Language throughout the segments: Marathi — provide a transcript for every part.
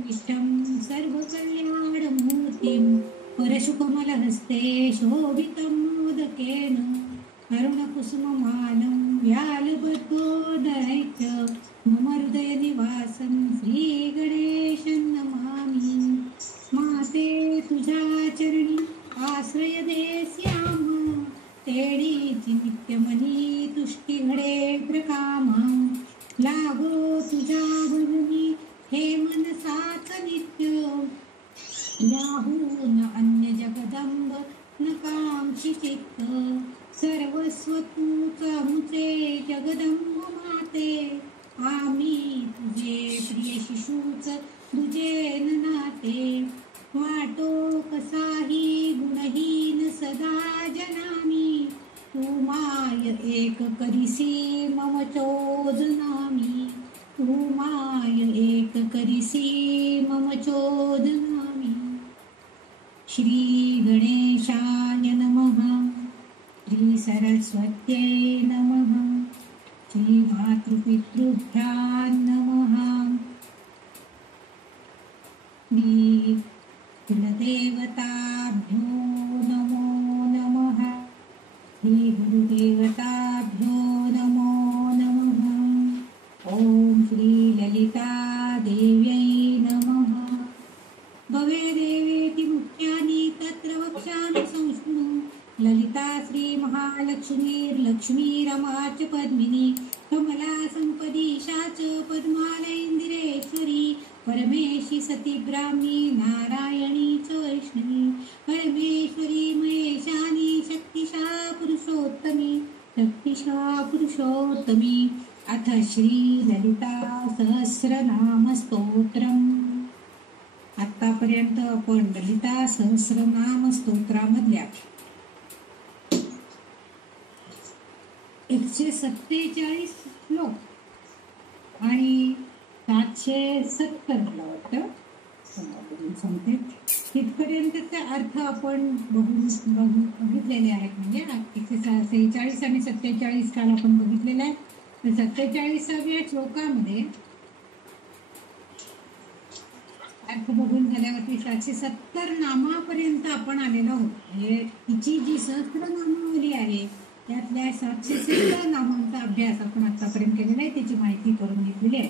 विष्टं सर्वकल्याणमूर्तिं परशुकमलहस्ते शोभितं मोदकेन अरुणकुसुममालं व्यालबद्धोदरैश्च मम हृदयनिवासं श्रीगणेशं नमामि। माते तुझ्या चरणी आश्रय देस्याम तेडीची नित्यमनी तुष्टी घडे प्रकामा लागो तुझ्या भजनी हे मनसाच नित्य याहून अन्य जगदंब नकांक्षी चित्त सर्वस्व तूच मुचे जगदंब माते आम्ही तुझे प्रिय शिशूच तुझे नाते वाटो कसाही गुणहीन सदा जनामी तू माय एक करिसी मम चोदनामी तू माय एक करिसी मम चोदनामी। श्री गणेशाय नमः। श्री सरस्वत्यै नमः। श्री मातृपितृभ्यां नमः। श्री कुलदेवताभ्यो नमो नमः। श्री गुरुदेवताभ्यो नमो नमः। ओम श्री ललिता देव्यै नमः। भवे देवेति मुख्यानि तत्र वक्ष्यामि संशृणु ललिता श्री महालक्ष्मीर्लक्ष्मीरमा च पद्मिनी कमला संपदीशा च पद्मालयेन्दिरेश्वरी परमेशी सती ब्राह्मी नारायणी च वैष्णवी परमेश्वरी महेशानी शक्तिशा पुरुषोत्तमी अथ श्री ललिता सहस्रनाम स्तोत्रम्। आतापर्यंत आपण ललिता सहस्रनाम स्तोत्रामधल्या 147 श्लोक आणि 770 वाटतं सांगते तिथपर्यंतचा अर्थ आपण बघितलेले आहेत. म्हणजे 146 आणि 47 काल आपण बघितलेला आहे. तर 47व्या श्लोकामध्ये अर्थ बघून झाल्यावरती 770 नामापर्यंत आपण आलेलो आहोत. म्हणजे तिची जी सहस्र नामावली आहे त्यातल्या 770 नामांचा अभ्यास आपण आतापर्यंत केलेला आहे. त्याची माहिती करून घेतलेली आहे.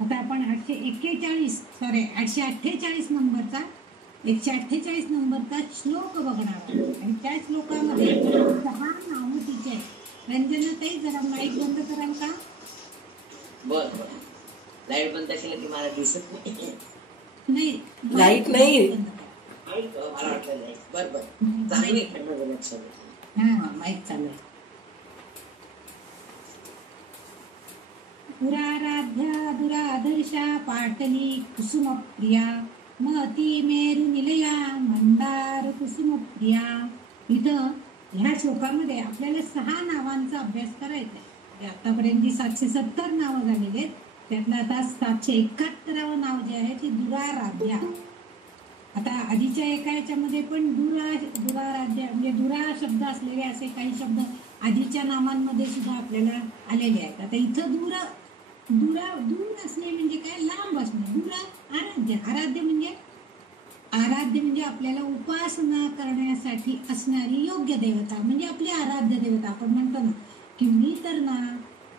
आता आपण 848 नंबरचा 148 नंबरचा श्लोक बघणार आहोत. आणि त्या श्लोकामध्ये 6 नामं तिचे आहेत. रंजनाताई जरा माईक बंद कराल का? बर लाईट बंद केलं की मला दिसत नाही. लाईट नाही. मला वाटलं नाही. बर चांगली लक्ष हा माईक चालू आहे. पुराराध्या दुराधर्षा पाटली कुसुमप्रिया महती मेरु निलया मंदार कुसुमप्रिया. इथं ह्या श्लोकामध्ये आपल्याला 6 नावांचा अभ्यास करायचा आहे. आतापर्यंत जी 770 नावं झालेली आहेत त्यातलं आता 771 नाव जे आहे ते दुराराध्या. आता आधीच्या एका याच्यामध्ये पण दुराराध्या म्हणजे दुरा शब्द असलेले असे काही शब्द आधीच्या नामांमध्ये सुद्धा आपल्याला आलेले आहेत. आता इथं दूर असणे म्हणजे काय? लांब असणे. आराध्य म्हणजे आपल्याला उपासना करण्यासाठी असणारी योग्य देवता म्हणजे आपली आराध्य देवता. आपण म्हणतो ना की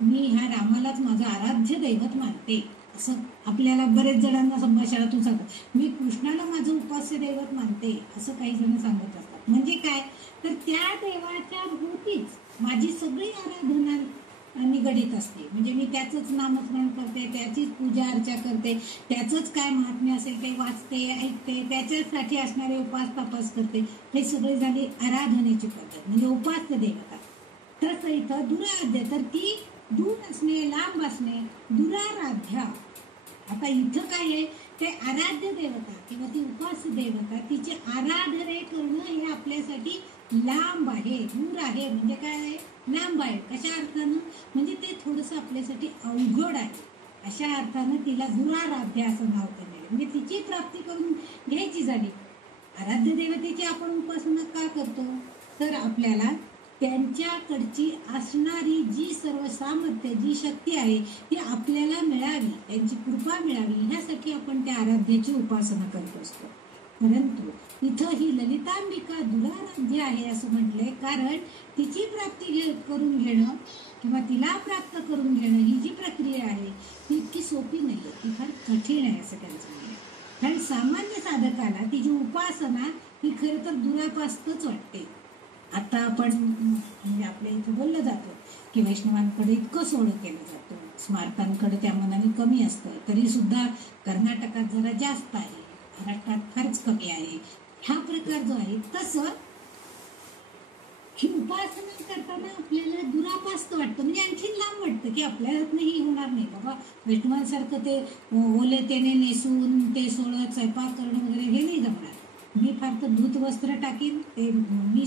मी ह्या रामालाच माझं आराध्य दैवत मानते. असं आपल्याला बरेच जणांना संभाषणातून सांगतात. मी कृष्णाला माझं उपास्य दैवत मानते असं काही जण सांगत असतात. म्हणजे काय तर त्या देवाच्या भोवतीच माझी सगळी आराधना निगडीत असते. म्हणजे मी त्याचंच नामस्मरण करते, त्याचीच पूजा अर्चा करते, त्याचंच काय महात्म्य असेल काही वाचते, ऐकते, त्याच्यासाठी असणारे उपास तपास करते. हे सगळी झाली आराधनेची पद्धत म्हणजे उपास्य देवता. तसं इथं दुराराध्य तर ती दूर असणे, लांब असणे, दुराराध्या. आता इथं काय आहे ते आराध्य देवता किंवा ती उपास्य देवता तिचे आराधने करणं हे आपल्यासाठी लांब आहे, दूर आहे. म्हणजे काय आहे? लांब आहे. कशा अर्थानं? म्हणजे ते थोडंसं आपल्यासाठी अवघड आहे. अशा अर्थानं तिला दुराराध्या असं नाव दिलेलं. म्हणजे तिची प्राप्ती करून घ्यायची झाली. आराध्य देवतेची आपण उपासना का करतो तर आपल्याला त्यांच्याकडची असणारी जी सर्व सामर्थ्य, जी शक्ती आहे ती आपल्याला मिळावी, त्यांची कृपा मिळावी, ह्यासाठी आपण त्या आराध्याची उपासना करत असतो. परंतु इथं ही ललितांबिका दुराराध्य आहे असं म्हटलंय, कारण तिची प्राप्ती करून घेणं किंवा तिला प्राप्त करून घेणं ही जी प्रक्रिया आहे ती इतकी सोपी नाहीये, ती फार कठीण आहे असं त्यांचं म्हणणं आहे. कारण सामान्य साधकाला तिची उपासना ही खरं तर दुरापास्तच वाटते. आता आपण म्हणजे आपल्या इथं बोललं जातं की वैष्णवांकडे इतकं सोहळं केलं जातं, स्मारकांकडे त्या मनाने कमी असतं, तरी सुद्धा कर्नाटकात जरा जास्त आहे, महाराष्ट्रात फारच कमी आहे. हा प्रकार जो आहे तसं ही उपासना करताना आपल्याला दुरापास्त वाटतं, म्हणजे आणखीन लांब वाटतं की आपल्याला ही होणार नाही बाबा. वैष्णवांसारखं ते ओले त्याने नेसून ते सोळं स्वयंपाक करणं वगैरे हे नाही जमणार. मी फार तर धूत वस्त्र टाकीन, ते मी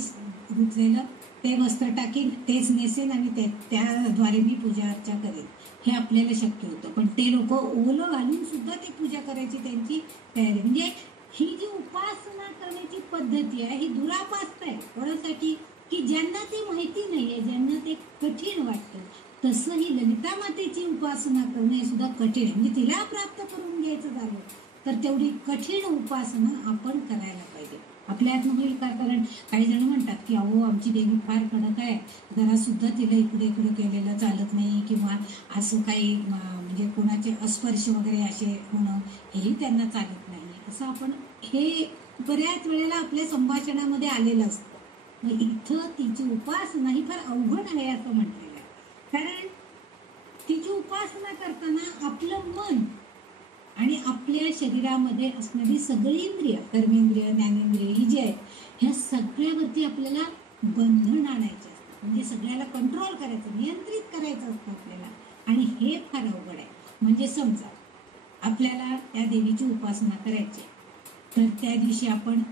धुतलेलं ते वस्त्र टाकीन, तेच नेसेन आणि त्याद्वारे मी पूजा अर्चा करेन, हे आपल्याला शक्य होतं. पण ते लोक ओलं घालून सुद्धा ते पूजा करायची त्यांची तयारी. म्हणजे ही जी उपासना करण्याची पद्धती आहे ही दुरापास्त आहे कोणासाठी, की ज्यांना ते माहिती नाहीये, ज्यांना ते कठीण वाटतं. तसं ही ललिता मातेची उपासना करणं हे सुद्धा कठीण आहे. म्हणजे तिला प्राप्त करून घ्यायचं झालं तर तेवढी कठीण उपासना आपण करायला पाहिजे. आपल्या हात होईल का? कारण काही जण म्हणतात की अहो आमची देवी फार कडक आहे, जरा सुद्धा तिला इकडे इकडे केलेलं चालत नाही, किंवा असं काही म्हणजे कोणाचे अस्पर्श वगैरे असे होणं हेही त्यांना चालत नाही, असं आपण हे बऱ्याच वेळेला आपल्या संभाषणामध्ये आलेलं असतं. मग इथं तिची उपासना ही फार अवघड आहे असं म्हटलेलं आहे. कारण तिची उपासना करताना आपलं मन आणि आपल्या शरीरामध्ये असणारी सगळी इंद्रिय, कर्मेंद्रिय, ज्ञानेंद्रिय ही जी आहेत, ह्या सगळ्यावरती आपल्याला बंधन आणायचे असतं. म्हणजे सगळ्याला कंट्रोल करायचं, नियंत्रित करायचं असतं आपल्याला, आणि हे फार अवघड आहे. म्हणजे समजा आपल्याला त्या देवीची उपासना करायची, तर त्या दिवशी आपण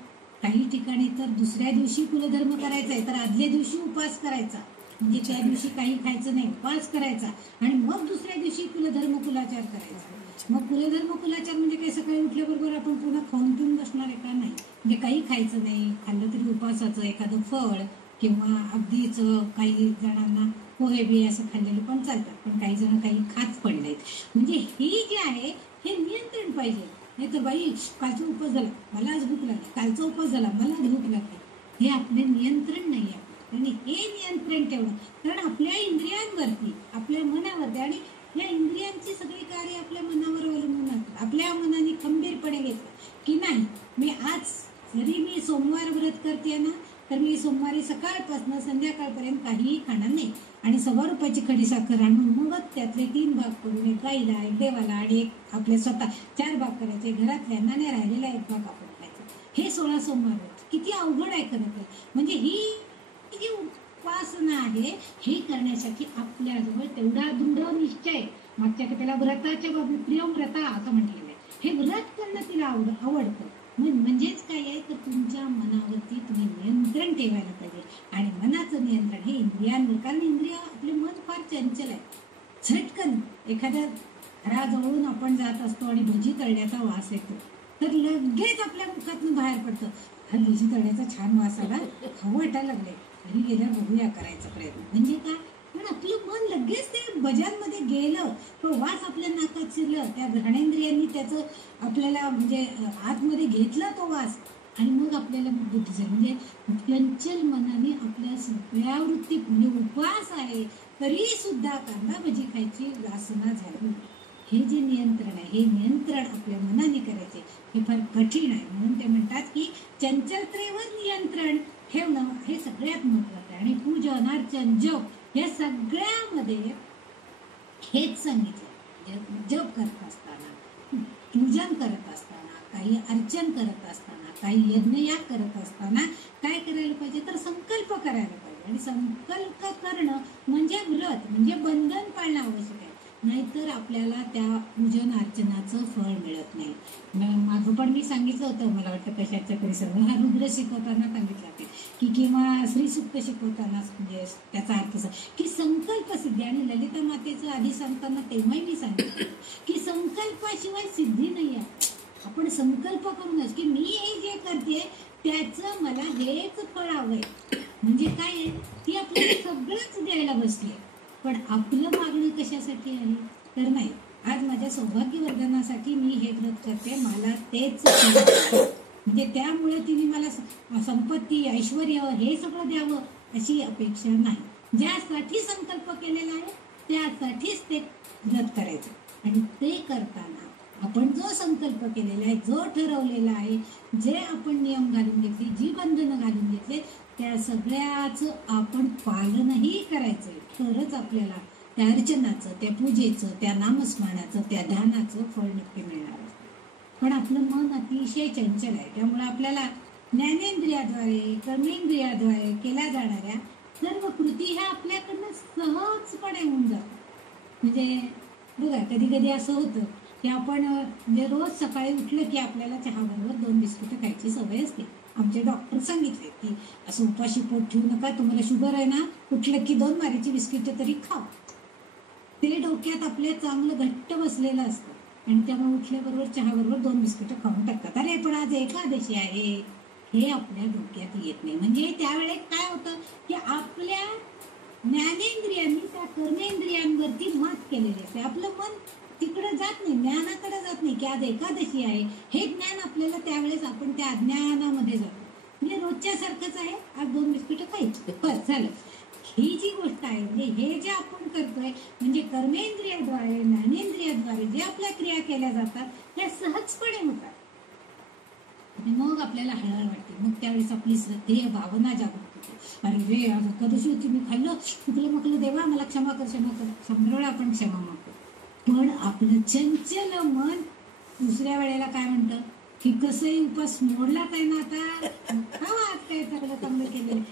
काही ठिकाणी तर दुसऱ्या दिवशी कुलधर्म करायचा आहे, तर आदल्या दिवशी उपवास करायचा, म्हणजे त्या दिवशी काही खायचं नाही, उपवास करायचा, आणि मग दुसऱ्या दिवशी कुलधर्म कुलाचार करायचा. मग कुलधर्म कुलाचार म्हणजे काही सकाळी उठल्याबरोबर आपण पुन्हा खाऊन पिऊन बसणार आहे का? नाही. म्हणजे काही खायचं नाही, खाल्लं तरी उपासाचं एखादं फळ किंवा अगदीच काही जणांना पोहे बी असं खाल्लेलं पण चालतात, पण काही जण काही खात पण नाहीत. म्हणजे ही जी आहे हे नियंत्रण पाहिजे. नाही तर बाई कालचा उपवास झाला, मला आज भूक लागली, कालचा उपवास झाला, मला आज भूक लागली, हे आपले नियंत्रण नाही आहे. आणि हे नियंत्रण ठेवणं, कारण आपल्या इंद्रियांवरती, आपल्या मनावरती, आणि या इंद्रियांची सगळी कार्य आपल्या मनावर अवलंबून असतात. आपल्या मनाने खंबीरपणे घेतलं की नाही, मी आज जरी मी सोमवार व्रत करते ना, तर मी सोमवारी सकाळपासून संध्याकाळपर्यंत काहीही खाणार नाही, आणि 100 रुपयाची खडीसाखर आणून मग त्यातले 3 भाग करून, एक गाईला, एक देवाला आणि एक आपले स्वतः 4 भाग करायचे, घरातल्या नाणे राहिलेला 1 भाग आपण खायचा. हे 16 सोमवार व्रत किती अवघड आहे खरं तर. म्हणजे ही जी उपासना आहे हे करण्यासाठी आपल्याजवळ तेवढा दृढ निश्चय, मागच्या त्याला व्रताच्या बाबतीत प्रियव्रता असं म्हटलेलं आहे. हे व्रत करणं तिला आवडतं. म्हणजेच काय आहे तर तुमच्या मनावरती तुम्ही नियंत्रण ठेवायला पाहिजे, आणि मनाचं नियंत्रण हे इंद्रियांवर, कारण इंद्रिय आपले मन फार चंचल आहे. झटकन एखाद्या घराजवळून आपण जात असतो आणि भजी तळण्याचा वास येतो, तर लगेच आपल्या मुखातून बाहेर पडतं, हा भजी तळण्याचा छान वास आला, खाऊ वाटायला लागले, घरी गेल्यावर बघूया करायचा प्रयत्न. म्हणजे काय, पण आपलं मन लगेच ते भज्यांमध्ये गेलं, तो वास आपल्या नाकात शिरलं, त्या घ्राणेंद्रियांनी त्याचं आपल्याला म्हणजे आतमध्ये घेतला तो वास, आणि मग आपल्याला बुद्धी झाली. म्हणजे चंचल मनाने आपल्या सगळ्या वृत्ती, म्हणजे उपवास आहे तरी सुद्धा कांदा भजी खायची वासना झाली. हे जे नियंत्रण आहे, हे नियंत्रण आपल्या मनाने करायचे, हे फार कठीण आहे. म्हणून ते म्हणतात की चंचलतेवर नियंत्रण ठेवणं हे सगळ्यात महत्वाचं आहे. आणि पूजन, अर्चन, जप या सगळ्यामध्ये हेच सांगितलं. जप करत असताना, पूजन करत असताना, काही अर्चन करत असताना, काही यज्ञयाग करत असताना काय करायला पाहिजे तर संकल्प करायला पाहिजे. आणि संकल्प करणं म्हणजे व्रत, म्हणजे बंधन पाळणं आवश्यक आहे. नाहीतर आपल्याला त्या पूजन अर्चनाचं फळ मिळत नाही. मागं पण मी सांगितलं होतं, मला वाटतं कशाच्या तरी सर्व हा रुद्र शिकवताना सांगितलं होते की, किंवा श्रीसुक्त शिकवताना म्हणजे त्याचा अर्थ की संकल्प सिद्धी. आणि ललिता मातेचं आधी सांगताना तेव्हाही मी सांगितलं की संकल्पाशिवाय सिद्धी नाही आहे. आपण संकल्प करूनच की मी हे जे करते त्याचं मला हेच फळ हवंय, म्हणजे काय आहे, ती आपल्याला सगळंच द्यायला बसली, पण आपलं मागणं कशासाठी आहे तर नाही. आज माझ्या सौभाग्यवर्धनासाठी मी हे व्रत करते, मला तेच म्हणजे त्यामुळे तिने मला संपत्ती, ऐश्वर्य हे सगळं द्यावं अशी अपेक्षा नाही. ज्यासाठी संकल्प केलेला आहे त्यासाठीच ते व्रत करायचं. आणि ते करताना आपण जो संकल्प केलेला आहे, जो ठरवलेला आहे, जे आपण नियम घालून घेतले, जी बंधनं घालून घेतले, त्या सगळ्याचं आपण पालनही करायचंय. तरच आपल्याला त्या अर्चनाचं, त्या पूजेचं, त्या नामस्मरणाचं, त्या ध्यानाचं फळ नक्की मिळणार. पण आपलं मन अतिशय चंचल आहे, त्यामुळे आपल्याला ज्ञानेंद्रियाद्वारे, कर्मेंद्रियाद्वारे केल्या जाणाऱ्या सर्व कृती ह्या आपल्याकडनं सहजपणे होऊन जातात. म्हणजे बघा, कधी कधी असं होतं की आपण म्हणजे रोज सकाळी उठलं की आपल्याला चहाबरोबर 2 बिस्किटं खायची सवय असते. आमचे डॉक्टर सांगितले की असं उपाशी पोट ठेवू नका, तुम्हाला शुगर आहे ना, उठलं की 2 मारीची बिस्किटं तरी खा. ते डोक्यात आपल्या चांगलं घट्ट बसलेलं असतं आणि त्यामुळे उठल्याबरोबर चहाबरोबर 2 बिस्किटं खाऊन टाकतात. अरे पण आज एकादशी आहे, हे आपल्या डोक्यात येत नाही. म्हणजे त्यावेळेस काय होतं की आपल्या ज्ञानेंद्रियांनी त्या कर्मेंद्रियांवरती मात केलेली असते. आपलं मन तिकडे जात नाही, ज्ञानाकडे जात नाही की आज एकादशी आहे. हे ज्ञान आपल्याला त्यावेळेस आपण त्या अज्ञानामध्ये जातो. म्हणजे रोजच्या सारखंच आहे, आज 2 बिस्किटं खायची, बस झालं. ही जी गोष्ट आहे, म्हणजे हे जे आपण करतोय, म्हणजे कर्मेंद्रियाद्वारे, ज्ञानेंद्रियाद्वारे जे आपल्या क्रिया केल्या जातात त्या सहजपणे होतात. आणि मग आपल्याला हळहळ वाटते. मग त्यावेळेस आपली श्रद्धेय भावना जागृत होते. अरे रे, आज एकादशी होती, मी खाल्लं, चुकलं म्हटलं, देवा मला क्षमा कर, क्षमा कर. समजवलं आपण क्षमा मागतो. पण आपलं चंचल मन दुसऱ्या वेळेला काय म्हणतं की कसंही उपास मोडलाच आहे ना आता, आज काय सगळं चांगलं केलेलं.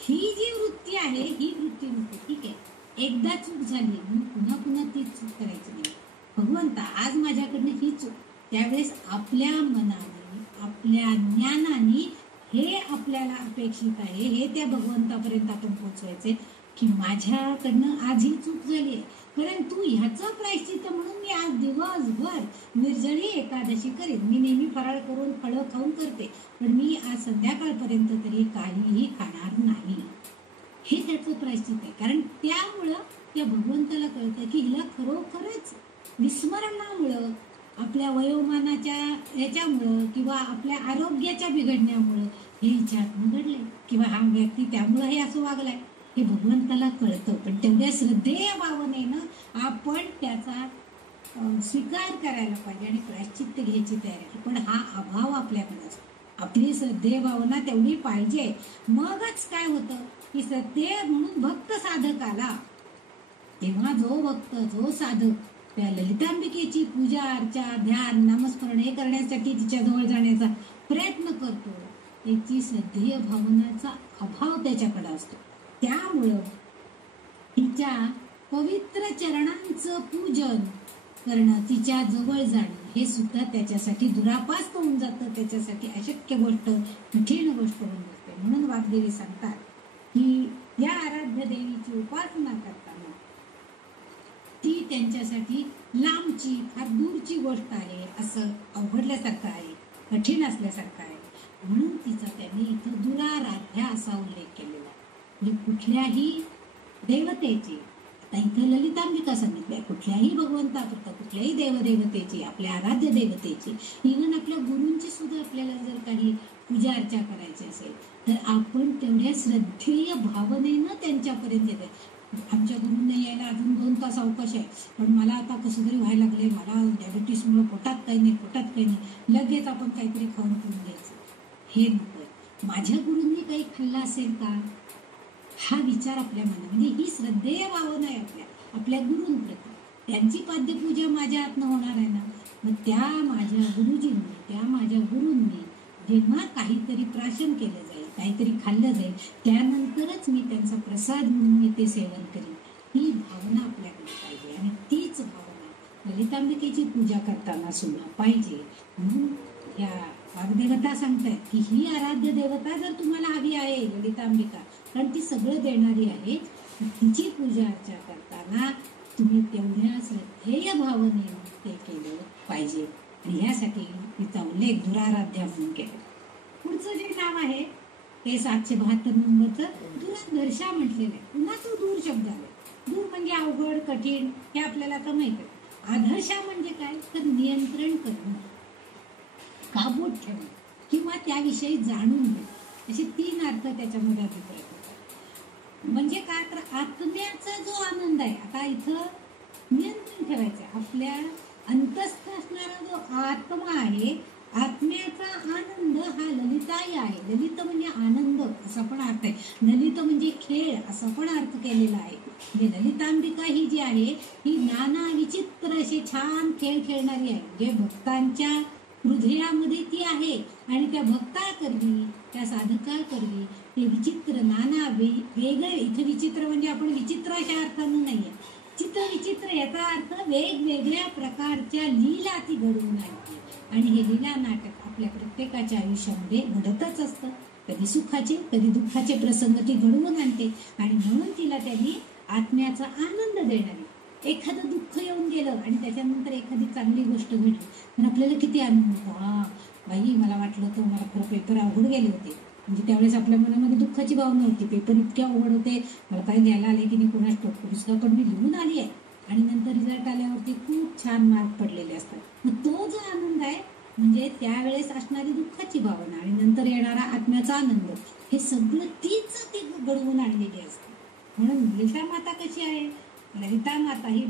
ही जी वृत्ती आहे, ही वृत्ती नसते. ठीक आहे, एकदा चूक झाली, मग पुन्हा पुन्हा तीच चूक करायची नाही. भगवंता आज माझ्याकडनं ही चूक, त्यावेळेस आपल्या मनाने, आपल्या ज्ञानाने हे आपल्याला अपेक्षित आहे, हे त्या भगवंतापर्यंत आपण पोहोचवायचे की माझ्याकडनं आज ही चूक झाली आहे, परंतु ह्याचं प्रायश्चित्त म्हणून मी आज दिवसभर निर्जळी एकादशी करेन. मी नेहमी फराळ करून फळं खाऊन करते, पण मी आज संध्याकाळपर्यंत तरी काहीही खाणार नाही. हे त्याचं प्रायश्चित्त आहे. कारण त्यामुळं त्या भगवंताला कळतं की हिला खरोखरच विस्मरणामुळं, आपल्या वयोमानाच्या ह्याच्यामुळं किंवा आपल्या आरोग्याच्या बिघडण्यामुळं हे हिच्यातनं घडलंय, किंवा हा व्यक्ती त्यामुळं हे असं वागलाय, हे भगवंताला कळतं. पण तेवढ्या श्रद्धेय भावनेनं आपण त्याचा स्वीकार करायला पाहिजे आणि प्रायश्चित्त घ्यायची तयारी. पण हा अभाव आपल्याकडे असतो. आपली श्रद्धेय भावना तेवढी पाहिजे, मगच काय होतं की श्रद्धेय म्हणून भक्त साधक आला, तेव्हा जो भक्त, जो साधक त्या ललितांबिकेची पूजा अर्चा, ध्यान, नामस्मरण हे करण्यासाठी तिच्या जवळ जाण्याचा प्रयत्न करतो, त्याची श्रद्धेय भावनाचा अभाव त्याच्याकडे असतो. त्यामुळं तिच्या पवित्र चरणांचं पूजन करणं, तिच्या जवळ जाणं, हे सुद्धा त्याच्यासाठी दुरापास्त होऊन जातं. त्याच्यासाठी अशक्य गोष्ट, कठीण गोष्ट होऊन जाते. म्हणून वाग्देवी सांगतात की या आराध्य देवीची उपासना करताना ती त्यांच्यासाठी लांबची, फार दूरची गोष्ट आहे, असं अवघडल्यासारखं आहे, कठीण असल्यासारखं आहे. म्हणून तिचा त्यांनी इथं दुराराध्या असा उल्लेख केलेला आहे. म्हणजे कुठल्याही देवतेची, आता इथं ललितांबिका सांगितली, कुठल्याही भगवंतापुरता, कुठल्याही देवदेवतेची, आपल्या आराध्य देवतेची, इव्हन आपल्या गुरूंची सुद्धा आपल्याला जर काही पूजा अर्चा करायची असेल तर आपण तेवढ्या श्रद्धेय भावनेनं त्यांच्यापर्यंत येते. आमच्या गुरूंना यायला अजून 2 तास अवकाश आहे, पण मला आता कसं तरी व्हायला लागले, मला डायबिटीसमुळे पोटात काही नाही, पोटात काही नाही, लगेच आपण काहीतरी खाऊन पिऊन घ्यायचं, हे नको. माझ्या गुरूंनी काही खाल्लं असेल का, हा विचार आपल्या मनात, म्हणजे ही श्रद्धेय भावना आहे आपल्या गुरूंप्रती. त्यांची पाद्यपूजा माझ्या हातनं होणार आहे ना, मग त्या माझ्या गुरुजींनी, त्या माझ्या गुरूंनी जेव्हा काहीतरी प्राशन केलं जाईल, काहीतरी खाल्लं जाईल, त्यानंतरच मी त्यांचा प्रसाद म्हणून मी ते सेवन करीन, ही भावना आपल्याकडे पाहिजे. आणि तीच भावना ललितांबिकेची पूजा करताना सुद्धा पाहिजे. म्हणून या वाग्देवता सांगतायत की ही आराध्य देवता जर तुम्हाला हवी आहे, ललितांबिका, कारण ती सगळं देणारी आहे, तिची पूजा अर्चा करताना तुम्ही तेवढ्या श्रद्धेय भावनेने ते केलं पाहिजे. आणि ह्यासाठी तिचा उल्लेख दुराराध्या म्हणून केला. पुढचं जे नाव आहे ते 772 नंबरचं दूरदर्शा म्हटलेलं आहे. पुन्हा तो दूर शब्द आला. दूर म्हणजे अवघड, कठीण, हे आपल्याला आता माहित आहे. आधर्शा म्हणजे काय, तर नियंत्रण करणं, काबूत ठेवणं किंवा त्याविषयी जाणून घेणं, असे 3 अर्थ त्याच्यामध्ये अभिप्राय होतात. म्हणजे काय, तर आत्म्याचा जो आनंद आहे, आता इथं नियंत्रण ठेवायचं आहे. आपल्या अंतस्थ असणारा जो आत्मा आहे, आत्म्याचा आनंद हा ललिताय आहे. ललित म्हणजे आनंद असा पण अर्थ आहे. ललित म्हणजे खेळ असा पण अर्थ केलेला आहे. म्हणजे ललितांबिका ही जी आहे, ही नाना विचित्र असे छान खेळ खेळणारी आहे. जे भक्तांच्या हृदयामध्ये ती आहे आणि त्या भक्ताकरवी, त्या साधकाकरवी ते विचित्र नाना वेगळे. इथे विचित्र म्हणजे आपण विचित्र अशा अर्थानं नाहीये. चित्र विचित्र याचा अर्थ वेगवेगळ्या प्रकारच्या लीला ती घडवून आणते. आणि हे लीला नाटक आपल्या प्रत्येकाच्या आयुष्यामध्ये घडतच असतं. कधी सुखाचे कधी दुःखाचे प्रसंग ती घडवून आणते. आणि म्हणून तिला त्यांनी आत्म्याचा आनंद देणारी. एखादं दुःख येऊन गेलं आणि त्याच्यानंतर एखादी चांगली गोष्ट घडली तर आपल्याला किती आनंद होतो. हा बाई, मला वाटलं होतं मला खरं पेपर अवघड गेले होते. म्हणजे त्यावेळेस आपल्या मनामध्ये दुःखाची भावना होती. पेपर इतके अवघड होते, मला काही घ्यायला आले की नाही कोणाच टोक, पण मी लिहून आली आहे. आणि नंतर रिझल्ट आल्यावरती खूप छान मार्क पडलेले असतात. मग तो जो आनंद आहे म्हणजे त्यावेळेस असणारी दुःखाची भावना आणि नंतर येणारा आत्म्याचा आनंद, हे सगळं तीच ती घडवून आणलेली असते. म्हणून ललिता माता कशी आहे, ललिता माता ही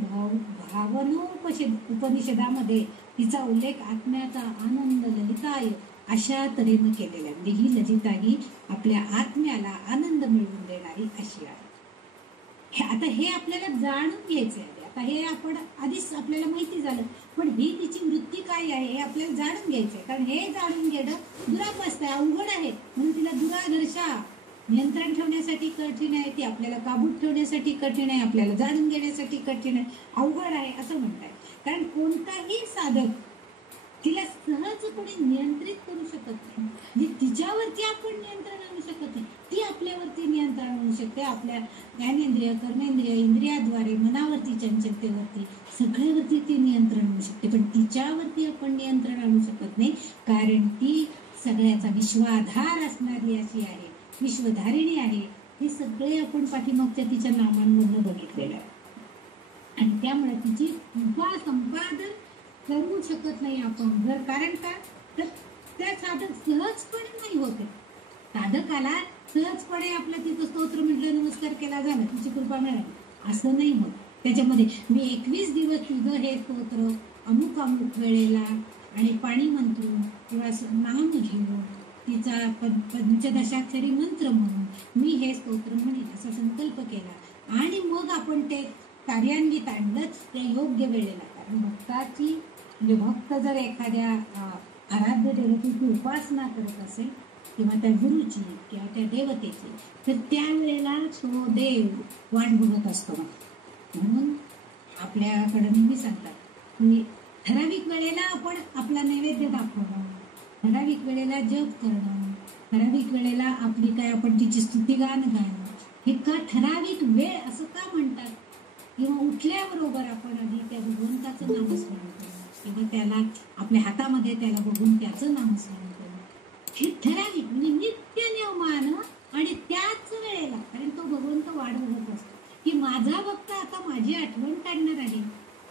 उपनिषदामध्ये तिचा उल्लेख आत्म्याचा आनंद ललिताय अशा तऱ्हेनं केलेला आहे. म्हणजे ही ललिता ही आपल्या आत्म्याला आनंद मिळवून देणारी अशी आहे. आता हे आपल्याला जाणून घ्यायचं आहे. आता हे आपण आधीच आपल्याला माहिती झालं, पण ही तिची वृत्ती काय आहे हे आपल्याला जाणून घ्यायचं आहे. कारण हे जाणून घेणं दुरापास्त आहे, अवघड आहे. म्हणून तिला दुरादर्शा, नियंत्रण ठेवण्यासाठी कठीण आहे, ती आपल्याला काबूत ठेवण्यासाठी कठीण आहे, आपल्याला जाणून घेण्यासाठी कठीण आहे, अवघड आहे असं म्हणताय. कारण कोणताही साधक तिला सहजपणे नियंत्रित करू शकत नाही. म्हणजे तिच्यावरती आपण नियंत्रण आणू शकत नाही, ती आपल्यावरती नियंत्रण आणू शकते. आपल्या ज्ञानेंद्रिय, कर्मेंद्रिय, इंद्रियाद्वारे, मनावरती, चंचलतेवरती, सगळ्यावरती ती नियंत्रण आणू शकते. पण तिच्यावरती आपण नियंत्रण आणू शकत नाही, कारण ती सगळ्याचा विश्वाधार असणारी अशी आहे, विश्वधारिणी आहे. हे सगळे आपण पाठीमागच्या तिच्या नामांमधून बघितलेलं आहे. आणि त्यामुळे तिची कृपा संपादन करू शकत नाही आपण. जर कारण का, तर त्या साधक सहजपणे नाही होते. साधकाला सहजपणे आपलं तिथं स्तोत्र म्हटलं, नमस्कार केला, झालं, तिची कृपा मिळाली असं नाही होत. त्याच्यामध्ये मी 21 दिवस तुझं हे स्तोत्र अमुक अमुक वेळेला आणि पाणी मंत्रून किंवा नाम घेऊन तिचा पंचदशाक्षरी मंत्र म्हणून मी हे स्तोत्र म्हणेन असा संकल्प केला आणि मग आपण ते कार्यान्वित आणलंच त्या योग्य वेळेला. कारण भक्ताची, म्हणजे भक्त जर एखाद्या आराध्य देवतेची उपासना करत असेल किंवा त्या गुरुची किंवा त्या देवतेची, तर त्यावेळेला तो देव वाट बघत असतो. म्हणून आपल्याकडे नेहमी सांगतात की ठराविक वेळेला आपण आपला नैवेद्य दाखवणं, ठराविक वेळेला जप करणं, ठराविक वेळेला आपली काय आपण तिची स्तुतिगान गाणं, हे का ठराविक वेळ असं का म्हणतात. किंवा उठल्याबरोबर आपण आधी त्या भगवंताचं नामस्मरण करणं किंवा त्याला आपल्या हातामध्ये त्याला बघून त्याचं नामस्मरण करणं, हे ठराविक म्हणजे नित्य नियमानं आणि त्याच वेळेला. कारण तो भगवंत वाट बघत असतो की माझा भक्त आता माझी आठवण काढणार आहे,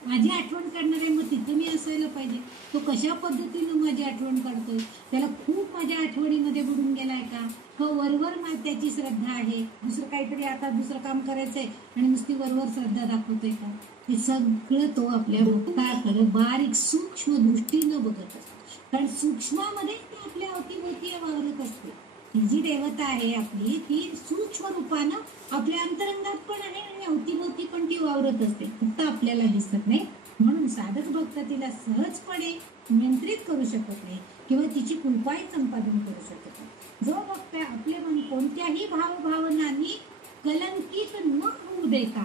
माझी आठवण करणार आहे, मग तिथं मी असायला पाहिजे. तो कशा पद्धतीनं माझी आठवण काढतोय, त्याला खूप माझ्या आठवणीमध्ये बुडून गेलाय का, तो वरवर त्याची श्रद्धा आहे, दुसरं काहीतरी आता दुसरं काम करायचंय आणि नुसती वरवर श्रद्धा दाखवतोय का, हे सगळं तो आपल्या भक्ताकडे बारीक सूक्ष्म दृष्टीनं बघत असतो. कारण सूक्ष्मामध्ये ती आपल्या अवतीभोवती वावरत असते. ही जी देवता आहे आपली, ती सूक्ष्म रूपानं आपल्या अंतरंगात पण आहे आणि अवतीभोवती पण ती वावरत असते, फक्त आपल्याला दिसत नाही. म्हणून साधक भक्त तिला सहजपणे नियंत्रित करू शकत नाही किंवा तिची कृपाही संपादन करू शकत नाही. जो भक्त आपले मन कोणत्याही भावभावनांनी कलंकित न होऊ देता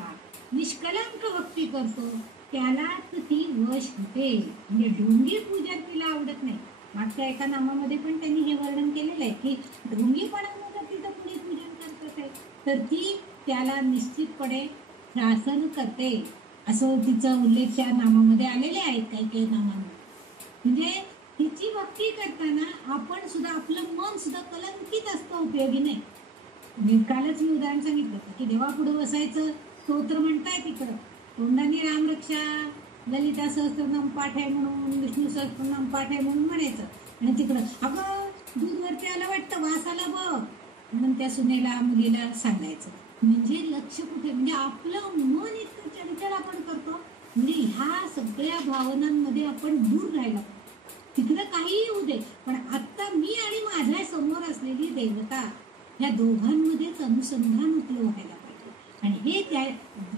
निष्कलंक भक्ती करतो, त्यालाच ती वश होते. म्हणजे ढोंगी पूजन तिला आवडत नाही. मागच्या एका नामामध्ये पण त्यांनी हे वर्णन केलेलं आहे की ढोंगीपणामध्ये तिचं कुणी पूजन करत असेल तर ती त्याला निश्चितपणे शासन करते, असं तिचा उल्लेख त्या नामामध्ये आलेले आहेत काही काही नामांमध्ये. म्हणजे हिची भक्ती करताना आपण सुद्धा आपलं मन सुद्धा कलंकित असतं, उपयोगी नाही. मी कालच उदाहरण सांगितलं होतं की देवापुढे बसायचं, स्तोत्र म्हणताय तिकडं तोंडाने रामरक्षा, ललिता सहस्त्रनाम पाठ आहे म्हणून, विष्णू सहस्त्रनाम पाठ आहे म्हणून म्हणायचं, आणि तिकडं अगं दूध वरती आलं वाटतं, वास आला बघ म्हणून त्या सुनेला मुलीला सांगायचं. म्हणजे लक्ष कुठे, म्हणजे आपलं मन इतकं चंचल आपण करतो. म्हणजे ह्या सगळ्या भावनांमध्ये आपण दूर राहिलो. तिकडं काहीही होऊ दे, पण आता मी आणि माझ्या समोर असलेली देवता, या दोघांमध्येच अनुसंधान उपलब्ध व्हायला पाहिजे. आणि हे त्या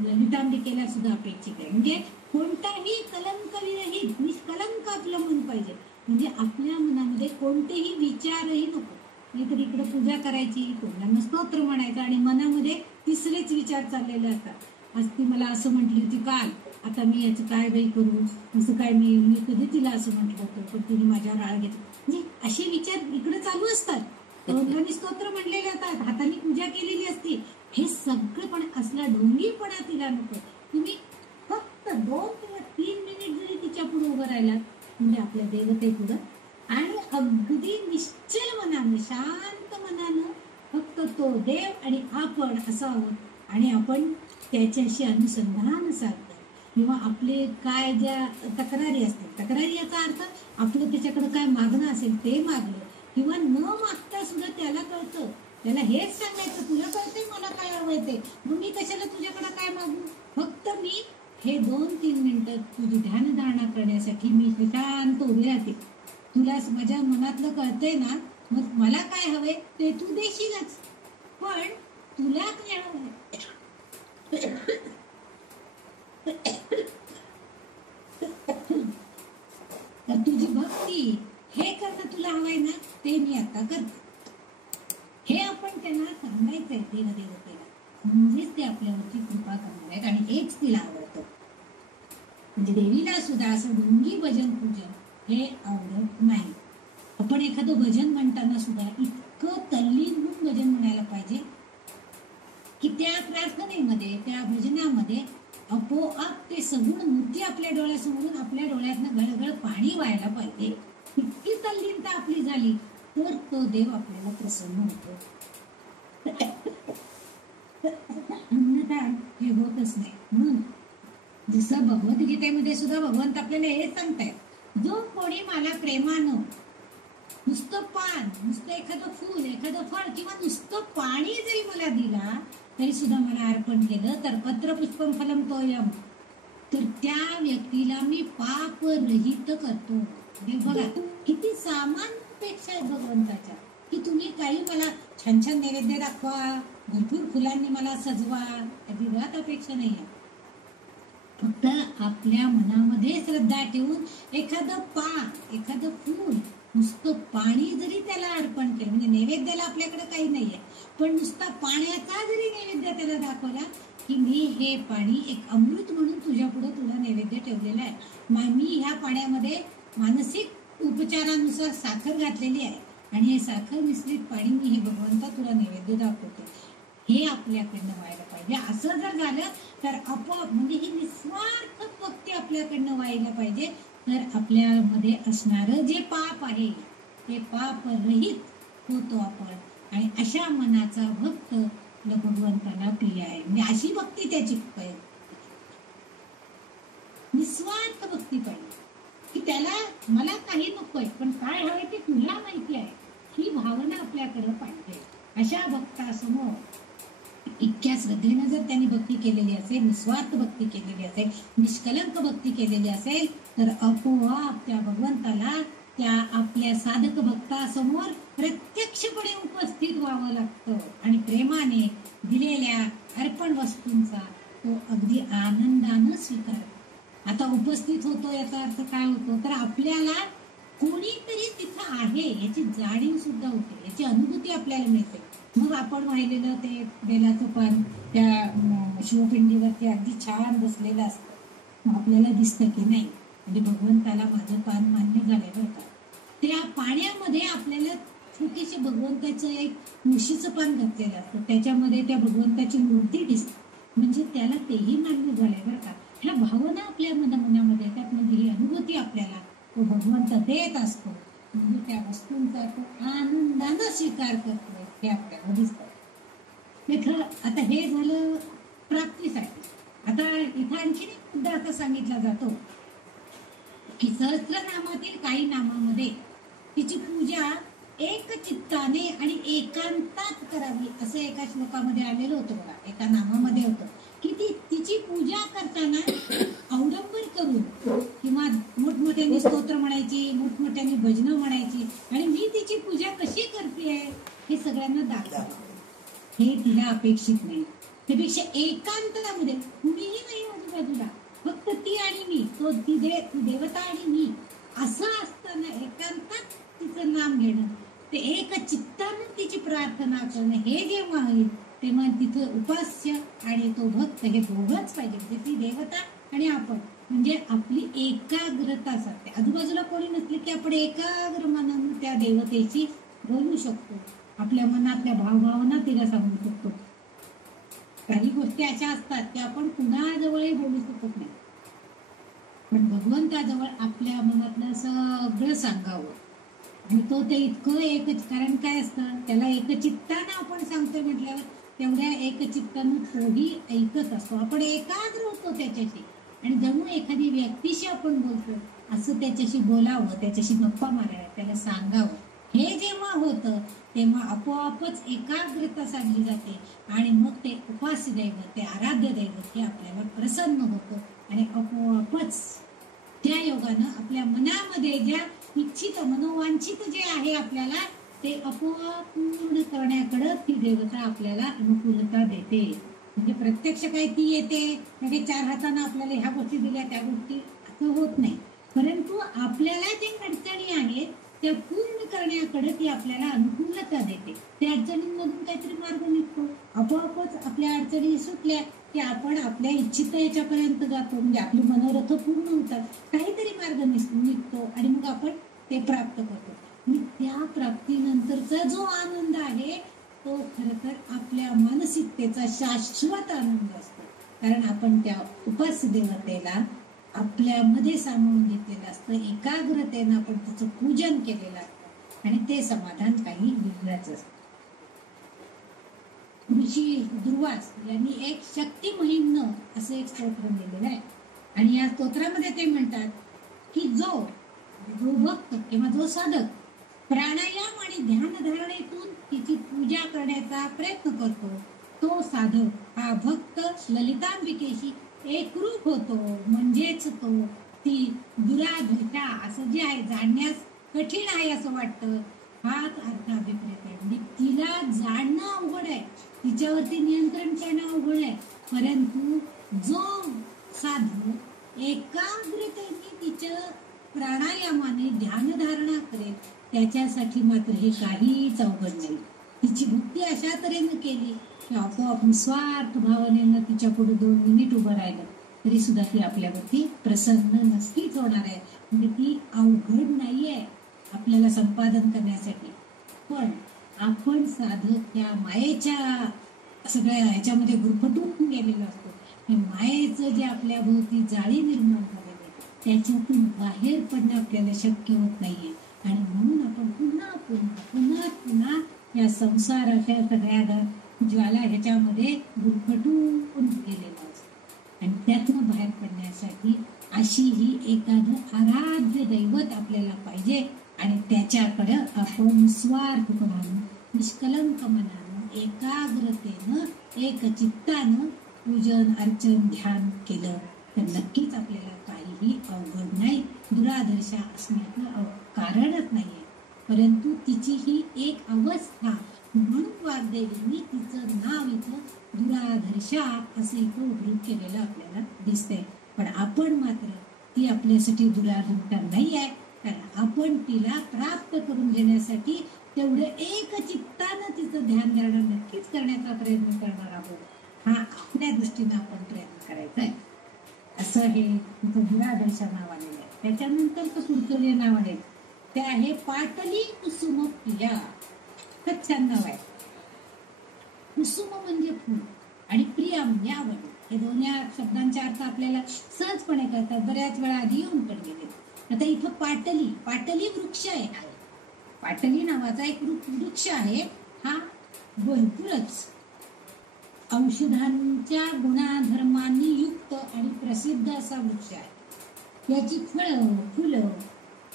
ललितांबिकेला सुद्धा अपेक्षित आहे. म्हणजे कोणताही कलंकविरहित निष्कलंक आपलं मन पाहिजे. म्हणजे आपल्या मनामध्ये कोणतेही विचारही नको. नाहीतर इकडे पूजा करायची, तोंडानं स्तोत्र म्हणायचं आणि मनामध्ये तिसरेच विचार चाललेले असतात. आज ती मला असं म्हटली होती काल, आता मी याचं काय बाई करू, असं काय मी कधी तिला असं म्हटलं होतं पण तिने माझ्यावर राळ घेतली. म्हणजे असे विचार इकडे चालू असतात. तोंडाने स्तोत्र म्हणलेले असतात, हाताने पूजा केलेली असते. हे सगळं पण असला ढोंगीपणा तिला नको. तुम्ही फक्त 2 किंवा 3 मिनिट जरी तिच्या पुढे उभं राहिलात म्हणजे आपल्या देवतेपुढं, आणि अगदी निश्चल मनानं, शांत मनानं फक्त तो देव आणि आपण असावं, आणि आपण त्याच्याशी अनुसंधान साधलं. किंवा आपले काय ज्या तक्रारी असतील, तक्रारी याचा अर्थ आपलं त्याच्याकडे काय मागणं असेल ते मागलं, किंवा न मागता सुद्धा त्याला कळतं, त्याला हेच सांगायचं तुला कळतंय मला काय हवंय ते, मग मी कशाला तुझ्याकडे काय मागू. फक्त मी हे 2-3 मिनिटं तुझी ध्यानधारणा करण्यासाठी मी शांत उभी राहते. तुला माझ्या मनातलं कळतंय ना, मग मला काय हवंय ते तू देशीलच, पण तुला काय हवंय तर तुझी भक्ती हे करणं तुला हवंय ना, ते मी आता करते. हे आपण त्यांना सांगायचंय देवदेवतेला, म्हणजेच ते आपल्यावरची कृपा करणार आहेत. आणि हेच तिला आवडतं. म्हणजे देवीला सुद्धा असं ढोंगी भजन पूजन हे आवडत नाही. आपण एखादं भजन म्हणताना सुद्धा इतकं तल्लीन होऊन भजन म्हणायला पाहिजे की त्या प्रार्थनेमध्ये, त्या भजनामध्ये आपोआप ते सगुण मूर्ती आपल्या डोळ्यासमोरून, आपल्या डोळ्यातनं गळगळ पाणी व्हायला पाहिजे. इतकी तल्लीनता आपली झाली तर तो देव आपल्याला प्रसन्न होतो. अन्यथा हे होतच नाही. म्हणून जसं भगवद्गीतेमध्ये सुद्धा भगवंत आपल्याला हे सांगतायत, जो कोणी मला प्रेमानं नुसतं पान, नुसतं एखादं फूल, एखादं फळ किंवा नुसतं पाणी जरी मला दिला तरी सुद्धा मला अर्पण केलं तर पत्र पुष्पम फलम तोयम, तर त्या व्यक्तीला मी पाप रहित करतो. बघा किती सामान्य अपेक्षा आहे भगवंताच्या, की तुम्ही काही मला छान छान नैवेद्य दाखवा, भरपूर फुलांनी मला सजवा, अजिबात अपेक्षा नाही आहे. फक्त आपल्या मनामध्ये श्रद्धा ठेवून एखादं पान, एखादं फूल, नुसतं पाणी जरी त्याला अर्पण केलं, म्हणजे नैवेद्याला आपल्याकडे काही नाहीये, पण नुसता पाण्याचा जरी नैवेद्य त्याला दाखवला की मी हे पाणी एक अमृत म्हणून तुझ्या पुढे तुला नैवेद्य ठेवलेलं आहे, मी ह्या पाण्यामध्ये मानसिक उपचारानुसार साखर घातलेली आहे आणि हे साखर मिश्रित पाणी मी हे भगवंता तुला नैवेद्य दाखवतो, हे आपल्याकडनं व्हायला पाहिजे. असं जर झालं तर आपोआप, म्हणजे ही निस्वार्थ भक्ती आपल्याकडनं व्हायला पाहिजे. तर आपल्यामध्ये असणारं जे पाप आहे ते पाप रहित होतो आपण, आणि अशा मनाचा भक्त भगवंताला प्रिय आहे. म्हणजे अशी भक्ती त्याची पाहिजे, निस्वार्थ भक्ती पाहिजे, की त्याला मला काही नकोय पण काय हवंय ते तुला माहिती आहे, ही भावना आपल्याकडे पाहिजे. अशा भक्तासमोर इतक्या श्रद्धेनं जर त्यांनी भक्ती केलेली असेल, निस्वार्थ भक्ती केलेली असेल, निष्कलंक भक्ती केलेली असेल, तर आपोआप त्या भगवंताला त्या आपल्या साधक भक्तासमोर प्रत्यक्षपणे उपस्थित व्हावं लागतं आणि प्रेमाने दिलेल्या अर्पण वस्तूंचा तो अगदी आनंदानं स्वीकार. आता उपस्थित होतो याचा अर्थ काय होतो, तर आपल्याला कोणीतरी तिथं आहे याची जाणीव सुद्धा होते, याची अनुभूती आपल्याला मिळते. मग आपण वाहिलेलं ते बेलाचं पान त्या शिवपिंडीवरती अगदी छान बसलेलं असतं, मग आपल्याला दिसतं की नाही म्हणजे भगवंताला माझं पान मान्य झालंय बरं का. त्या पाण्यामध्ये आपल्याला छोटीशी भगवंताचं एक मुशीचं पान घातलेलं असतं, त्याच्यामध्ये त्या भगवंताची मूर्ती दिसते, म्हणजे त्याला तेही मान्य झालंय बरं का. ह्या भावना आपल्या मनामध्ये येतात, म्हणजे ही अनुभूती आपल्याला तो भगवंत देत असतो, म्हणजे त्या वस्तूंचा तो आनंदानं स्वीकार करतोय हे आपल्याला दिसतं. इथं आता हे झालं प्राप्तीसाठी. आता इथं आणखी एक मुद्दा असा सांगितला जातो की सहस्त्रनामातील काही नामामध्ये तिची पूजा एक चित्ताने आणि एकांतात करावी असं एका श्लोकामध्ये आलेलं होतं बघा, एका नामामध्ये होतं की तिची पूजा करताना अवलंबन करून किंवा मोठमोठ्याने स्तोत्र म्हणायची, मोठमोठ्याने भजनं म्हणायची आणि मी तिची पूजा कशी करते हे सगळ्यांना दाखवावं, हे तिला अपेक्षित नाही. त्यापेक्षा एकांतामध्ये कुणीही नाही आजूबाजूला, फक्त ती आणि मी, ती देवता आणि मी असं असताना एकांतात तिचं नाम घेणं, ते एक चित्तानं तिची प्रार्थना करणं, हे जेव्हा होईल तेव्हा तिथं उपास्य आणि तो भक्त हे दोघंच पाहिजे. म्हणजे ती देवता आणि आपण, म्हणजे आपली एकाग्रता साधते. आजूबाजूला कोणी नसले की आपण एकाग्र मनानं त्या देवतेशी बोलू शकतो, आपल्या मनातल्या भावभावना तिला सांगू शकतो. काही गोष्टी अशा असतात की आपण कुणाजवळही बोलू शकत नाही, पण भगवंताजवळ आपल्या मनातलं सगळं सांगावं आणि तो ते इतकं एकच. कारण काय असतं, त्याला एकचित्तानं आपण सांगतोय म्हटल्यावर तेवढ्या एकचित्तानं तोही ऐकत असतो. आपण एकाग्र होतो त्याच्याशी आणि जणू एखादी व्यक्तीशी आपण बोलतो असं त्याच्याशी बोलावं, त्याच्याशी गप्पा माराव्या, त्याला सांगावं. हे जेव्हा होतं तेव्हा आपोआपच एकाग्रता साधली जाते आणि मग ते उपास्य दैवत, ते आराध्य दैवत हे आपल्याला प्रसन्न होतं आणि आपोआपच त्या योगानं आपल्या मनामध्ये ज्या इच्छित मनोवांछित जे आहे आपल्याला ते आपोआप पूर्ण करण्याकडे ती देवता आपल्याला अनुकूलता देते. म्हणजे प्रत्यक्ष काय ती येते म्हणजे चार हाताने आपल्याला ह्या गोष्टी दिल्या त्या गोष्टी असं होत नाही, परंतु आपल्याला जे अडचणी आहेत त्या पूर्ण करण्याकडे ती आपल्याला अनुकूलता देते. त्या अडचणींमधून काहीतरी मार्ग निघतो, आपोआपच आपल्या अडचणी सुटल्या की आपण आपल्या इच्छित याच्यापर्यंत जातो, म्हणजे आपली मनोरथ पूर्ण होतात, काहीतरी मार्ग निघतो आणि मग आपण ते प्राप्त करतो. त्या प्राप्तीनंतरचा जो आनंद आहे तो खरं तर आपल्या मानसिकतेचा शाश्वत आनंद असतो, कारण आपण त्या उपास्य देवतेला आपल्यामध्ये सामावून घेतलेलं असतं, एकाग्रतेनं आपण त्याचं पूजन केलेलं असतं आणि ते समाधान काही वेगळंच असतं. ऋषी दुर्वास यांनी एक शक्ती महिम्न असं एक स्तोत्र लिहिलेलं आहे आणि या स्तोत्रामध्ये ते म्हणतात की जो भक्त किंवा जो साधक प्राणायाम आणि ध्यानधारणेतून तिची पूजा करण्याचा प्रयत्न करतो, तो साधक हा भक्त ललितांबिकेशी एकरूप होतो. म्हणजेच तो ती दुराधर्षा असं जे आहे जाणण्यास कठीण आहे असं वाटतं, हाच अर्थाभिप्रेत आहे. म्हणजे तिला जाणणं अवघड आहे, तिच्यावरती नियंत्रण करणं अवघड आहे, परंतु जो साधक एकाग्रतेने तिच्या प्राणायामाने ध्यानधारणा करेल त्याच्यासाठी मात्र हे काहीच अवघड नाही. तिची भक्ती अशा तऱ्हेनं केली की आपोआप निस्वार्थ भावनेनं तिच्या पुढे 2 मिनिट उभं राहिलं तरी सुद्धा ती आपल्यावरती प्रसन्न नक्कीच होणार आहे. म्हणजे ती अवघड नाहीये आपल्याला संपादन करण्यासाठी, पण आपण साधक त्या मायेच्या सगळ्या ह्याच्यामध्ये गुरफटून गेलेलो असतो. हे मायेचं जे आपल्या भोवती जाळी निर्माण झालेली त्याच्यातून बाहेर पडणं आपल्याला शक्य होत नाहीये आणि म्हणून आपण पुन्हा पुन्हा पुन्हा पुन्हा या संसाराच्या सगळ्या ज्वाला ह्याच्यामध्ये गुरफटून गेलेलो असतो आणि त्यातनं बाहेर पडण्यासाठी अशी ही एखादं आराध्य दैवत आपल्याला पाहिजे आणि त्याच्याकडे आपण निस्वार्थपणानं निष्कलंक मनानं एकाग्रतेनं एकचित्तानं पूजन अर्चन ध्यान केलं तर नक्कीच आपल्याला काहीही अवघड नाही, दुरादर्शा असण्याचं कारणच नाहीये. परंतु तिची ही एक अवस्था म्हणून वाग्देवींनी तिचं नाव इथं दुराधर्षा असं इथं उद्धृत केलेलं आपल्याला दिसतंय. पण आपण मात्र ती आपल्यासाठी दुराधर्षा नाही आहे, कारण आपण तिला प्राप्त करून घेण्यासाठी तेवढं एक चित्तानं तिचं ध्यान धरणं नक्कीच करण्याचा प्रयत्न करणार आहोत. हा आपल्या दृष्टीनं आपण प्रयत्न करायचा आहे. असं हे तिचं दुराधर्षा नाव आलेलं आहे. त्याच्यानंतर पुढचं जे नाव आहे ते आहे पाटली कुसुम प्रिया. खूप छान नाव आहे. कुसुम म्हणजे फुल आणि प्रिया म्हणजे आवड. हे दोन्ही शब्दांचे अर्थ आपल्याला सहजपणे कळतात, बऱ्याच वेळा आधी येऊन पण गेले. आता इथं पाटली वृक्ष आहे. पाटली नावाचा एक वृक्ष आहे. हा भरपूरच औषधांच्या गुणधर्मांनी युक्त आणि प्रसिद्ध असा वृक्ष आहे. याची फुलं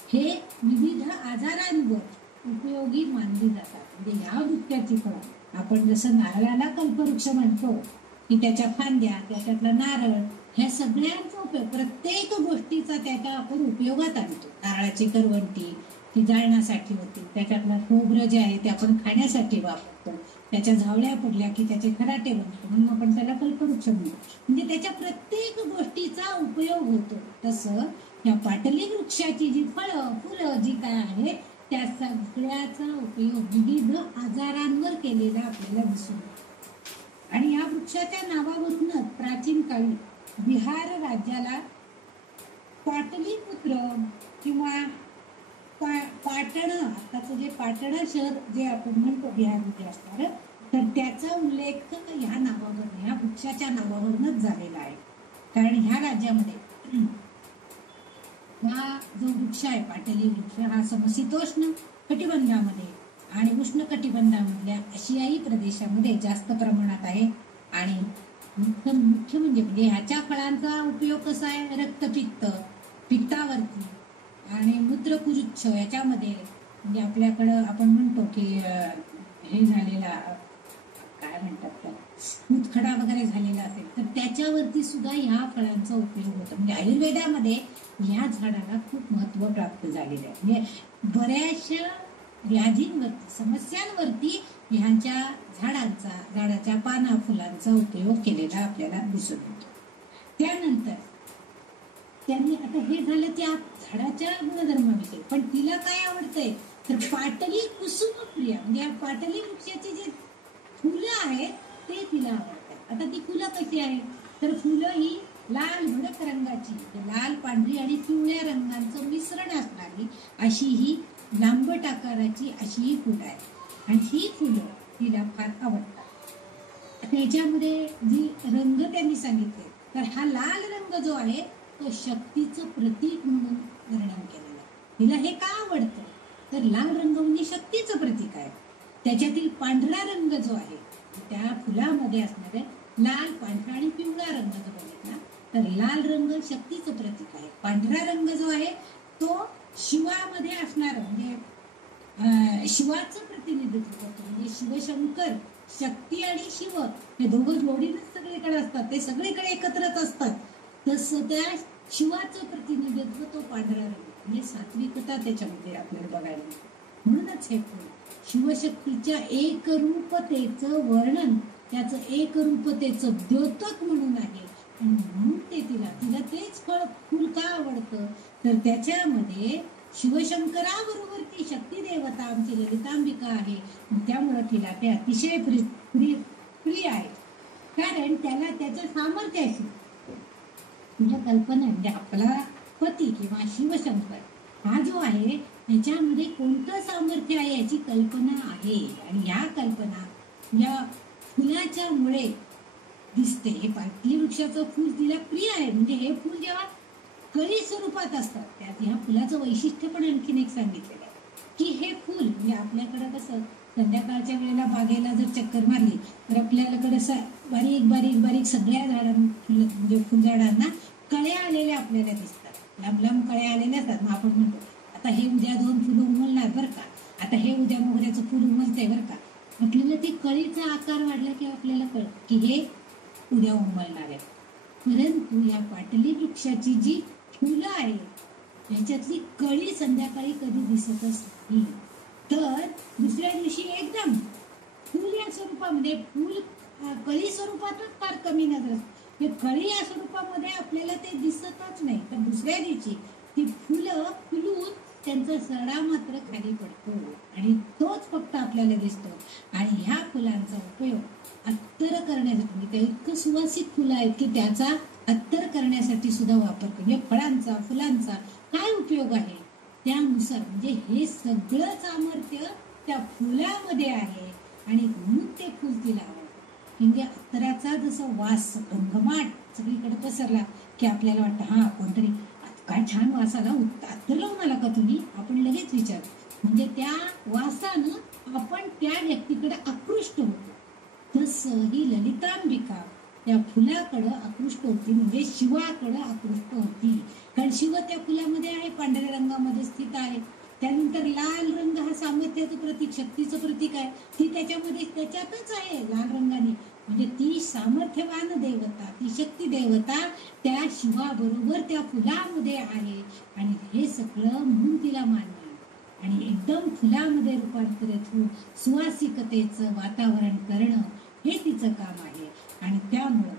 हे विविध आजारांवर उपयोगी मानली जातात. म्हणजे या वृक्षाची फळं आपण जसं नारळाला कल्पवृक्ष म्हणतो की त्याच्या फांद्या, त्याच्यातला नारळ, ह्या सगळ्यांचा उपयोग, प्रत्येक गोष्टीचा त्याच्या आपण उपयोगात आणतो. नारळाची करवंटी ती जाळण्यासाठी होती, त्याच्यातलं खोबरं जे आहे ते आपण खाण्यासाठी वापरतो, त्याच्या झावळ्या पडल्या की त्याचे खराटे बनतो, म्हणून आपण त्याला कल्पवृक्ष म्हणतो. म्हणजे त्याच्या प्रत्येक गोष्टीचा उपयोग होतो. तसं या पाटली वृक्षाची जी फुलं जी काय आहे त्या सगळ्याचा उपयोग विविध आजारांवर केलेला आपल्याला दिसून येतो. आणि या वृक्षाच्या नावावरूनच प्राचीन काळी बिहार राज्याला पाटलीपुत्र किंवा पाटण, आताचं जे पाटण शहर जे आपण म्हणतो बिहारमध्ये असणार, तर त्याचा उल्लेख ह्या नावावर, ह्या वृक्षाच्या नावावरूनच झालेला आहे. कारण ह्या राज्यामध्ये हा जो वृक्ष आहे पाटली वृक्ष हा समशीतोष्ण कटिबंधामध्ये आणि उष्ण कटिबंधामधल्या आशियाई प्रदेशामध्ये जास्त प्रमाणात आहे. आणि मुख्य म्हणजे ह्याच्या फळांचा उपयोग कसा आहे, पित्तावरती आणि मूत्रकुरुच्छ याच्यामध्ये, म्हणजे आपल्याकडं आपण म्हणतो की हे झालेला काय म्हणतात मूतखडा वगैरे झालेला असेल तर त्याच्यावरती सुद्धा ह्या फळांचा उपयोग होतो. म्हणजे आयुर्वेदामध्ये ह्या झाडाला खूप महत्व प्राप्त झालेलं आहे. म्हणजे बऱ्याचशा व्याधींवरती, समस्यांवरती ह्यांच्या झाडाच्या पाना फुलांचा उपयोग केलेला आपल्याला दिसून येतो. त्यानंतर त्यांनी, आता हे झालं त्या झाडाच्या गुणधर्माविषयी, पण तिला काय आवडतंय तर पाटली कुसुमप्रिया, म्हणजे पाटली वृक्षाची जी फुलं आहेत ते तिला आवडतात. आता ती फुलं कशी आहेत तर फुलं ही लाल भडक रंगाची, लाल, पांढरी आणि पिवळ्या रंगांचं मिश्रण असणारी अशी ही लांबट आकाराची अशी ही फुलं आहे. आणि ही फुलं तिला फार आवडतात. त्याच्यामध्ये जी रंग त्यांनी सांगितले तर हा लाल रंग जो आहे तो शक्तीचं प्रतीक म्हणून वर्णन केलेलं आहे. तिला हे का आवडतं तर लाल रंग म्हणजे शक्तीचं प्रतीक आहे. त्याच्यातील पांढरा रंग जो आहे त्या फुलामध्ये असणारे लाल, पांढरा आणि पिवळा रंग जो बघितला तर लाल रंग शक्तीचं प्रतीक आहे. पांढरा रंग जो आहे तो शिवामध्ये असणार, म्हणजे शिवाचं प्रतिनिधित्व करतो. म्हणजे शिवशंकर, शक्ती आणि शिव हे दोघं जोडीनच सगळीकडे असतात, ते सगळीकडे एकत्रच असतात. तसं त्या शिवाचं प्रतिनिधित्व तो पांढरा रंग, म्हणजे सात्विकता त्याच्यामध्ये आपल्याला बघायला मिळते. म्हणूनच हे फुल शिवशक्तीच्या एकरूपतेचं वर्णन, त्याचं एकरूपतेचं द्योतक म्हणून आहे. म्हणून ते तिला तेच फूल का आवडतं तर त्याच्यामध्ये शिवशंकराबरोबर ती शक्ती देवता आमची ललितांबिका आहे. त्यामुळं तिला ते अतिशय प्रिय आहे. कारण त्याला त्याचं सामर्थ्य आहे. म्हणजे कल्पना, म्हणजे आपला पती किंवा शिवशंकर हा जो आहे त्याच्यामध्ये कोणतं सामर्थ्य आहे याची कल्पना आहे. आणि या कल्पना या फुलाच्या मुळे दिसते. हे पाटली वृक्षाचं फूल तिला प्रिय आहे. म्हणजे हे फूल जेव्हा कळी स्वरूपात असतात त्यात ह्या फुलाचं वैशिष्ट्य पण आणखीन एक सांगितलेलं आहे की हे फूल, म्हणजे आपल्याकडं कसं संध्याकाळच्या वेळेला बागेला जर चक्कर मारली तर आपल्याकडे बारीक बारीक बारीक सगळ्या म्हणजे फुलझाडांना कळ्या आलेल्या आपल्याला दिसतात, लांब लांब कळ्या आलेल्या असतात. मग आपण म्हणतो आता हे उद्या 2 फुलं उमलणार बरं का, आता हे उद्या मोगऱ्याचं फुल उमलतंय बरं का. आपल्याला ती कळीचा आकार वाढला की आपल्याला कळतं की हे उद्या उमलणार आहे. परंतु या पाटली वृक्षाची जी फुलं आहे त्याच्यातली कळी संध्याकाळी कधी दिसतच नाही. तर दुसऱ्या दिवशी एकदम फुल या स्वरूपामध्ये, फुल कळी स्वरूपातच फार कमी नजर असते. कळी या स्वरूपामध्ये आपल्याला ते दिसतच नाही. तर दुसऱ्या दिवशी ती फुलं फुलून त्यांचा सडा मात्र खाली पडतो आणि तोच फक्त आपल्याला दिसतो. आणि ह्या फुलांचा उपयोग अत्तर करण्यासाठी, म्हणजे त्या इतकं सुवासिक फुलं आहेत की त्याचा अत्तर करण्यासाठी सुद्धा वापर करतो. म्हणजे फळांचा, फुलांचा काय उपयोग आहे त्यानुसार, म्हणजे हे सगळं सामर्थ्य त्या फुलामध्ये आहे. आणि म्हणून ते फुल तिला आवडतं. म्हणजे अत्तराचा जसा वास घमघमाट सगळीकडे पसरला की आपल्याला वाटतं हा कोणतरी काय छान वासाला अत्तर लावून आला का तुम्ही, आपण लगेच विचार. म्हणजे त्या वासानं आपण त्या व्यक्तीकडे आकृष्ट होतो. तसं ही ललितांबिका त्या फुलाकडं आकृष्ट होती, म्हणजे शिवाकडं आकृष्ट होती. कारण शिव त्या फुलामध्ये आहे, पांढऱ्या रंगामध्ये स्थित आहे. त्यानंतर लाल रंग हा सामर्थ्याचं प्रतीक, शक्तीचं प्रतीक आहे. ती त्याच्यामध्ये त्याच्यातच आहे लाल रंगाने. म्हणजे ती सामर्थ्यवान देवता, ती शक्ती देवता त्या शिवाबरोबर त्या फुलामध्ये आहे. आणि हे सगळं म्हणून तिला मान्य आहे. आणि एकदम फुलामध्ये रूपांतरित होऊन सुवासिकतेचं वातावरण करणं हे तिचं काम आहे. आणि त्यामुळं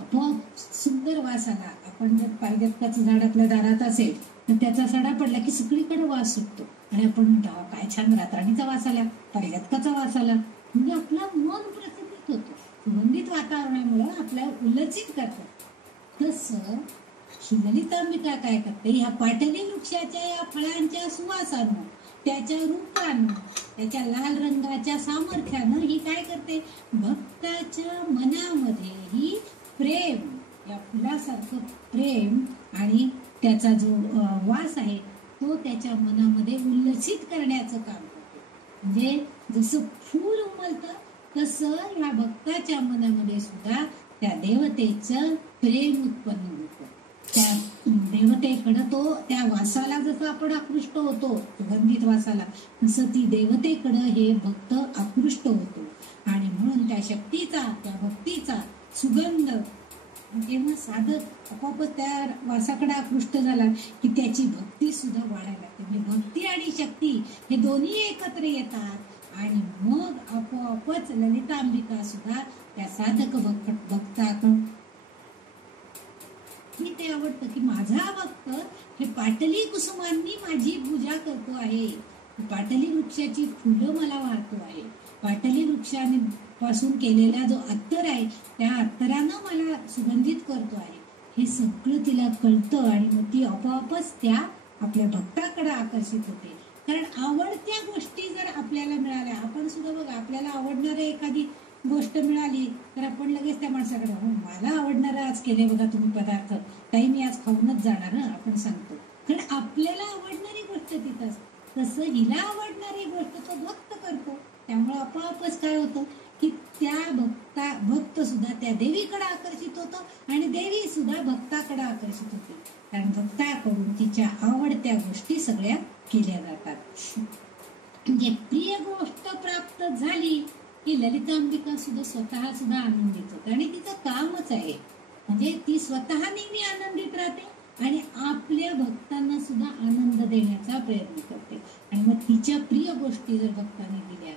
आपोआप सुंदर वास आला. आपण जर पारिजातकाचं झाड आपल्या दारात असेल तर त्याचा सडा पडला की सगळीकडे वास सुटतो. आणि आपण म्हणतो काय छान रातराणीचा वास आला, पारिजातकाचा वास आला. म्हणजे आपलं मन प्रसन्नित होतं. सुगंधित वातावरणामुळे आपल्याला उल्लसित करतात. तसं ललितांबिका काय करते, ह्या पाटली वृक्षाच्या या फळांच्या सुवासानं, त्याच्या रूपानं, त्याच्या लाल रंगाच्या सामर्थ्यानं ही काय करते, भक्ताच्या मनामध्ये ही प्रेम, या फुलासारखं प्रेम आणि त्याचा जो वास आहे तो त्याच्या मनामध्ये उल्लसित करण्याचं काम करतो. म्हणजे जसं फूल उमलतं तसं या भक्ताच्या मनामध्ये सुद्धा त्या देवतेचं प्रेम उत्पन्न होतं. त्या देवतेकडं तो त्या वासाला जसं आपण आकृष्ट होतो, सुगंधित वासाला, तसं ती देवतेकडं हे भक्त आकृष्ट होतो. आणि म्हणून त्या शक्तीचा, त्या भक्तीचा सुगंध जेव्हा साधक आपोआपच त्या वासाकडे आकृष्ट झाला की त्याची भक्ती सुद्धा वाढायला लागते. म्हणजे भक्ती आणि शक्ती हे दोन्ही एकत्र येतात आणि मग आपोआपच ललितांबिका सुद्धा त्या साधक भक्ताकडून मी ते आवडतं की माझा भक्त हे पाटली कुसुमांनी माझी पूजा करतो आहे. पाटली वृक्षाची फुलं मला वाहतो आहे. पाटली वृक्षाने पासून केलेला जो अत्तर आहे त्या अत्तरानं मला सुगंधित करतो आहे. हे सगळं तिला कळतं आणि मग ती आपोआपच त्या आपल्या भक्ताकडे आकर्षित होते. कारण आवडत्या गोष्टी जर आपल्याला मिळाल्या, आपण सुद्धा बघा आपल्याला आवडणारी एखादी गोष्ट मिळाली तर आपण लगेच त्या माणसाकडे, हो मला आवडणारं आज केले बघा तुम्ही पदार्थ, ताई मी आज खाऊनच जाणार, आपण सांगतो. कारण आपल्याला आवडणारी गोष्ट तिथं असते. तसं हिला आवडणारी गोष्ट तो भक्त करतो. त्यामुळे आपोआपच काय होतं की त्या भक्त सुद्धा त्या देवीकडे आकर्षित होतो आणि देवी सुद्धा भक्ताकडे आकर्षित होते. कारण भक्ताकडून तिच्या आवडत्या गोष्टी सगळ्या केल्या जातात. म्हणजे प्रिय गोष्ट प्राप्त झाली की ललितांबिका सुद्धा स्वतः सुद्धा आनंदित होते. आणि तिचं कामच आहे, म्हणजे ती स्वतः नेहमी आनंदित राहते आणि आपल्या भक्तांना सुद्धा आनंद देण्याचा प्रयत्न करते. आणि मग तिच्या प्रिय गोष्टी जर भक्तांनी दिल्या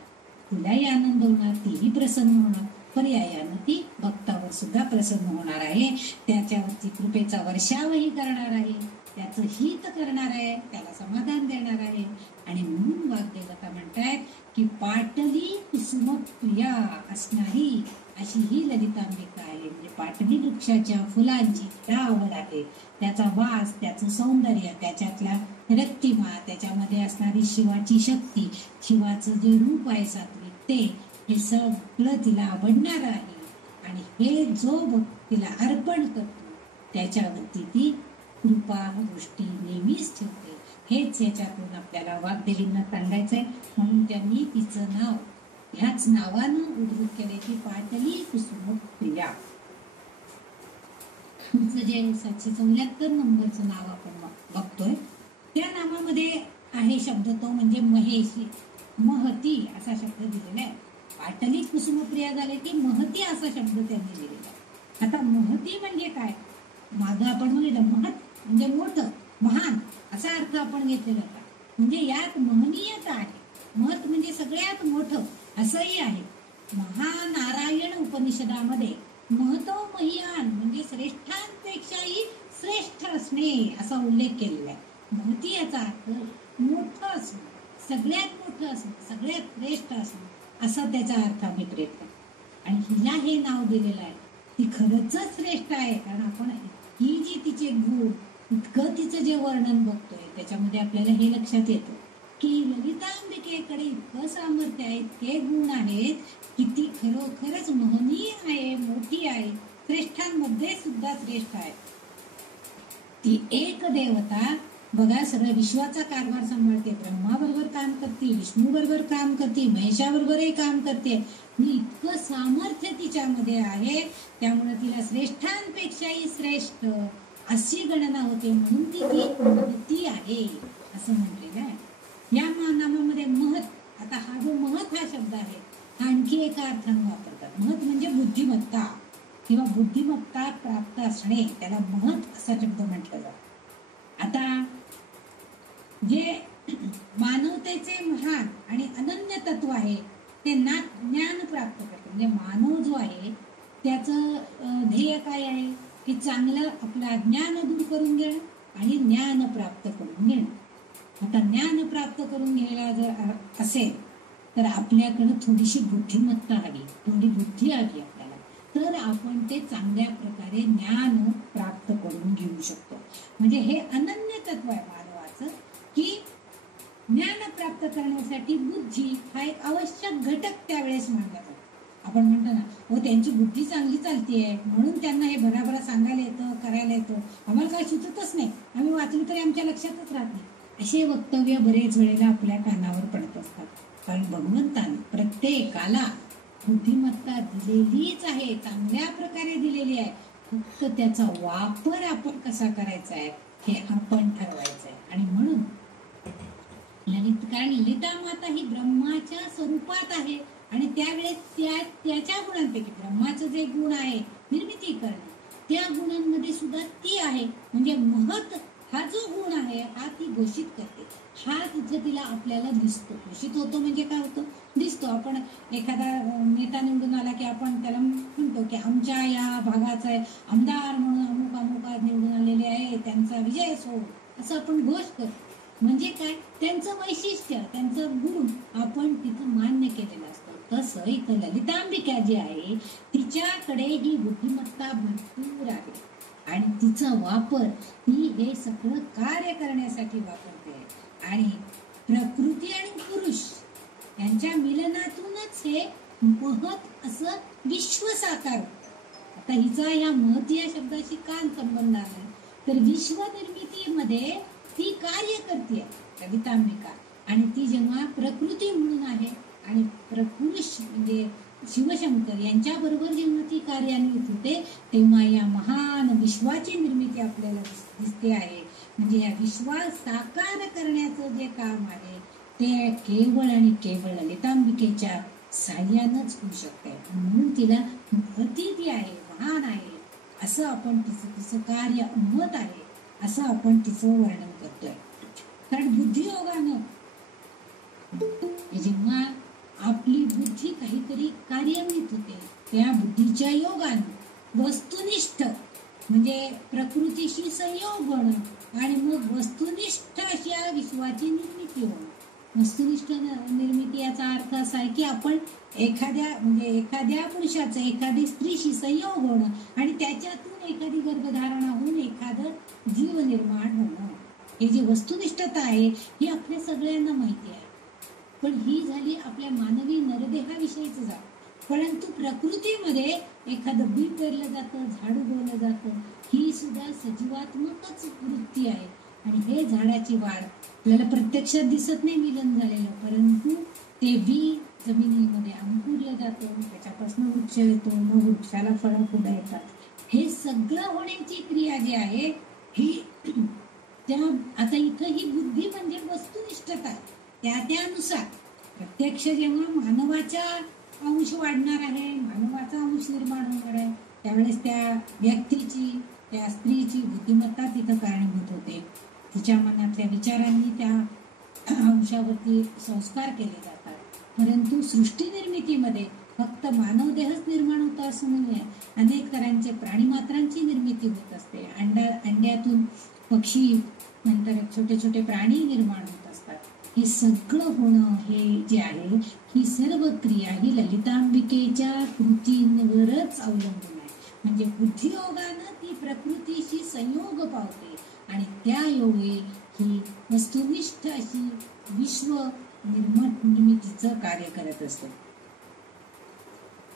तिलाही आनंद होणार, तीही प्रसन्न होणार, पर्यायानं ती भक्तावर सुद्धा प्रसन्न होणार आहे. त्याच्यावरती कृपेचा वर्षावही करणार आहे, त्याचं हित करणार आहे, त्याला समाधान देणार आहे. आणि म्हणून वाग्देवता म्हणतायत की पाटली कुसुम प्रिया असणारी अशी ही ललितांबिका आहे. म्हणजे पाटली वृक्षाच्या फुलांची तिला आवड आहे, त्याचा वास, त्याचं सौंदर्य, त्याच्यातला रक्तिमा, त्याच्यामध्ये असणारी शिवाची शक्ती, शिवाचं जे रूप आहे सात्विक, ते हे सगळं तिला आवडणार आहे. आणि हे जो भक्तीला अर्पण करतो त्याच्यावरती ती कृपा दृष्टी नेहमीच ठेवते. हेच याच्यातून आपल्याला वाग्देवींना सांगायचंय. म्हणून त्यांनी तिचं नाव ह्याच नावानं उद्धृत केले की पाटली कुसुम प्रिया. जे 774 नंबरचं नाव आपण बघतोय त्या नावामध्ये आहे शब्द तो म्हणजे महेशी, महती असा शब्द दिलेला आहे. पाटली कुसुमप्रिया झाले की महती असा शब्द त्यांनी दिलेला आहे. आता महती म्हणजे काय, मागं आपण म्हणलं महत म्हणजे मोठं, महान असा अर्थ आपण घेतलेला होता. म्हणजे यात महनीयता आहे. महत म्हणजे सगळ्यात मोठं असंही आहे. महानारायण उपनिषदामध्ये महतो महियान म्हणजे श्रेष्ठांपेक्षाही श्रेष्ठ असणे असा उल्लेख केलेला आहे. महती याचा अर्थ मोठं असणं, सगळ्यात मोठं असणं, सगळ्यात श्रेष्ठ असणं असा त्याचा अर्थ आम्ही प्रयत्न. आणि हिला हे नाव दिलेलं आहे ती खरंच श्रेष्ठ आहे. कारण आपण ही जी तिचे गुण, इतकं तिचं जे वर्णन बघतोय त्याच्यामध्ये आपल्याला हे लक्षात येतं की ललितांबिकेकडे इतकं सामर्थ्य आहे, इतके गुण आहेत की ती खरोखरच महनीय आहे, मोठी आहे, श्रेष्ठांमध्ये सुद्धा श्रेष्ठ आहे. ती एक देवता बघा सगळं विश्वाचा कारभार सांभाळते, ब्रह्माबरोबर काम करते, विष्णू बरोबर काम करते, महेशाबरोबरही काम करते. मी इतकं सामर्थ्य तिच्यामध्ये आहे, त्यामुळे तिला श्रेष्ठांपेक्षाही श्रेष्ठ अशी गणना होते, म्हणून ती महती आहे असं म्हटलेलं आहे. या नामामध्ये महत, आता हा जो महत हा शब्द आहे हा आणखी एका अर्थाने वापरतात. महत म्हणजे बुद्धिमत्ता किंवा बुद्धिमत्ता प्राप्त असणे, त्याला महत असा शब्द म्हटलं जातं. आता जे मानवतेचे महान आणि अनन्य तत्व आहे ते ज्ञान प्राप्त करते. म्हणजे मानव जो आहे त्याचं ध्येय काय आहे की चांगलं आपलं अज्ञान दूर करून घेणं आणि ज्ञान प्राप्त करून घेणं. आता ज्ञान प्राप्त करून घ्यायला जर असेल तर आपल्याकडे थोडीशी बुद्धिमत्ता हवी, थोडी बुद्धी हवी आपल्याला, तर आपण ते चांगल्या प्रकारे ज्ञान प्राप्त करून घेऊ शकतो. म्हणजे हे अनन्य तत्व आहे मानवाचं की ज्ञान प्राप्त करण्यासाठी बुद्धी हा एक आवश्यक घटक त्यावेळेस मानला जातो. आपण म्हणतो ना हो त्यांची बुद्धी चांगली चालतीये म्हणून त्यांना हे भराभरा सांगायला येतं, करायला येतं, आम्हाला काय सुचतच नाही, आम्ही वाचलं तरी आमच्या लक्षातच राहत नाही, असे वक्तव्य बरेच वेळेला आपल्या कानावर पडत असतात. कारण भगवंताने प्रत्येकाला बुद्धिमत्ता दिलेलीच आहे, चांगल्या प्रकारे दिलेली आहे, फक्त त्याचा वापर आपण कसा करायचा आहे हे आपण ठरवायचं आहे. आणि म्हणून कारण ललिता माता ही ब्रह्माच्या स्वरूपात आहे आणि त्यावेळेस त्याच्या गुणांपैकी ब्रह्माचं जे गुण आहे निर्मिती करणे, त्या गुणांमध्ये सुद्धा ती आहे. म्हणजे महत हा जो गुण आहे हा ती घोषित करते, हा तिथे तिला आपल्याला दिसतो. घोषित होतो म्हणजे काय होतं, दिसतो. आपण एखादा नेता निवडून आला की आपण त्याला म्हणतो की आमच्या या भागाचा आमदार म्हणून अमुक अमुक निवडून आलेले आहे, त्यांचा विजय असो, असं आपण घोष करतो. म्हणजे काय, त्यांचं वैशिष्ट्य, त्यांचं गुण आपण तिथं मान्य केलेलं असतं. तसं इथं ललितांबिका जी आहे तिच्याकडे ही बुद्धिमत्ता भरपूर आहे आणि तिचा वापर ती हे सगळं कार्य करण्यासाठी वापरते. आणि प्रकृती आणि पुरुष यांच्या मिलनातूनच हे महत असं विश्व साकार होतं. आता हिचा या महत या शब्दाशी काय संबंध आहे तर विश्व निर्मितीमध्ये ती कार्य करते ललितांबिका. आणि ती जेव्हा प्रकृती म्हणून आहे आणि पुरुष म्हणजे शिवशंकर यांच्या बरोबर जेव्हा ती कार्यान्वित होते तेव्हा या महान विश्वाची निर्मिती आपल्याला दिसते आहे. म्हणजे या विश्वास साकार करण्याचं जे काम आहे ते केवळ आणि केवळ ललितांबिकेच्या साह्यानंच होऊ शकते. म्हणून तिला महती जी आहे, महान आहे असं आपण तिचं कार्य महत आहे असं आपण तिचं वर्णन करतोय. कारण बुद्धियोगानं जेव्हा आपली बुद्धी काहीतरी कार्यान्वित होते त्या बुद्धीच्या योगानं वस्तुनिष्ठ म्हणजे प्रकृतीशी संयोग होणं आणि मग वस्तुनिष्ठ अशा विश्वाची निर्मिती होणं. वस्तुनिष्ठ निर्मिती याचा अर्थ असा आहे की आपण एखाद्या पुरुषाचं एखादी स्त्रीशी संयोग होणं आणि त्याच्यातून एखादी गर्भधारणा होऊन एखादं जीव निर्माण होणं. ही जी वस्तुनिष्ठता आहे ही आपल्या सगळ्यांना माहिती आहे, पण ही झाली आपल्या मानवी नरदेहाविषयीच झालं. परंतु प्रकृतीमध्ये एखादं बी पेरलं जातं, झाड उगवलं जातं, ही सुद्धा सजीवात्मकच वृत्ती आहे. आणि हे झाडाची वाढ आपल्याला प्रत्यक्षात दिसत नाही मिलन झालेलं, परंतु ते बी जमिनीमध्ये अंकुरलं जातं, त्याच्यापासून वृक्ष येतो, मग वृक्षाला फळं फुलं येतात. हे सगळं होण्याची क्रिया जी आहे ही त्या आता इथं ही बुद्धी म्हणजे वस्तुनिष्ठता त्यानुसार प्रत्यक्ष जेव्हा मानवाचा अंश वाढणार आहे, मानवाचा अंश निर्माण होणार आहे, त्यावेळेस त्या व्यक्तीची त्या स्त्रीची बुद्धिमत्ता तिथं कारणीभूत होते. तिच्या मनातल्या विचारांनी त्या अंशावरती संस्कार केले जातात. परंतु सृष्टी निर्मितीमध्ये फक्त मानवदेहच निर्माण होता असं नाहीये, अनेक तऱ्हांचे प्राणीमात्रांची निर्मिती होत असते. अंड्यातून पक्षी नंतर छोटे छोटे प्राणी निर्माण होत असतात. हे सगळं होणं हे जे आहे ही सर्व क्रिया ही ललितांबिकेच्या कृतींवरच अवलंबून आहे. म्हणजे बुद्धियोगानं ती प्रकृतीशी संयोग पावते आणि त्या योगे ही वस्तुनिष्ठ अशी विश्व निर्मितीचं कार्य करत असते.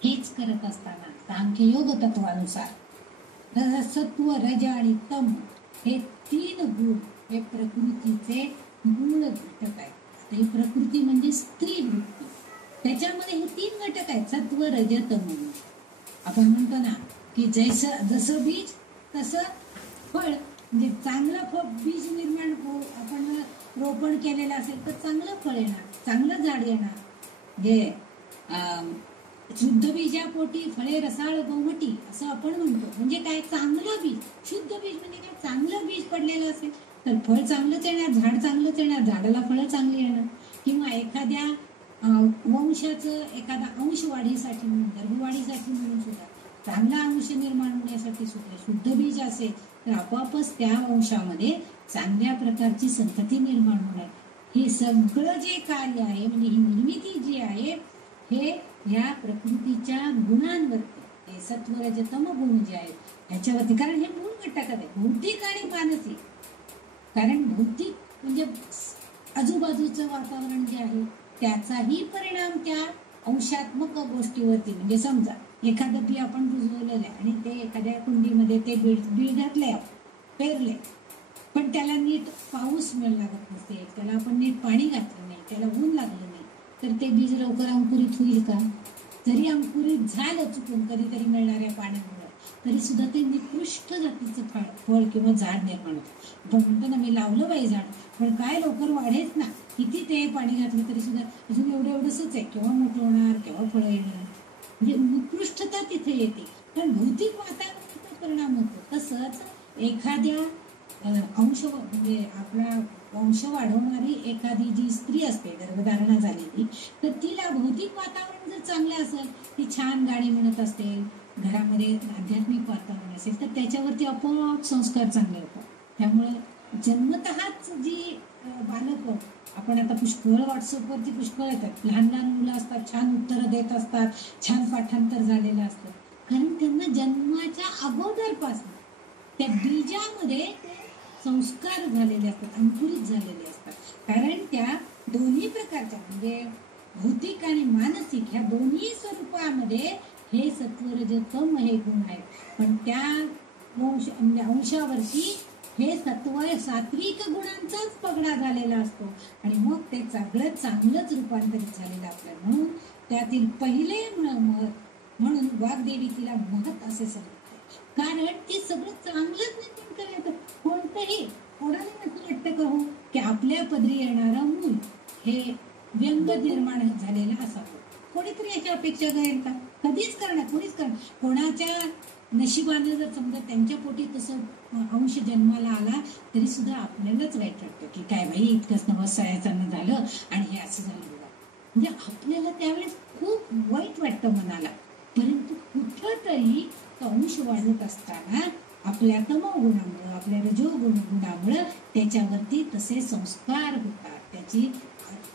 हेच करत असताना सांख्ययोग तत्वानुसार सत्व रज आणि तम हे 3 गुण हे प्रकृतीचे मूळ घटक आहेत. आता ही प्रकृती म्हणजे स्त्री वृत्ती, त्याच्यामध्ये हे 3 घटक आहेत, सत्व रज तम. आपण म्हणतो ना की जसं बीज तसं फळ, म्हणजे चांगलं बीज निर्माण आपण रोपण केलेलं असेल तर चांगलं फळ येणार, चांगलं झाड येणार. जे शुद्ध बीजापोटी फळे रसाळ गोमटी असं आपण म्हणतो. म्हणजे काय, चांगलं बीज, शुद्ध बीज म्हणजे काय, चांगलं बीज पडलेलं असेल तर फळ चांगलंच येणार, झाड चांगलंच येणार, झाडाला फळं चांगली येणार. किंवा एखाद्या वंशाचं एखादा अंश वाढीसाठी म्हणून, गर्भवाढीसाठी म्हणून सुद्धा, चांगला अंश निर्माण होण्यासाठी सुद्धा शुद्ध बीज असेल तर आपोआपच त्या वंशामध्ये चांगल्या प्रकारची संतती निर्माण होणार. हे सगळं जे कार्य आहे, म्हणजे ही निर्मिती जी आहे, हे या प्रकृतीच्या गुणांवरती, हे सत्व रज तम गुण जे आहेत ह्याच्यावरती, कारण हे मूळ घटक आहे भौतिक आणि मानसिक. कारण भौतिक म्हणजे आजूबाजूचं वातावरण जे आहे त्याचाही परिणाम त्या अंशात्मक गोष्टीवरती. म्हणजे समजा एखादं बी आपण रुजवलेलं आहे आणि ते एखाद्या कुंडीमध्ये ते बी घातले, पेरले, पण त्याला नीट पाऊस लागत नसेल, त्याला आपण नीट पाणी घातलं नाही, त्याला ऊन लागलं नाही, तर ते बीज लवकर अंकुरित होईल का? जरी अंकुरित झालं चुकून कधीतरी मिळणाऱ्या पाण्यामुळे, तरी सुद्धा ते निकृष्ट जातीचं फळ किंवा झाड निर्माण होतं. आपण म्हणतो ना मी लावलं बाई झाड, पण काय लवकर वाढेच ना, किती ते पाणी घातलं तरी सुद्धा अजून एवढंसंच आहे, केव्हा मोठं होणार, केव्हा फळं येणार. म्हणजे निकृष्टता तिथे येते, कारण भौतिक वातावरणाचा परिणाम होतो. तसंच एखाद्या अंश, म्हणजे आपला वंश वाढवणारी एखादी जी स्त्री असते गर्भधारणा झालेली, तर तिला भौतिक वातावरण जर चांगलं असेल, ती छान गाणी म्हणत असेल, घरामध्ये आध्यात्मिक वातावरण असेल, तर त्याच्यावरती आपोआप संस्कार चांगले होतात. त्यामुळे जन्मतःच जी बालकं, आपण आता पुष्कळ व्हॉट्सअपवरती पुष्कळ येतात, लहान लहान मुलं असतात, छान उत्तरं देत असतात, छान पाठांतर झालेलं असतं, कारण त्यांना जन्माच्या अगोदरपासून त्या बीजामध्ये संस्कार झालेले असतात, अंकुरित झालेले असतात. कारण त्या दोन्ही प्रकारच्या, म्हणजे भौतिक आणि मानसिक, ह्या दोन्ही स्वरूपामध्ये हे सत्वरज तम हे गुण आहेत. पण त्या म्हणजे अंशावरती हे सात्विक गुणांचाच पगडा झालेला असतो आणि मग ते सगळं चांगलंच रूपांतरित झालेलं आपल्याला. म्हणून त्यातील पहिले म्हणून वाग्देवी तिला महत असे समजते, कारण ती सगळं चांगलंच निर्माण करण्यात कोणतंही कोणाला असं वाटतं का हो की आपल्या पदरी येणारं मूल हे व्यंग निर्माण झालेलं असावं, कोणीतरी याची अपेक्षा करेल का? कधीच करणार, कोणीच करणार. कोणाच्या नशिबानं जर समजा त्यांच्या पोटी तसं अंश जन्माला आला तरी सुद्धा आपल्यालाच वाईट वाटतं की काय बाई इतकंच नवसायाचं झालं आणि हे असं झालं बघा. म्हणजे आपल्याला त्यावेळेस खूप वाईट वाटतं मनाला. परंतु कुठंतरी तो अंश वाढत असताना आपल्या तमोगुणामुळं, आपल्या रजोगुणामुळं त्याच्यावरती तसे संस्कार होतात. त्याची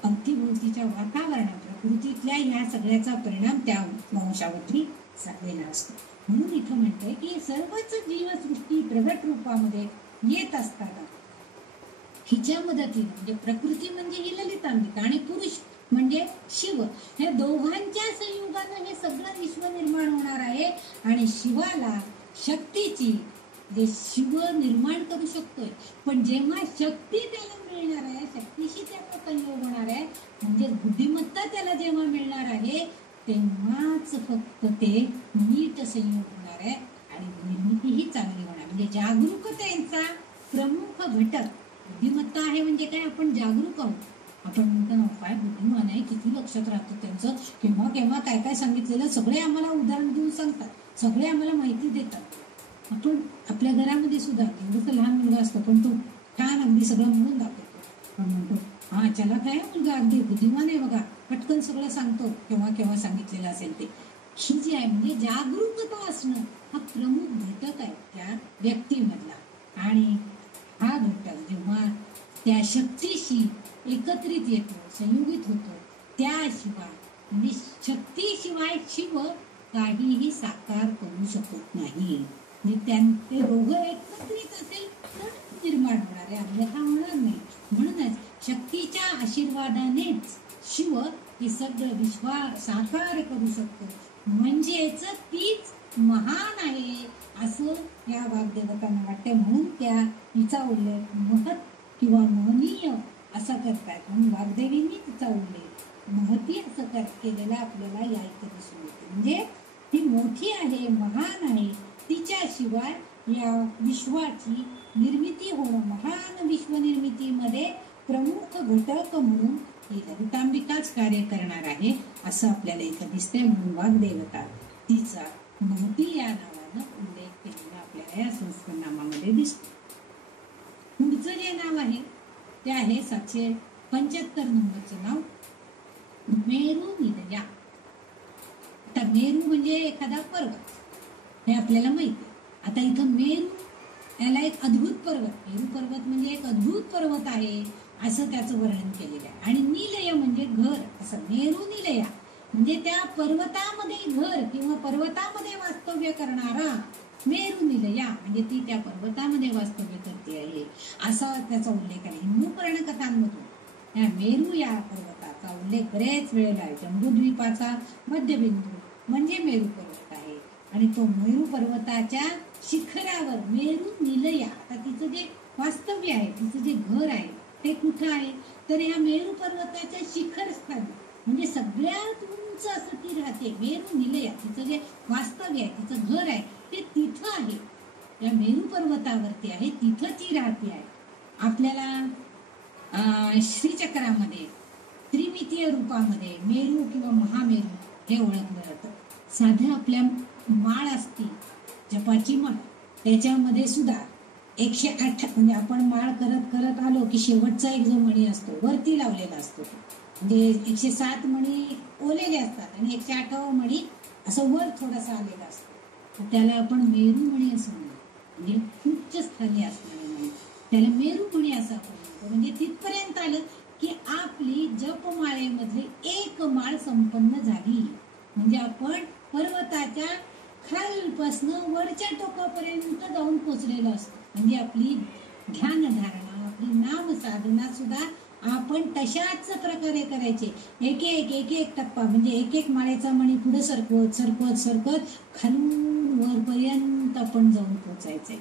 अवतीभोवतीच्या वातावरणात प्रकृतीतल्या ह्या सगळ्याचा परिणाम त्या वंशावरती झालेला असतो. म्हणून इथं म्हणतंय की सर्वच जीवसृष्टी प्रगट रूपामध्ये येत असताना हिच्या मदतीने, म्हणजे प्रकृती म्हणजे ही ललितांबिका आणि पुरुष म्हणजे शिव, हे दोघांच्या संयोगानं हे सगळं विश्व निर्माण होणार आहे. आणि शिवाला शक्तीची, जे शिव निर्माण करू शकतोय, पण जेव्हा शक्ती त्याला मिळणार आहे, शक्तीशी त्याचा संयोग होणार आहे, म्हणजे बुद्धिमत्ता त्याला जेव्हा मिळणार आहे, तेव्हाच फक्त ते नीट संयोग होणार आहे आणि निर्मितीही चांगली होणार. म्हणजे जागरूकतेचा प्रमुख घटक बुद्धिमत्ता आहे. म्हणजे काय, आपण जागरूक आहोत. आपण म्हणतो ना काय बुद्धिमान आहे, किती लक्षात राहतं त्यांचं, केव्हा केव्हा काय काय सांगितलेलं सगळे आम्हाला उदाहरण देऊन सांगतात, सगळे आम्हाला माहिती देतात. आपण आपल्या घरामध्ये सुद्धा एवढं लहान मुलगा असतो पण तो छान अगदी सगळं म्हणून दाखवतो. पण म्हणतो हा चला काय मुलगा अगदी बुद्धिमान आहे बघा, पटकन सगळं सांगतो, केव्हा केव्हा सांगितलेलं असेल ते. ही जी आहे म्हणजे जागरूकता असणं हा प्रमुख घटक आहे त्या व्यक्तीमधला. आणि हा घटक जेव्हा त्या शक्तीशी एकत्रित येतो, संयोगित होतो, त्याशिवाय म्हणजे शक्तीशिवाय शिव काहीही साकार करू शकत नाही. ते दोघं एकत्रित असेल तर निर्माण होणार आहे, अन्यथा होणार नाही. म्हणूनच शक्तीच्या आशीर्वादानेच शिव हे सगळं विश्व साकार करू शकतो. म्हणजेच तीच महान आहे, असं या वाग्देवतांना वाटते, म्हणून त्या तिचा उल्लेख महत् किंवा महनीय असा करतायत. म्हणून वाग्देवींनी तिचा उल्लेख महती असं केलेला आपल्याला या इथे दिसून येते. म्हणजे ती मोठी आहे, महान आहे. तिच्याशिवाय या विश्वाची निर्मिती होणं, महान विश्वनिर्मितीमध्ये प्रमुख घटक म्हणून ही ललितांबिकाच कार्य करणार आहे असं आपल्याला इथं दिसतंय. म्हणून वाग्देवता तिचा महती या नावानं उल्लेख केलेला आपल्याला या संस्कृत नामामध्ये दिसतो. पुढचं जे नाव आहे ते आहे 775 नंबरचं नाव मेरू निलया. आता मेरू म्हणजे एखादा पर्वत, हे आपल्याला माहिती आहे. आता इथं मेरू याला एक अद्भुत पर्वत, मेरू पर्वत म्हणजे एक अद्भुत पर्वत आहे असं त्याचं वर्णन केलेलं आहे. आणि निलय म्हणजे घर, असं मेरू निलया म्हणजे त्या पर्वतामध्ये घर किंवा पर्वतामध्ये वास्तव्य करणारा मेरू निलया, म्हणजे ती त्या पर्वतामध्ये वास्तव्य करते आहे असा त्याचा उल्लेख आहे. हिंदू पुराणकथांमधून या मेरू या पर्वताचा उल्लेख बरेच वेळेला आहे. जम्बूद्वीपाचा मध्यबिंदू म्हणजे मेरू पर्वत आहे आणि तो मेरू पर्वताच्या शिखरावर मेरू निलया, आता तिचं जे वास्तव्य आहे, तिचं जे घर आहे ते कुठं आहे तर या मेरू पर्वताच्या शिखर स्थानी, म्हणजे सगळ्यात उंच असं ती राहते. मेरू निलया तिचं जे वास्तव्य आहे, तिचं घर आहे ते तिथं आहे, या मेरू पर्वतावरती आहे, तिथं ती राहते आहे. आपल्याला श्रीचक्रामध्ये त्रिमितीय रूपामध्ये मेरू किंवा महामेरू हे ओळखलं जातं. साध्या आपल्या माळ असती, जपाची माळ, त्याच्यामध्ये सुद्धा 108 म्हणजे आपण माळ करत करत आलो की शेवटचा एक जो मणी असतो वरती लावलेला असतो, म्हणजे 107 मणी ओलेले असतात आणि 108वा मणी असं वर थोडासा आलेला असतो, त्याला आपण मेरू मणी असं म्हणतो. म्हणजे उच्च स्थानी असणारे मणी, त्याला मेरू मणी असं आपण म्हणतो. म्हणजे तिथपर्यंत आलं की आपली जपमाळेमधली एक माळ संपन्न झाली, म्हणजे आपण पर्वताच्या खालपासनं वरच्या टोकापर्यंत जाऊन पोचलेलो असतो. म्हणजे आपली ध्यानधारणा, आपली नाम साधना सुद्धा आपण तशाच प्रकारे करायचे. एक एक टप्पा, म्हणजे एक माळेचा मणी पुढे सरकवत सरकवत सरकत खालून वरपर्यंत आपण जाऊन पोचायचंय.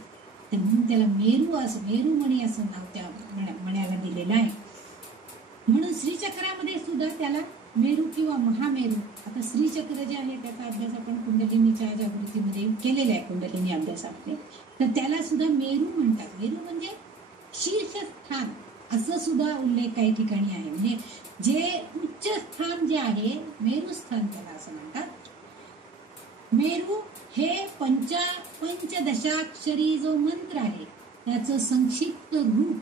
म्हणून त्याला मेरू असं, मेरू मणी असं नाव त्या मण्याला दिलेलं आहे. म्हणून श्रीचक्रामध्ये सुद्धा त्याला मेरू किंवा महामेरू, आता श्रीचक्र जे आहे त्याचा अभ्यास आपण कुंडलिनीच्या जागृतीमध्ये केलेला आहे, कुंडलिनी अभ्यासामध्ये, तर त्याला सुद्धा मेरू म्हणतात. मेरू म्हणजे शीर्षस्थान असं सुद्धा उल्लेख काही ठिकाणी आहे. म्हणजे जे उच्च स्थान जे आहे मेरू स्थान त्याला असं म्हणतात. मेरू हे पंचदशाक्षरी जो मंत्र आहे त्याचं संक्षिप्त रूप,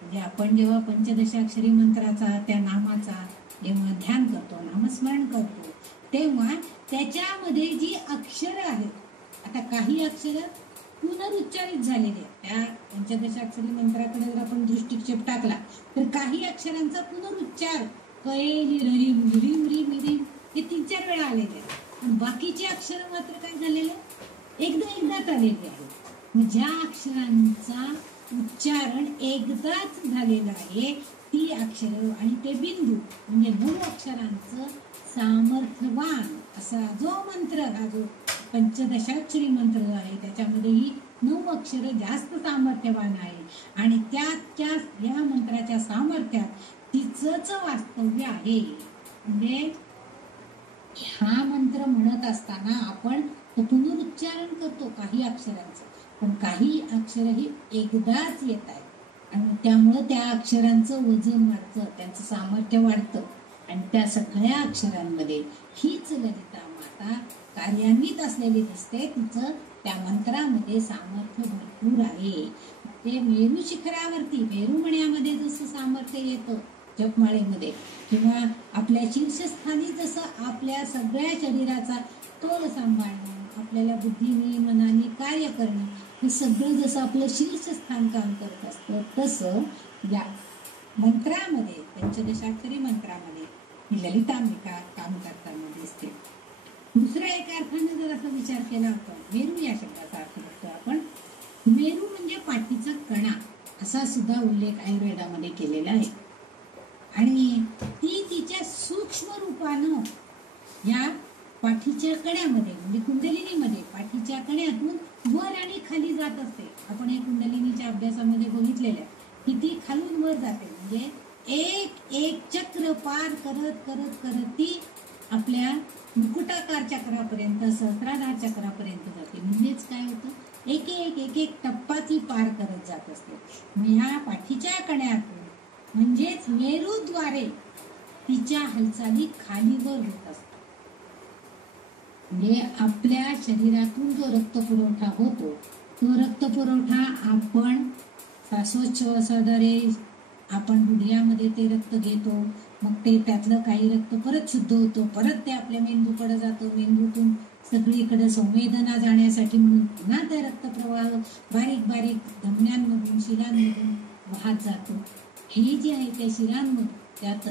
म्हणजे आपण जेव्हा पंचदशाक्षरी मंत्राचा, त्या नामाचा जेव्हा ध्यान करतो, नामस्मरण करतो, तेव्हा त्याच्यामध्ये जी अक्षरं आहेत, आता काही अक्षरं पुनरुच्चारित झालेले, त्या पंचदशाक्षरी मंत्राकडे जर आपण दृष्टिक्षेप टाकला तर काही अक्षरांचा पुनरुच्चार कैली ररी मुरी मुरी मिरी हे 3-4 वेळा आलेले आहेत. पण बाकीचे अक्षर मात्र काय झालेले, एकदाच आलेले आहेत. ज्या अक्षरांचा उच्चारण एकदाच झालेलं आहे ती अक्षर आणि ते बिंदू, म्हणजे 9 अक्षरांचं सामर्थ्यवान असा जो मंत्र, हा जो पंचदशाक्षरी मंत्र जो आहे त्याच्यामध्ये ही 9 अक्षर जास्त सामर्थ्यवान आहे आणि त्याच्या या मंत्राच्या सामर्थ्यात तिचंच वास्तव्य आहे. म्हणजे हा मंत्र म्हणत असताना आपण पुनरुच्चारण करतो काही अक्षरांचं, पण काही अक्षर ही एकदाच येत आहेत आणि त्यामुळं त्या अक्षरांचं वजन वाढतं, त्यांचं सामर्थ्य वाढतं आणि त्या सगळ्या अक्षरांमध्ये हीच ललिता माता कार्यान्वित असलेली दिसते. तिचं त्या मंत्रामध्ये सामर्थ्य भरपूर आहे. ते मेरू शिखरावरती, मेरू मण्यामध्ये जसं सामर्थ्य येतं जपमाळेमध्ये, किंवा आपल्या शीर्षस्थानी जसं आपल्या सगळ्या शरीराचा तोल सांभाळणं, आपल्याला बुद्धीने मनाने कार्य करणं, हे सगळं जसं आपलं शीर्षस्थान काम करत असतं, तसं या मंत्रामध्ये, पंचदशाक्षरी मंत्रामध्ये ही ललितांबिका काम करताना दिसते. दुसऱ्या एका अर्थाने जर असा विचार केला आपण, मेरू या शब्दाचा अर्थ बघतो आपण, मेरू म्हणजे पाठीचा कणा असा सुद्धा उल्लेख आयुर्वेदामध्ये केलेला आहे. आणि ती तिच्या सूक्ष्म रूपानं या पाठीच्या कण्यामध्ये म्हणजे कुंडलिनीमध्ये पाठीच्या कण्यातून वर आणि खाली जात असते. आपण हे कुंडलिनीच्या अभ्यासामध्ये बघितलेलं आहे की ती खालून वर जाते. म्हणजे एक एक चक्र पार करत करत करत ती आपल्या मुकुटाकार चक्रापर्यंत, सहस्राधार चक्रापर्यंत जाते. म्हणजेच काय होतं, एक एक एक एक टप्पा ती पार करत जात असते. ह्या पाठीच्या कण्यातून म्हणजेच मेरूद्वारे तिच्या हालचाली खालीवर होत असतात. म्हणजे आपल्या शरीरातून जो रक्तपुरवठा होतो तो रक्तपुरवठा आपण श्वासोच्छवासाद्वारे आपण हृदयामध्ये ते रक्त घेतो. मग ते त्यातलं काही रक्त परत शुद्ध होतं, परत ते आपल्या मेंदूकडे जातं. मेंदूतून सगळीकडे संवेदना जाण्यासाठी म्हणून पुन्हा त्या रक्तप्रवाह बारीक बारीक धमन्यांमधून शिरांमधून वाहत जातो. हे जे आहे त्या शिरांमधून, त्यात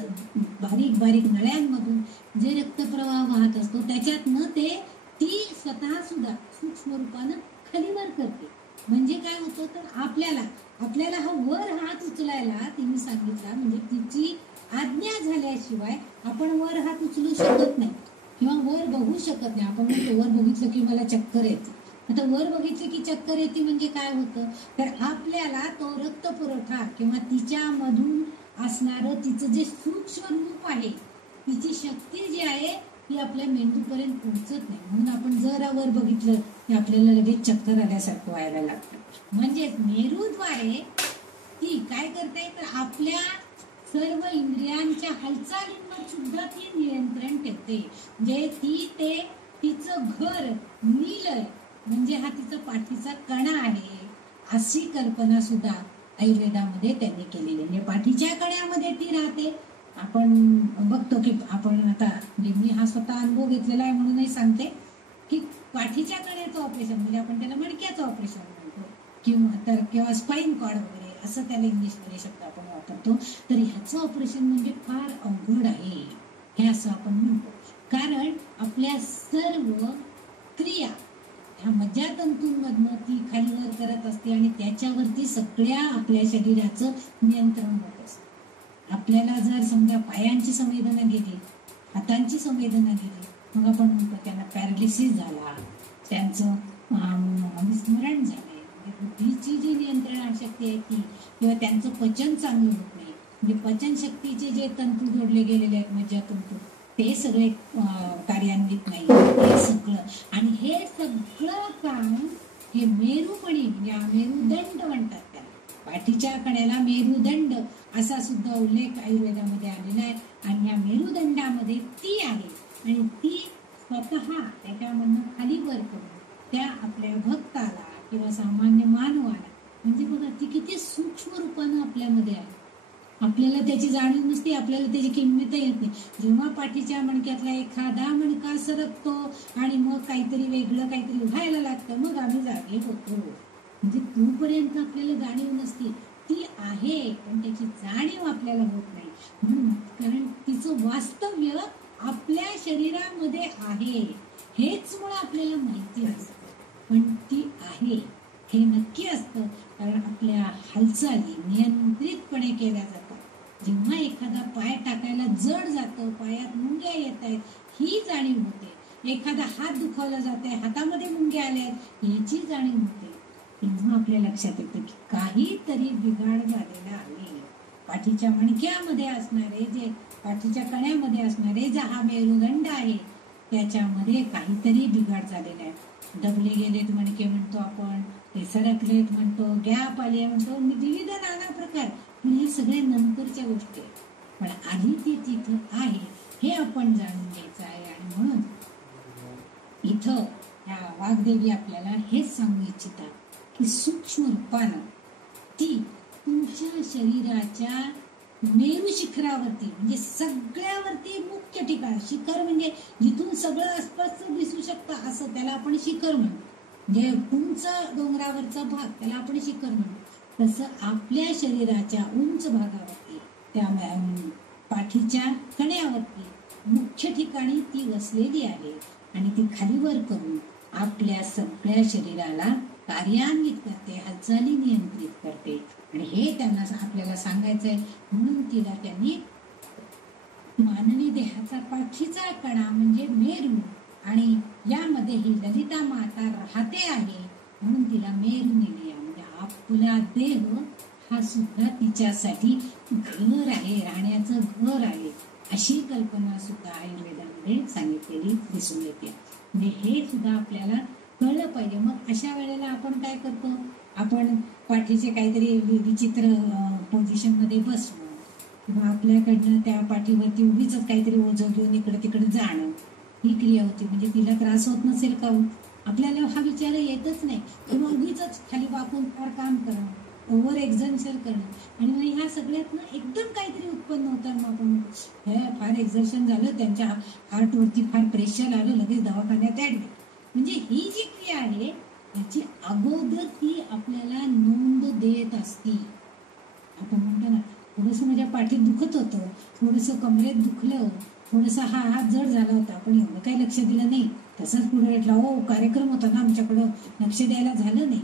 बारीक बारीक नळ्यांमधून जे रक्तप्रवाह वाहत असतो त्याच्यातनं ती स्वतः सुद्धा सूक्ष्म रूपानं खालीवर करते. म्हणजे काय होतं तर आपल्याला हा वर हात उचलायला तिने सांगितला. म्हणजे तिची आज्ञा झाल्याशिवाय आपण वर हात उचलू शकत नाही किंवा वर बघू शकत नाही. आपण म्हणतो वर बघितलं की मला चक्कर येते. आता वर बघितलं की चक्कर येते म्हणजे काय होतं तर आपल्याला तो रक्तपुरवठा किंवा तिच्यामधून असणारं तिचं जे सूक्ष्म रूप आहे, तिची शक्ती जी आहे ती आपल्या मेंदूपर्यंत पोहोचत नाही. म्हणून आपण जरा वर बघितलं की आपल्याला लगेच चक्कर आल्यासारखं व्हायला लागतं. म्हणजेच मेरूद्वारे ती काय करते तर आपल्या सर्व इंद्रियांच्या हालचालींवर सुद्धा ती नियंत्रण ठेवते. म्हणजे तिचं घर नीलय म्हणजे हा तिचा पाठीचा कणा आहे अशी कल्पना सुद्धा आयुर्वेदामध्ये त्यांनी केलेली. म्हणजे पाठीच्या कण्यामध्ये ती राहते. आपण बघतो की आपण आता मी हा स्वतः अनुभव घेतलेला आहे म्हणूनही सांगते की पाठीच्या कण्याचं ऑपरेशन म्हणजे आपण त्याला मणक्याचं ऑपरेशन म्हणतो किंवा स्पाइन कॉर्ड वगैरे असं त्याला इंग्लिशमध्ये शब्द आपण वापरतो. तर ह्याचं ऑपरेशन म्हणजे फार अवघड आहे हे असं आपण म्हणतो. कारण आपल्या सर्व क्रिया ह्या मज्जातंतूंमधनं ती खालीवर करत असते आणि त्याच्यावरती सगळ्या आपल्या शरीराचं नियंत्रण होत असतं. आपल्याला जर समजा पायांची संवेदना गेली, हातांची संवेदना गेली, मग आपण म्हणतो त्यांना पॅरालिसिस झाला, त्यांचं विस्मरण झालंय. बुद्धीची जी नियंत्रण शक्ती आहे ती किंवा त्यांचं पचन चांगलं होत नाही. म्हणजे पचनशक्तीचे जे तंतू जोडले गेलेले आहेत मज्जातंतू ते सगळे कार्यान्वित नाही. हे सगळं आणि हे सगळं काम हे मेरुमणी म्हणजे मेरुदंड म्हणतात त्याला. पाठीच्या कण्याला मेरुदंड असा सुद्धा उल्लेख आयुर्वेदामध्ये आलेला आहे. आणि या मेरुदंडामध्ये ती आहे आणि ती स्वतः त्याच्यामधनं खाली वर करून त्या आपल्या भक्ताला किंवा सामान्य मानवाला म्हणजे बघा ती किती सूक्ष्म रूपानं आपल्यामध्ये आहे. आपल्याला त्याची जाणीव नसते, आपल्याला त्याची किंमत येत नाही. जेव्हा पाठीच्या मणक्यातला एखादा मणका सरकतो आणि मग काहीतरी वेगळं काहीतरी व्हायला लागतं मग आम्ही जागे होतो. म्हणजे तोपर्यंत आपल्याला जाणीव नसते. ती आहे पण त्याची जाणीव आपल्याला होत नाही. म्हणून कारण तिचं वास्तव्य आपल्या शरीरामध्ये आहे हेच मुळे आपल्याला माहिती असतं. पण ती आहे हे नक्की असतं कारण आपल्या हालचाली नियंत्रितपणे केल्या जातात. जेव्हा एखादा पाय टाकायला जड जातं, पायात मुंग्या येत आहेत ही जाणीव होते. एखादा हात दुखावला जात आहे, हातामध्ये मुंग्या आल्या आहेत याची जाणीव होते. तेव्हा आपल्या लक्षात येतं की काहीतरी बिघाड झालेला आहे. पाठीच्या मणक्यामध्ये असणारे जे पाठीच्या कण्यामध्ये असणारे जे हा मेरुदंड आहे त्याच्यामध्ये काहीतरी बिघाड झालेला आहे. दबले गेलेत मणके म्हणतो आपण, ते सरकलेत म्हणतो, गॅप आले म्हणतो, विविध नाना प्रकार. पण हे सगळ्या नंतरच्या गोष्टी आहेत. पण आधी ती तिथं आहे हे आपण जाणून घ्यायचं आहे. आणि म्हणून इथं ह्या वाग्देवी आपल्याला हेच सांगू इच्छितात की सूक्ष्म रूपानं ती तुमच्या शरीराच्या मेरू शिखरावरती म्हणजे सगळ्यावरती मुख्य ठिकाण, शिखर म्हणजे जिथून सगळं अस्पष्ट दिसू शकतं असं त्याला आपण शिखर म्हणतो. म्हणजे उंच डोंगरावरचा भाग त्याला आपण शिखर म्हणतो. तसं आपल्या शरीराच्या उंच भागावरती त्या पाठीच्या कण्यावरती मुख्य ठिकाणी ती वसलेली आहे आणि ती खालीवर करून आपल्या सगळ्या शरीराला कार्यान्वित करते, हालचाली नियंत्रित करते. आणि हे त्यांना आपल्याला सांगायचं आहे. म्हणून तिला त्यांनी मानवी देहाचा पाठीचा कणा म्हणजे मेरू आणि यामध्ये ही ललिता माता राहते आहे म्हणून तिला मेरू निलया, म्हणजे आपला देह हा सुद्धा तिच्यासाठी घर आहे, राहण्याचं घर आहे, अशी कल्पना सुद्धा आयुर्वेदामध्ये सांगितलेली दिसून येते. म्हणजे हे सुद्धा आपल्याला कळलं पाहिजे. मग अशा वेळेला आपण काय करतो, आपण पाठीचे काहीतरी विचित्र पोझिशन मध्ये बसणं किंवा आपल्याकडनं त्या पाठीवरती उगीच काहीतरी ओझं घेऊन इकडे तिकडे जाणं, ही क्रिया होती. म्हणजे तिला त्रास होत नसेल का, आपल्याला हा विचार येतच नाही. किंवा उगीच खाली वाकून फार काम करणं, ओव्हर एक्झर्शन करणं, आणि मग ह्या सगळ्यातनं एकदम काहीतरी उत्पन्न होतं. मग आपण हे फार एक्झर्शन झालं, त्यांच्या हार्टवरती फार प्रेशर आलं, लगेच दवाखान्यात ऍडमिट. म्हणजे ही जी क्रिया आहे याची अगोदर ती आपल्याला नोंद देत असती. आपण म्हणतो ना, थोडंसं माझ्या पाठीत दुखत होतं, थोडंसं कमरेत दुखलं, थोडासा हा हात जड झाला होता, आपण एवढं काही लक्ष दिलं नाही, तसंच पुढे भेटला, हो कार्यक्रम होता ना आमच्याकडं, लक्ष द्यायला झालं नाही.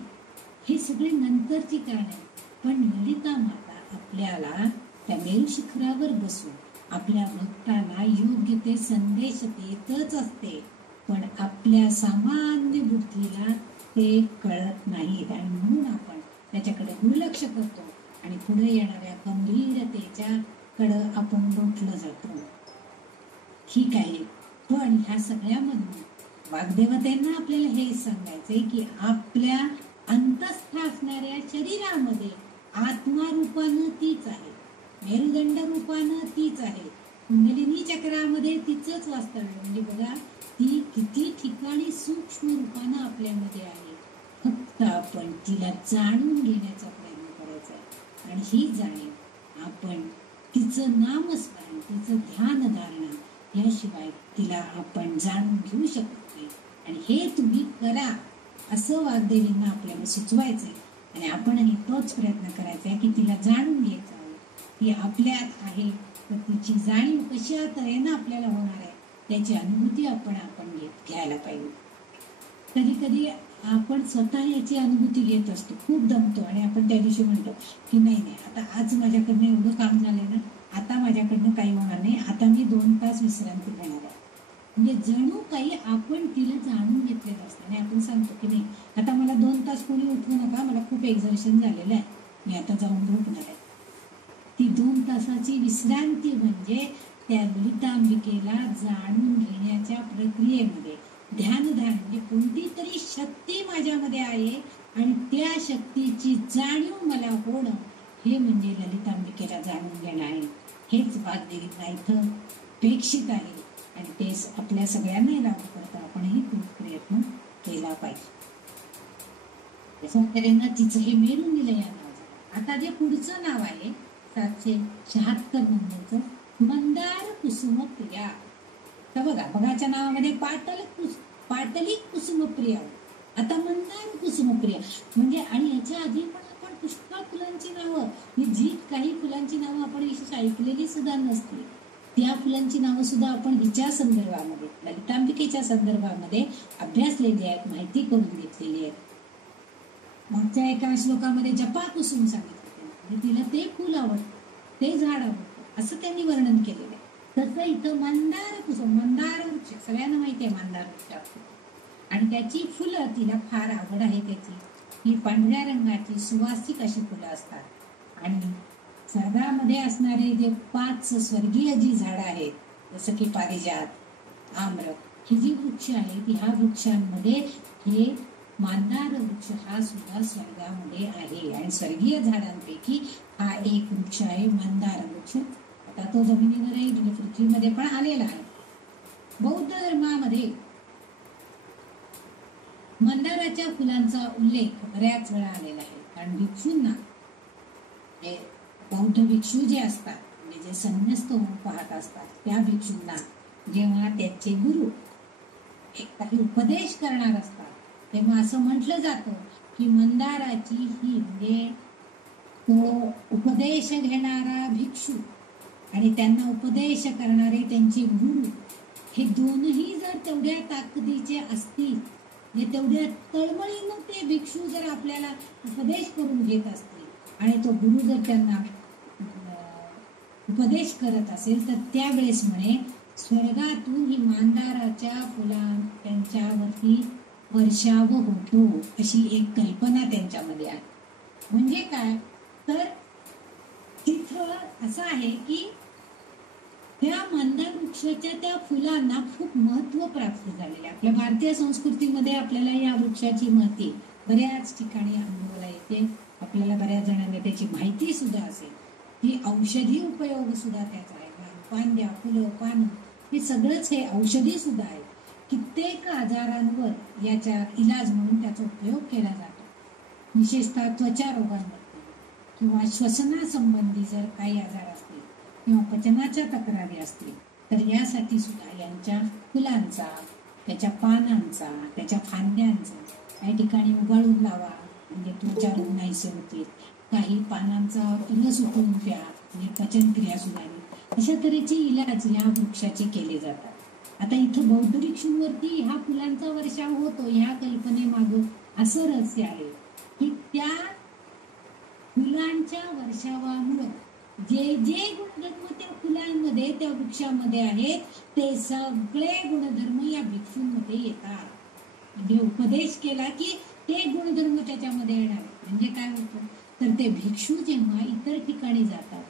हे सगळे नंतरची कारण आहे. पण ललिता माता आपल्याला त्या मेरू शिखरावर बसून आपल्या भक्तांना योग्य ते संदेश देतच असते, पण आपल्या सामान्य बुद्धीला ते कळत नाहीत आणि म्हणून आपण त्याच्याकडे दुर्लक्ष करतो आणि पुढे येणाऱ्या गंभीरतेच्या कडं आपण लोटलं जातो. ठीक आहे, पण ह्या सगळ्यामधून वाग्देवतेंना आपल्याला हे सांगायचंय की आपल्या अंतस्थ असणाऱ्या शरीरामध्ये आत्मा रूपानं तीच आहे, मेरुदंड रूपानं तीच आहे, कुंडलिनी चक्रामध्ये तिचंच वास्तव्य. म्हणजे बघा, ती किती ठिकाणी सूक्ष्म रूपानं आपल्यामध्ये आहे, फक्त आपण तिला जाणून घेण्याचा प्रयत्न करायचा आहे. आणि ही जाणीव आपण तिचं नामस्मरण, तिचं ध्यान धारणा याशिवाय तिला आपण जाणून घेऊ शकत नाही. आणि हे तुम्ही करा असं वाग्देवींना आपल्याला सुचवायचंय आणि आपणही तोच प्रयत्न करायचा आहे की तिला जाणून घ्यायचं आहे. ती आपल्यात आहे, तर तिची जाणीव कशा तऱ्हेनं आपल्याला होणार आहे त्याची अनुभूती आपण घ्यायला पाहिजे. कधी कधी आपण स्वतः याची अनुभूती घेत असतो, खूप दमतो आणि आपण त्या दिवशी म्हणतो की नाही नाही, आता आज माझ्याकडनं एवढं काम झालंय ना, आता माझ्याकडनं काही होणार नाही, आता मी 2 तास विश्रांती घेणार आहे. म्हणजे जणू काही आपण तिला जाणून घेतलेलं असतं आणि आपण सांगतो की नाही, आता मला 2 तास कोणी उठवू नका, मला खूप एक्झर्शन झालेलं आहे, मी आता जाऊन झोपणार आहे. ती 2 तासाची विश्रांती म्हणजे त्या ललितांबिकेला जाणून घेण्याच्या प्रक्रियेमध्ये ध्यानधारण, म्हणजे कोणती तरी शक्ती माझ्यामध्ये आहे आणि त्या शक्तीची जाणीव मला होणं, हे म्हणजे ललितांबिकेला जाणून घेणं आहे. हेच वाग्देवींना इथं अपेक्षित आहे आणि ते आपल्या सगळ्यांनाही लागू करता आपणही तो प्रयत्न केला पाहिजे. त्याच्या तऱ्हेनं तिचं हे मेरू निलया नाव झालं. आता जे पुढचं नाव आहे 776 नंबरचं, मंदार कुसुम प्रिया. तर बघा, बघाच्या नावामध्ये पाटली कुसुम प्रिया, आता मंदार कुसुम प्रिया म्हणजे, आणि याच्या आधी पण आपण पुष्कळ फुलांची नावं, ही जी काही फुलांची नावं आपण विशेष ऐकलेली सुद्धा नसतील, त्या फुलांची नावं सुद्धा आपण हिच्या संदर्भामध्ये, ललितांबिकेच्या संदर्भामध्ये अभ्यासलेली आहेत, माहिती करून घेतलेली आहे. मागच्या एका श्लोकामध्ये जपा कुसुम सांगितलं, म्हणजे तिला ते फुल आवडतं, ते झाड आवडतं, असं त्यांनी वर्णन केलेलं आहे. तसं इथं मंदार कुसुम, मंदार वृक्ष सगळ्यांना माहिती आहे, मंदार वृक्ष, आणि त्याची फुलं तिला फार आवड आहे. त्याची ही पांढऱ्या रंगाची सुवासिक अशी फुलं असतात आणि स्वर्गामध्ये असणारे जे 5 स्वर्गीय जी झाडं आहेत, जसं की पारिजात, आम्र, ही जी वृक्ष आहेत, ह्या वृक्षांमध्ये हे मंदार वृक्ष हा सुद्धा स्वर्गामध्ये आहे आणि स्वर्गीय झाडांपैकी हा एक वृक्ष आहे मंदार वृक्ष. आता तो जमिनीवरही म्हणजे पृथ्वीमध्ये पण आलेला आहे. बौद्ध धर्मामध्ये मंदाराच्या फुलांचा उल्लेख बऱ्याच वेळा आलेला आहे, कारण भिक्षूंना, बौद्ध भिक्षू जे असतात, म्हणजे जे संन्यस्त होऊन पाहत असतात, त्या भिक्षूंना जेव्हा त्याचे गुरु काही उपदेश करणार असतात, तेव्हा असं म्हटलं जातं की मंदाराची ही, म्हणजे तो उपदेश घेणारा भिक्षू आणि त्यांना उपदेश करणारे त्यांचे गुरु, हे दोनही जर तेवढ्या ताकदीचे असतील, म्हणजे तेवढ्या तळमळीनं ते भिक्षू जर आपल्याला उपदेश करून घेत असतील आणि तो गुरु जर त्यांना उपदेश करत असेल, तर त्यावेळेस म्हणे स्वर्गातून ही मांदाराच्या फुला त्यांच्यावरती वर्षाव होतो अशी एक कल्पना त्यांच्यामध्ये आहे. म्हणजे काय तर तिथं असं आहे की त्या मंदार वृक्षाच्या त्या फुलांना खूप महत्व प्राप्त झालेले. आपल्या भारतीय संस्कृतीमध्ये आपल्याला या वृक्षाची महती बऱ्याच ठिकाणी अनुभवाला येते. आपल्याला बऱ्याच जणांना त्याची माहिती सुद्धा असेल. ही औषधी उपयोग सुद्धा त्याचा आहे. पांद्या, फुलं, पानं हे सगळंच हे औषधी सुद्धा आहे. कित्येक आजारांवर याचा इलाज म्हणून त्याचा उपयोग केला जातो. विशेषतः त्वचा रोगांमध्ये किंवा श्वसनासंबंधी जर काही आजार असतील किंवा पचनाच्या तक्रारी असतील तर यासाठी सुद्धा यांच्या फुलांचा, त्याच्या पानांचा, त्याच्या फांद्यांचा काही ठिकाणी उगाळून लावा म्हणजे त्वचा रोग नाहीसे होतील. काही पानांचा रस उकळून प्या म्हणजे पचनक्रिया सुधारेल. अशा तऱ्हेचे इलाज या वृक्षाचे केले जातात. आता इथं बौद्ध भिक्षूंवरती ह्या फुलांचा वर्षाव होतो ह्या कल्पनेमागं असं रहस्य आहे की त्या फुलांच्या वर्षावामुळं जे जे गुणधर्म त्या फुलांमध्ये त्या वृक्षामध्ये आहेत ते सगळे गुणधर्म या भिक्षूंमध्ये येतात. म्हणजे उपदेश केला की ते गुणधर्म त्याच्यामध्ये येणार. म्हणजे काय होतं तर ते भिक्षू जेव्हा इतर ठिकाणी जातात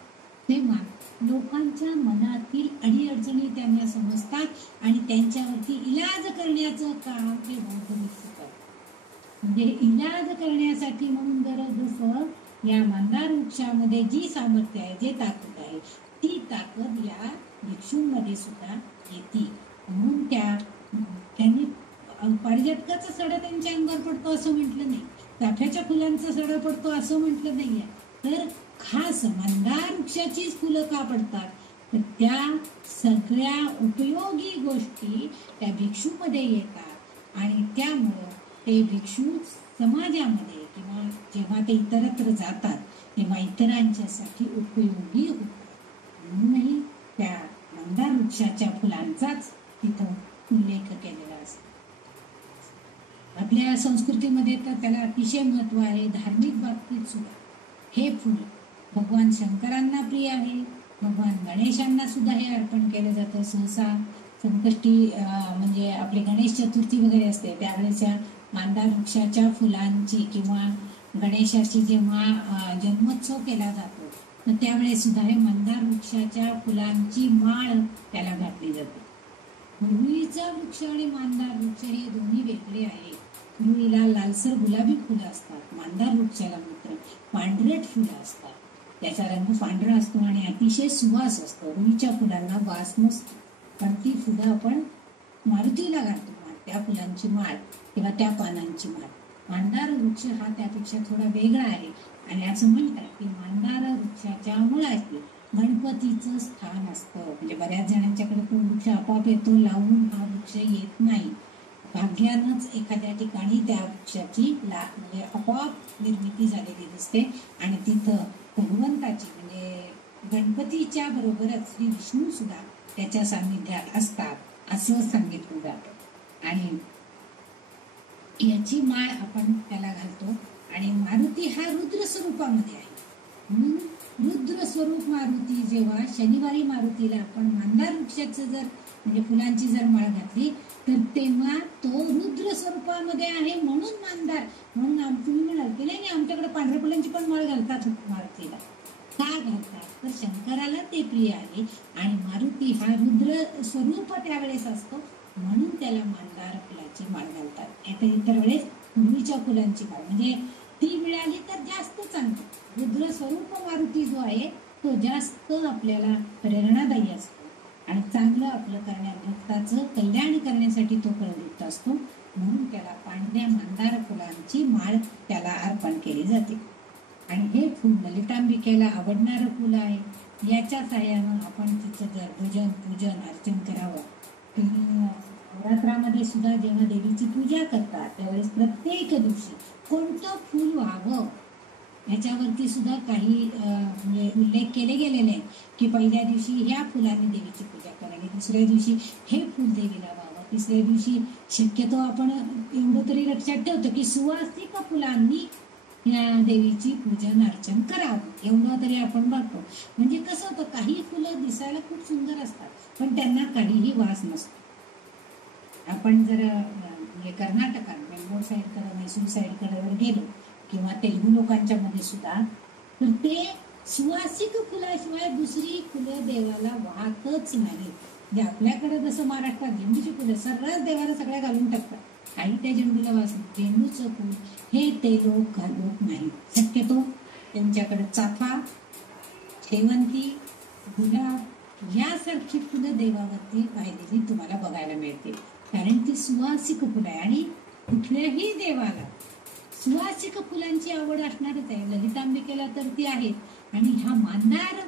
तेव्हा लोकांच्या मनातील अडीअडचणी त्यांना समजतात आणि त्यांच्यावरती इलाज करण्याचं काम ते बौद्ध भिक्षू करतात. म्हणजे इलाज करण्यासाठी म्हणून जसं या मंदार वृक्षामध्ये जी सामर्थ्य आहे, जे ताकद आहे, ती ताकद या भिक्षूंमध्ये सुद्धा येते. म्हणून त्यांनी पारिजातकाचा सडा त्यांच्या अंगावर पडतो असं म्हटलं नाही, चाफ्याच्या फुलांचा सडा पडतो असं म्हटलं नाहीये. तर खास मंदार वृक्षाचीच फुलं का पडतात तर त्या सगळ्या उपयोगी गोष्टी त्या भिक्षूमध्ये येतात आणि त्यामुळं ते भिक्षू समाजामध्ये किंवा जेव्हा ते इतरत्र जातात तेव्हा इतरांच्यासाठी उपयोगी होतात. म्हणूनही त्या मंदार वृक्षाच्या फुलांचाच तिथं उल्लेख केलेला असतो. आपल्या संस्कृतीमध्ये तर त्याला अतिशय महत्व आहे. धार्मिक बाबतीत सुद्धा हे फुल भगवान शंकरांना प्रिय आहे. भगवान गणेशांना सुद्धा हे अर्पण केलं जातं. सहसा संकष्टी म्हणजे आपली गणेश चतुर्थी वगैरे असते त्यावेळेच्या मंदार वृक्षाच्या फुलांची किंवा गणेशाची जेव्हा जन्मोत्सव केला जातो तर त्यावेळेस सुद्धा हे मंदार वृक्षाच्या फुलांची माळ त्याला घातली जाते. रुईचा वृक्ष आणि मंदार वृक्ष हे दोन्ही वेगळे आहे. रुईला लालसर गुलाबी फुलं असतात, मंदार वृक्षाला मात्र पांढरट फुलं असतात. त्याचा रंग पांढरा असतो आणि अतिशय सुवास असतो. रुईच्या फुलांना वास नसतो पण ती फुलं आपण मारुतीला घालतो. त्या फुलांची माळ किंवा त्या पानांची माळ. मंदार वृक्ष हा त्यापेक्षा थोडा वेगळा आहे आणि असं म्हणतात की मंदार वृक्षाच्या मुळाशी गणपतीचं स्थान असतं. म्हणजे बऱ्याच जणांच्याकडे तो वृक्ष आपोआप येतो, लावून हा वृक्ष येत नाही. भाग्यानंच एखाद्या ठिकाणी त्या वृक्षाची म्हणजे आपोआप निर्मिती झालेली दिसते आणि तिथं भगवंताची म्हणजे गणपतीच्या बरोबरच श्री विष्णू सुद्धा त्याच्या सान्निध्यात असतात असं सांगितलं जातं. आणि याची माळ आपण त्याला घालतो. आणि मारुती हा रुद्र स्वरूपामध्ये आहे म्हणून रुद्र स्वरूप मारुती जेव्हा शनिवारी मारुतीला आपण मंदार वृक्षाचं जर म्हणजे फुलांची जर माळ घातली तर तेव्हा तो रुद्र स्वरूपामध्ये आहे म्हणून मंदार. म्हणून तुम्ही म्हणाल की नाही आमच्याकडे पांढऱ्या फुलांची पण माळ घालतात मारुतीला. का घालतात तर शंकराला ते प्रिय आहे आणि मारुती हा रुद्र स्वरूप त्यावेळेस असतो म्हणून त्याला मंदार फुलाची माळ घालतात. आता इतर वेळेस रुईच्या फुलांची माळ म्हणजे ती मिळाली तर जास्त चांगलं. रुद्र स्वरूप मारुती जो आहे तो जास्त आपल्याला प्रेरणादायी असतो आणि चांगलं आपलं भक्ताचं कल्याण करण्यासाठी तो प्रवृत्त असतो. म्हणून त्याला पांढऱ्या मंदार फुलांची माळ त्याला अर्पण केली जाते. आणि हे फुल ललितांबिकेला आवडणारं फुल आहे. याच्या सहाय्यानं आपण तिचं जर भजन पूजन अर्चन करावं. नवरात्रामध्ये सुद्धा जेव्हा देवीची पूजा करतात त्यावेळेस प्रत्येक दिवशी कोणतं फुल व्हावं याच्यावरती सुद्धा काही म्हणजे उल्लेख केले गेलेले आहेत की पहिल्या दिवशी ह्या फुलांनी देवीची पूजा करावी, दुसऱ्या दिवशी हे फुल देवीला व्हावं, तिसऱ्या दिवशी शक्यतो आपण एवढं तरी लक्षात ठेवतो की सुवासिक फुलांनी या देवीची पूजन अर्चन करावं एवढं तरी आपण बघतो. म्हणजे कसं होतं काही फुलं दिसायला खूप सुंदर असतात पण त्यांना काहीही वास नसतो. आपण जर म्हणजे कर्नाटकात बेंगलोर साईडकडे मैसूर साईडकडे जर गेलो किंवा तेलुगू लोकांच्या मध्ये सुद्धा, तर ते सुवासिक फुलाशिवाय दुसरी फुलं देवाला वाहतच नाही. म्हणजे आपल्याकडे जसं महाराष्ट्रात झेंडूची फुलं सर्रास देवाला सगळ्या घालून टाकतात, काही त्या झेंडूला वास नाही. झेंडूचं फुल हे ते लोक घालत नाही. शक्यतो त्यांच्याकडे चाफा, शेवंती, गुलाब यासारखी फुलं देवावरती वाहिलेली तुम्हाला बघायला मिळतील. कारण ती सुवासिक फुलं आहे आणि कुठल्याही देवाला सुवासिक फुलांची आवड असणारच आहे. ललितांबिकेला तर ती आहे आणि ह्या मांदार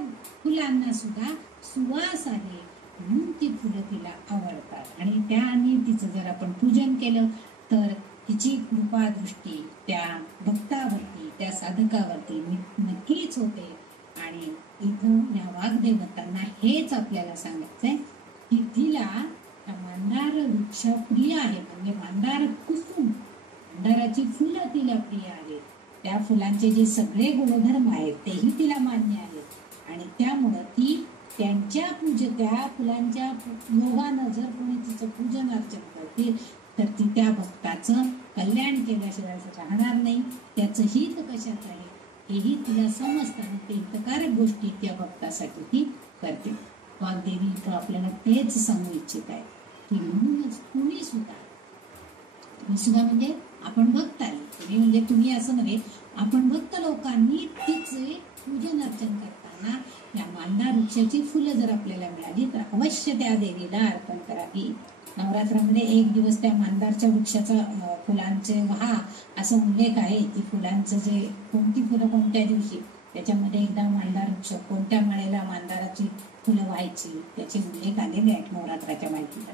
फुलांना सुद्धा सुवास आहे म्हणून ती फुलं तिला आवडतात. आणि त्याने तिचं जर आपण पूजन केलं तर तिची कृपा दृष्टी त्या भक्तावरती, त्या साधकावरती नक्कीच होते. आणि इथं या वाग्देवतांना हेच आपल्याला सांगायचंय की तिला मंदार वृक्ष प्रिय आहे. म्हणजे मंदार कुसुम, मंदाराची फुलं तिला प्रिय आहेत. त्या फुलांचे जे सगळे गुणधर्म आहेत तेही तिला मान्य आहेत आणि त्यामुळं ती त्यांच्या त्या फुलांच्या योगानं जर कोणी तिचं पूजन अर्चन करतील तर ती त्या भक्ताचं कल्याण केल्याशिवाय राहणार नाही. त्याचं हित कशात आहे हेही तिला समजताना ते हितकारक गोष्टी त्या भक्तासाठी ती करते. वाग्देवी इथं आपल्याला तेच सांगू इच्छित आहे की म्हणूनच तुम्ही सुद्धा म्हणजे आपण भक्त आहे, तुम्ही म्हणजे तुम्ही असं नव्हे, आपण भक्त लोकांनी तिचे पूजन अर्चन करताना या मांदार वृक्षाची फुलं जर आपल्याला मिळाली तर अवश्य त्या देवीला अर्पण करावी. नवरात्रामध्ये एक दिवस त्या मांदारच्या वृक्षाचा फुलांचे वहा असा उल्लेख आहे. ती फुलांचं जे कोणती फुलं कोणत्या दिवशी त्याच्यामध्ये एकदा मांदार वृक्ष कोणत्या माळेला मांदाराची फुलं व्हायची त्याचे उल्लेख आलेले आहेत नवरात्राच्या माहितीला.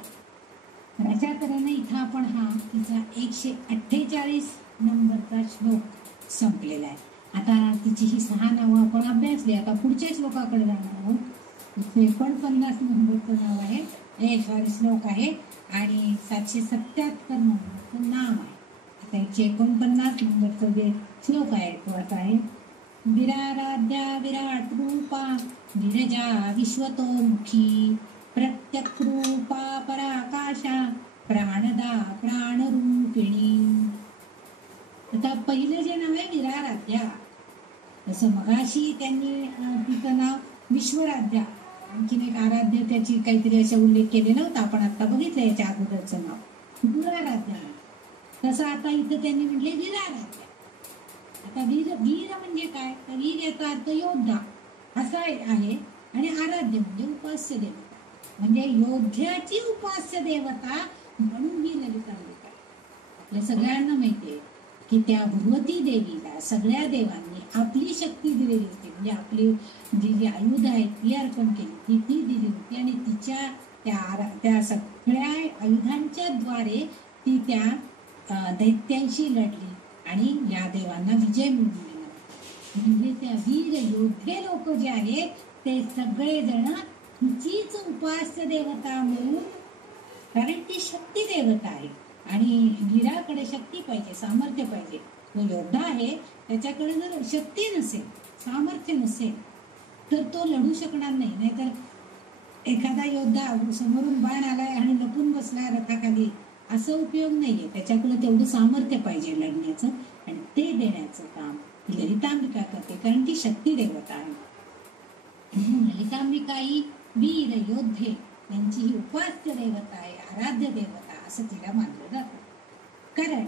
तर अशा तऱ्हेने इथं आपण हा तिचा 148 नंबरचा श्लोक संपलेला आहे. आता तिची ही 6 नावं आपण अभ्यासली. आता पुढच्या श्लोकाकडे जाणार आहोत. 49 नंबरचं नाव आहे, श्लोक आहे आणि 777 नंबरचं नाव आहे. आता 149 नंबरचं जे श्लोक आहे तो असा आहे, विराराध्या विराट रूपा विरजा विश्वतोमुखी प्रत्यक्रूपा पराकाशा प्राणदा प्राणरूपिणी. आता पहिलं जे नाव आहे विराराध्या, तसं मगाशी त्यांनी तिचं नाव विश्वराध्या, आणखीन एक आराध्य त्याची काहीतरी असा उल्लेख केलेला होता, आपण आता बघितलं याच्या अगोदरचं नाव विराराध्या. तसं आता इथं त्यांनी म्हटले विराराध्या. आता वीर म्हणजे काय, तर वीर याचा अर्थ योद्धा असा आहे आणि आराध्य म्हणजे उपास्य देवता. म्हणजे योद्ध्याची उपास्य देवता म्हणून ही ललितांबिका. आपल्या सगळ्यांना माहिती आहे की त्या भगवती देवीला सगळ्या देवांनी आपली शक्ती दिलेली होती. म्हणजे आपली जी आयुध आहेत ती अर्पण केली, ती दिली होती आणि तिच्या त्या सगळ्या आयुधांच्या द्वारे ती त्या दैत्यांशी लढली आणि या देवांना विजय मिळवून दिला. म्हणजे त्या वीर योद्धे लोक जे आहेत ते सगळेजण तिचीच उपास्य देवता म्हणून, कारण ती शक्ती देवता आहे आणि वीराकडे शक्ती पाहिजे, सामर्थ्य पाहिजे. तो योद्धा आहे त्याच्याकडे जर शक्ती नसेल, सामर्थ्य नसेल तर तो लढू शकणार नाही. नाहीतर एखादा योद्धा समोरून बाण आलाय आणि लपून बसलाय रथाखाली असं उपयोग नाहीये. त्याच्याकडे तेवढं सामर्थ्य पाहिजे लढण्याचं आणि ते देण्याचं काम ललितांबिका करते, कारण ती शक्ती देवता आहे. ललितांबिका ही वीर योद्धे यांची ही उपास्य देवता आहे, आराध्य देवता असं तिला मानलं जातं. कारण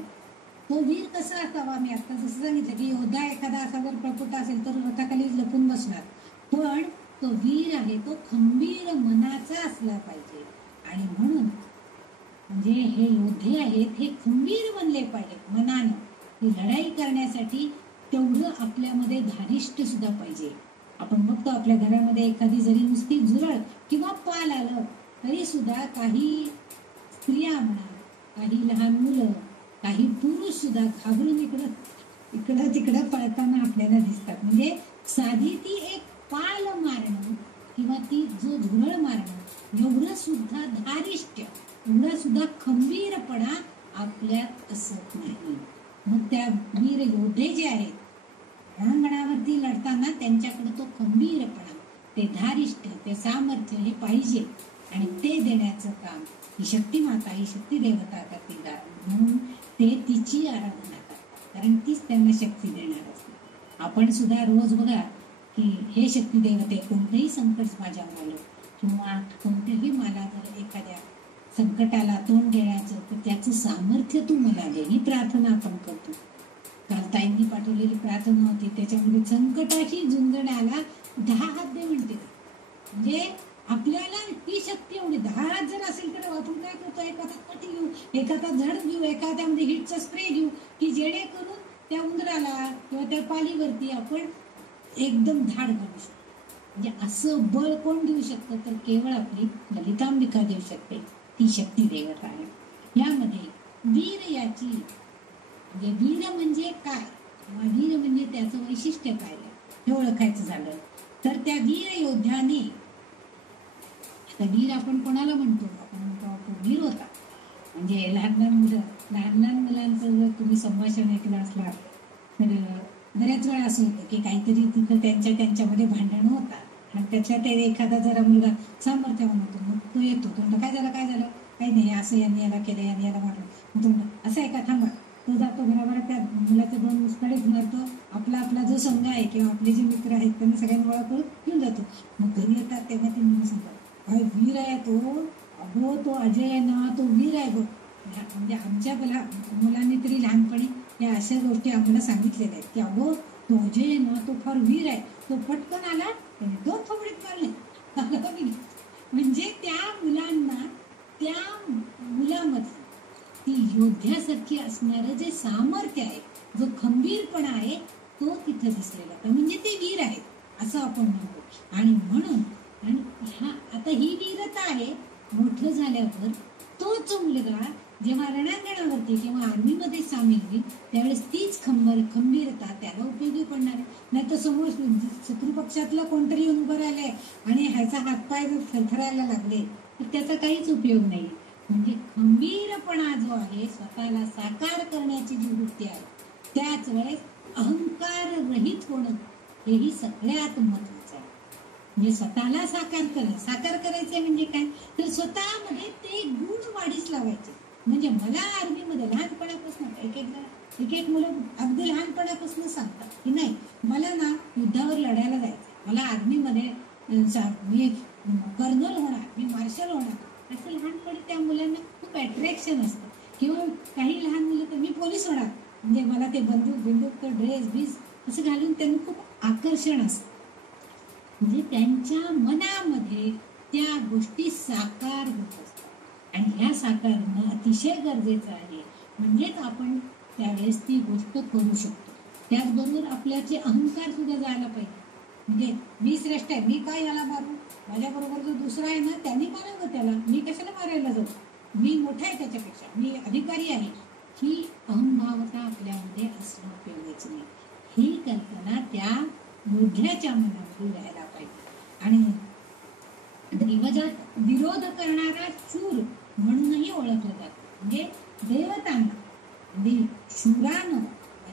तो वीर कसा असावा, मी आता जसं सांगितलं की योद्धा एखादा असा जर प्रपुट असेल तर रथाखाली लपून बसणार, पण तो वीर आहे तो खंबीर मनाचा असला पाहिजे. आणि म्हणून म्हणजे हे योद्धे आहेत हे खंबीर बनले पाहिजेत मनानं. ही लढाई करण्यासाठी तेवढं आपल्यामध्ये धारिष्ट सुद्धा पाहिजे. आपण बघतो आपल्या घरामध्ये एखादी जरी नुसती झुरळ किंवा पाल आलं तरी सुद्धा काही स्त्रिया म्हणा, काही लहान मुलं, काही पुरुष सुद्धा घाबरून इकडं तिकडं पळताना आपल्याला दिसतात. म्हणजे साधी ती एक पाल मारणं किंवा ती जो झुरळ मारणं एवढं सुद्धा धारिष्ट, एवढा सुद्धा खंबीरपणा आपल्यात असत नाही. मग त्या वीर योद्धे जे आहेत रणांगणावरती लढताना त्यांच्याकडे तो खंबीरपणा, ते धारिष्ट, ते सामर्थ्य हे पाहिजे. आणि ते देण्याचं काम ही शक्ती माता, ही शक्ती देवता करते. म्हणून ते तिची आराधना करतात, कारण तीच त्यांना शक्ती देणार असते. आपण सुद्धा रोज बघा की हे शक्ती देवते, कोणतंही संकट माझ्यावर आलं किंवा कोणत्याही मला जर एखाद्या संकटाला तोंड देण्याचं तर त्याचं सामर्थ्य तू मला दे, ही प्रार्थना आपण करतो. काल ताईंनी पाठवलेली प्रार्थना होती, त्याच्यामध्ये संकटाशी झुंजण्याला 10 हात दे म्हणते. म्हणजे आपल्याला ती शक्ती एवढी 10 हात जर असेल तर आपण काय करतो, एका हातात पटी घेऊ, एका हातात झाड घेऊ, एका हातामध्ये हिटचा स्प्रे घेऊ, की जेणेकरून त्या उंदराला किंवा त्या पालीवरती आपण एकदम धाड घालू शकतो. म्हणजे असं बळ कोण देऊ शकतं, तर केवळ आपली ललितांबिका देऊ शकते, ती शक्ती देवता आहे. यामध्ये वीर याची, म्हणजे वीर म्हणजे काय, वीर म्हणजे त्याचं वैशिष्ट्य काय हे ओळखायचं झालं तर त्या वीर योद्ध्याने, आता वीर आपण कोणाला म्हणतो, आपण म्हणतो आपण वीर होता. म्हणजे लहान मुलांचं जर तुम्ही संभाषण ऐकलं असला तर बऱ्याच वेळा असं होतं की काहीतरी तिथं त्यांच्यामध्ये भांडणं होतात आणि त्यातल्या ते एखादा जरा मुलगा सामर्थ्यवान होतो, मग तो येतो, तो म्हणतो काय झालं, काही नाही, असं यांनी याला केलं, यांनी याला मारलं. मग तो म्हणतो असं आहे का, थांबा. तो जातो घरावर, त्या मुलाचे 2 मुस्कळीच मारतो, आपला जो संघ आहे किंवा आपले जे मित्र आहेत त्यांना सगळ्यांना गोळा करून घेऊन जातो. मग घरी येतात तेव्हा ते मुलं सांगतात, काय वीर आहे तो, अगो तो अजय आहे ना, तो वीर आहे बघ. म्हणजे आमच्या मुलांनी तरी लहानपणी या अशा गोष्टी आम्हाला सांगितलेल्या आहेत की अगो तो अजय आहे ना, तो फार वीर आहे, तो पटकन आला त्याने 2 थोबडीत मारले. म्हणजे त्या मुलांना, त्या मुलामध्ये ती योद्ध्यासारखी असणारं जे सामर्थ्य आहे, जो खंबीरपणा आहे, तो तिथं दिसलेला होता. म्हणजे ते वीर आहेत असं आपण म्हणतो. आणि म्हणून आता ही वीरता आहे. मोठं झाल्यावर तोच मुलगा जेव्हा रणांगणावरती किंवा आर्मीमध्ये सामील होईल त्यावेळेस तीच खंबीरता त्याला उपयोगी पडणार आहे. नाही तर समोर शत्रू पक्षातलं कोणतरी येऊन उभं राहिलंय आणि ह्याचा हातपाय जर थरथरायला लागले तर त्याचा काहीच उपयोग नाही. म्हणजे खंबीरपणा जो आहे, स्वतःला साकार करण्याची जी वृत्ती आहे, त्याच वेळेस अहंकार रहित होणं हेही सगळ्यात महत्वाचं आहे. म्हणजे स्वतःला साकार करायचे म्हणजे काय, तर स्वतःमध्ये ते गुण वाढीस लावायचे. म्हणजे मला आर्मीमध्ये लहानपणापासून एक मुलं अगदी लहानपणापासून सांगतात की नाही मला ना युद्धावर लढायला जायचं, मला आर्मीमध्ये मी कर्नल होणार, मी मार्शल होणार, असं लहानपणी त्या मुलांना खूप अट्रॅक्शन असतं. किंवा काही लहान मुलं तर मी पोलीस होणार, म्हणजे मला ते बंदूक तर ड्रेस असं घालून त्यांना खूप आकर्षण असतं. म्हणजे त्यांच्या मनामध्ये त्या गोष्टी साकार होत असतात आणि ह्या साकार होणं अतिशय गरजेचं आहे. म्हणजेच आपण त्यावेळेस ती गोष्ट करू शकतो. त्याचबरोबर आपल्याचे अहंकार सुद्धा जायला पाहिजे. म्हणजे मी श्रेष्ठ आहे, मी काय याला मारू, माझ्याबरोबर जो दुसरा आहे ना त्यांनी मारावं त्याला, मी कशाला मारायला जाऊ, मी मोठा आहे त्याच्यापेक्षा, मी अधिकारी आहे. ही अहंभावता आपल्यामध्ये असणं उपयोगाचं नाही. ही कल्पना त्या योद्ध्याच्या मनामध्ये राहायला पाहिजे. आणि विरोध करणारा शूर म्हणूनही ओळखलं जातं. म्हणजे देवतांना, म्हणजे शूरानं,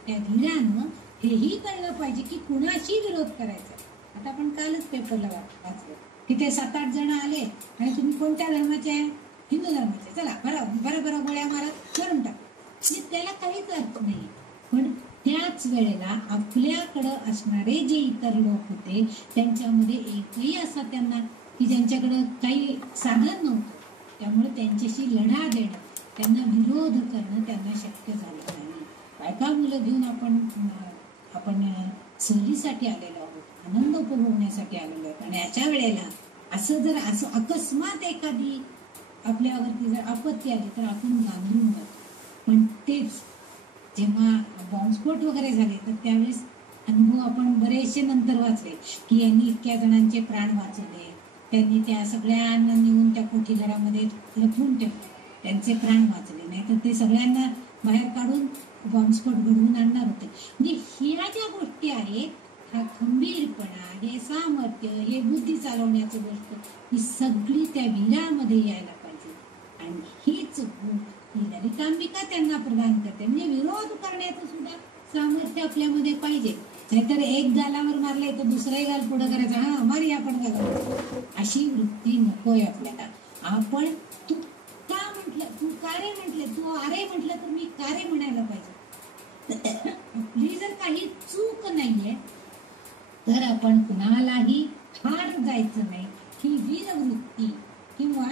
त्या वीरानं हेही कळलं पाहिजे की कुणाशी विरोध करायचा. आता आपण कालच पेपरला वाचलं की ते 7-8 जण आले आणि तुम्ही कोणत्या धर्माचे आहे, हिंदू धर्माचे, चला बरं गोळ्या मारा, करून टाक. म्हणजे त्याला काहीच अर्थ नाही. पण त्याच वेळेला आपल्याकडं असणारे जे इतर लोक होते त्यांच्यामध्ये एकही असा त्यांना की ज्यांच्याकडं काही साधन नव्हतं, त्यामुळे त्यांच्याशी लढा देणं, त्यांना विरोध करणं त्यांना शक्य झालं नाही. बायका मुलं घेऊन आपण सहलीसाठी आलेलो आहोत, आनंद उपभोगण्यासाठी आलेलो आहोत. आणि अशा वेळेला असं अकस्मात एखादी आपल्यावरती जर आपत्ती आली तर आपण गांभीर्य जातो. पण तेच जेव्हा बॉम्बस्फोट वगैरे झाले तर त्यावेळेस अनुभव आपण बरेचसे नंतर वाचले की यांनी इतक्या जणांचे प्राण वाचवले, त्यांनी त्या सगळ्यांना नेऊन त्या कोठी घरामध्ये लपवून ठेवले, त्यांचे प्राण वाचले, नाही तर ते सगळ्यांना बाहेर काढून बॉम्बस्फोट घडवून आणणार होते. म्हणजे ह्या ज्या गोष्टी आहेत, हा खंबीरपणा, हे सामर्थ्य, हे बुद्धी चालवण्याची गोष्ट, ही सगळी त्या वीरामध्ये यायला पाहिजे. आणि हीच ही ललितांबिका त्यांना प्रदान करते. म्हणजे विरोध करण्याचं सुद्धा सामर्थ्य आपल्यामध्ये पाहिजे. नाहीतर एक गालावर मारले तर दुसराही गाल पुढे करायचा, हा मारी आपण गालावर, अशी वृत्ती नकोय आपल्याला. आपण तू का म्हटलं, तू का रे म्हटलं, तू अरे म्हटलं तर मी का रे म्हणायला पाहिजे. आपली जर काही चूक नाहीये तर आपण कुणालाही हार जायचं नाही. ही वीरवृत्ती किंवा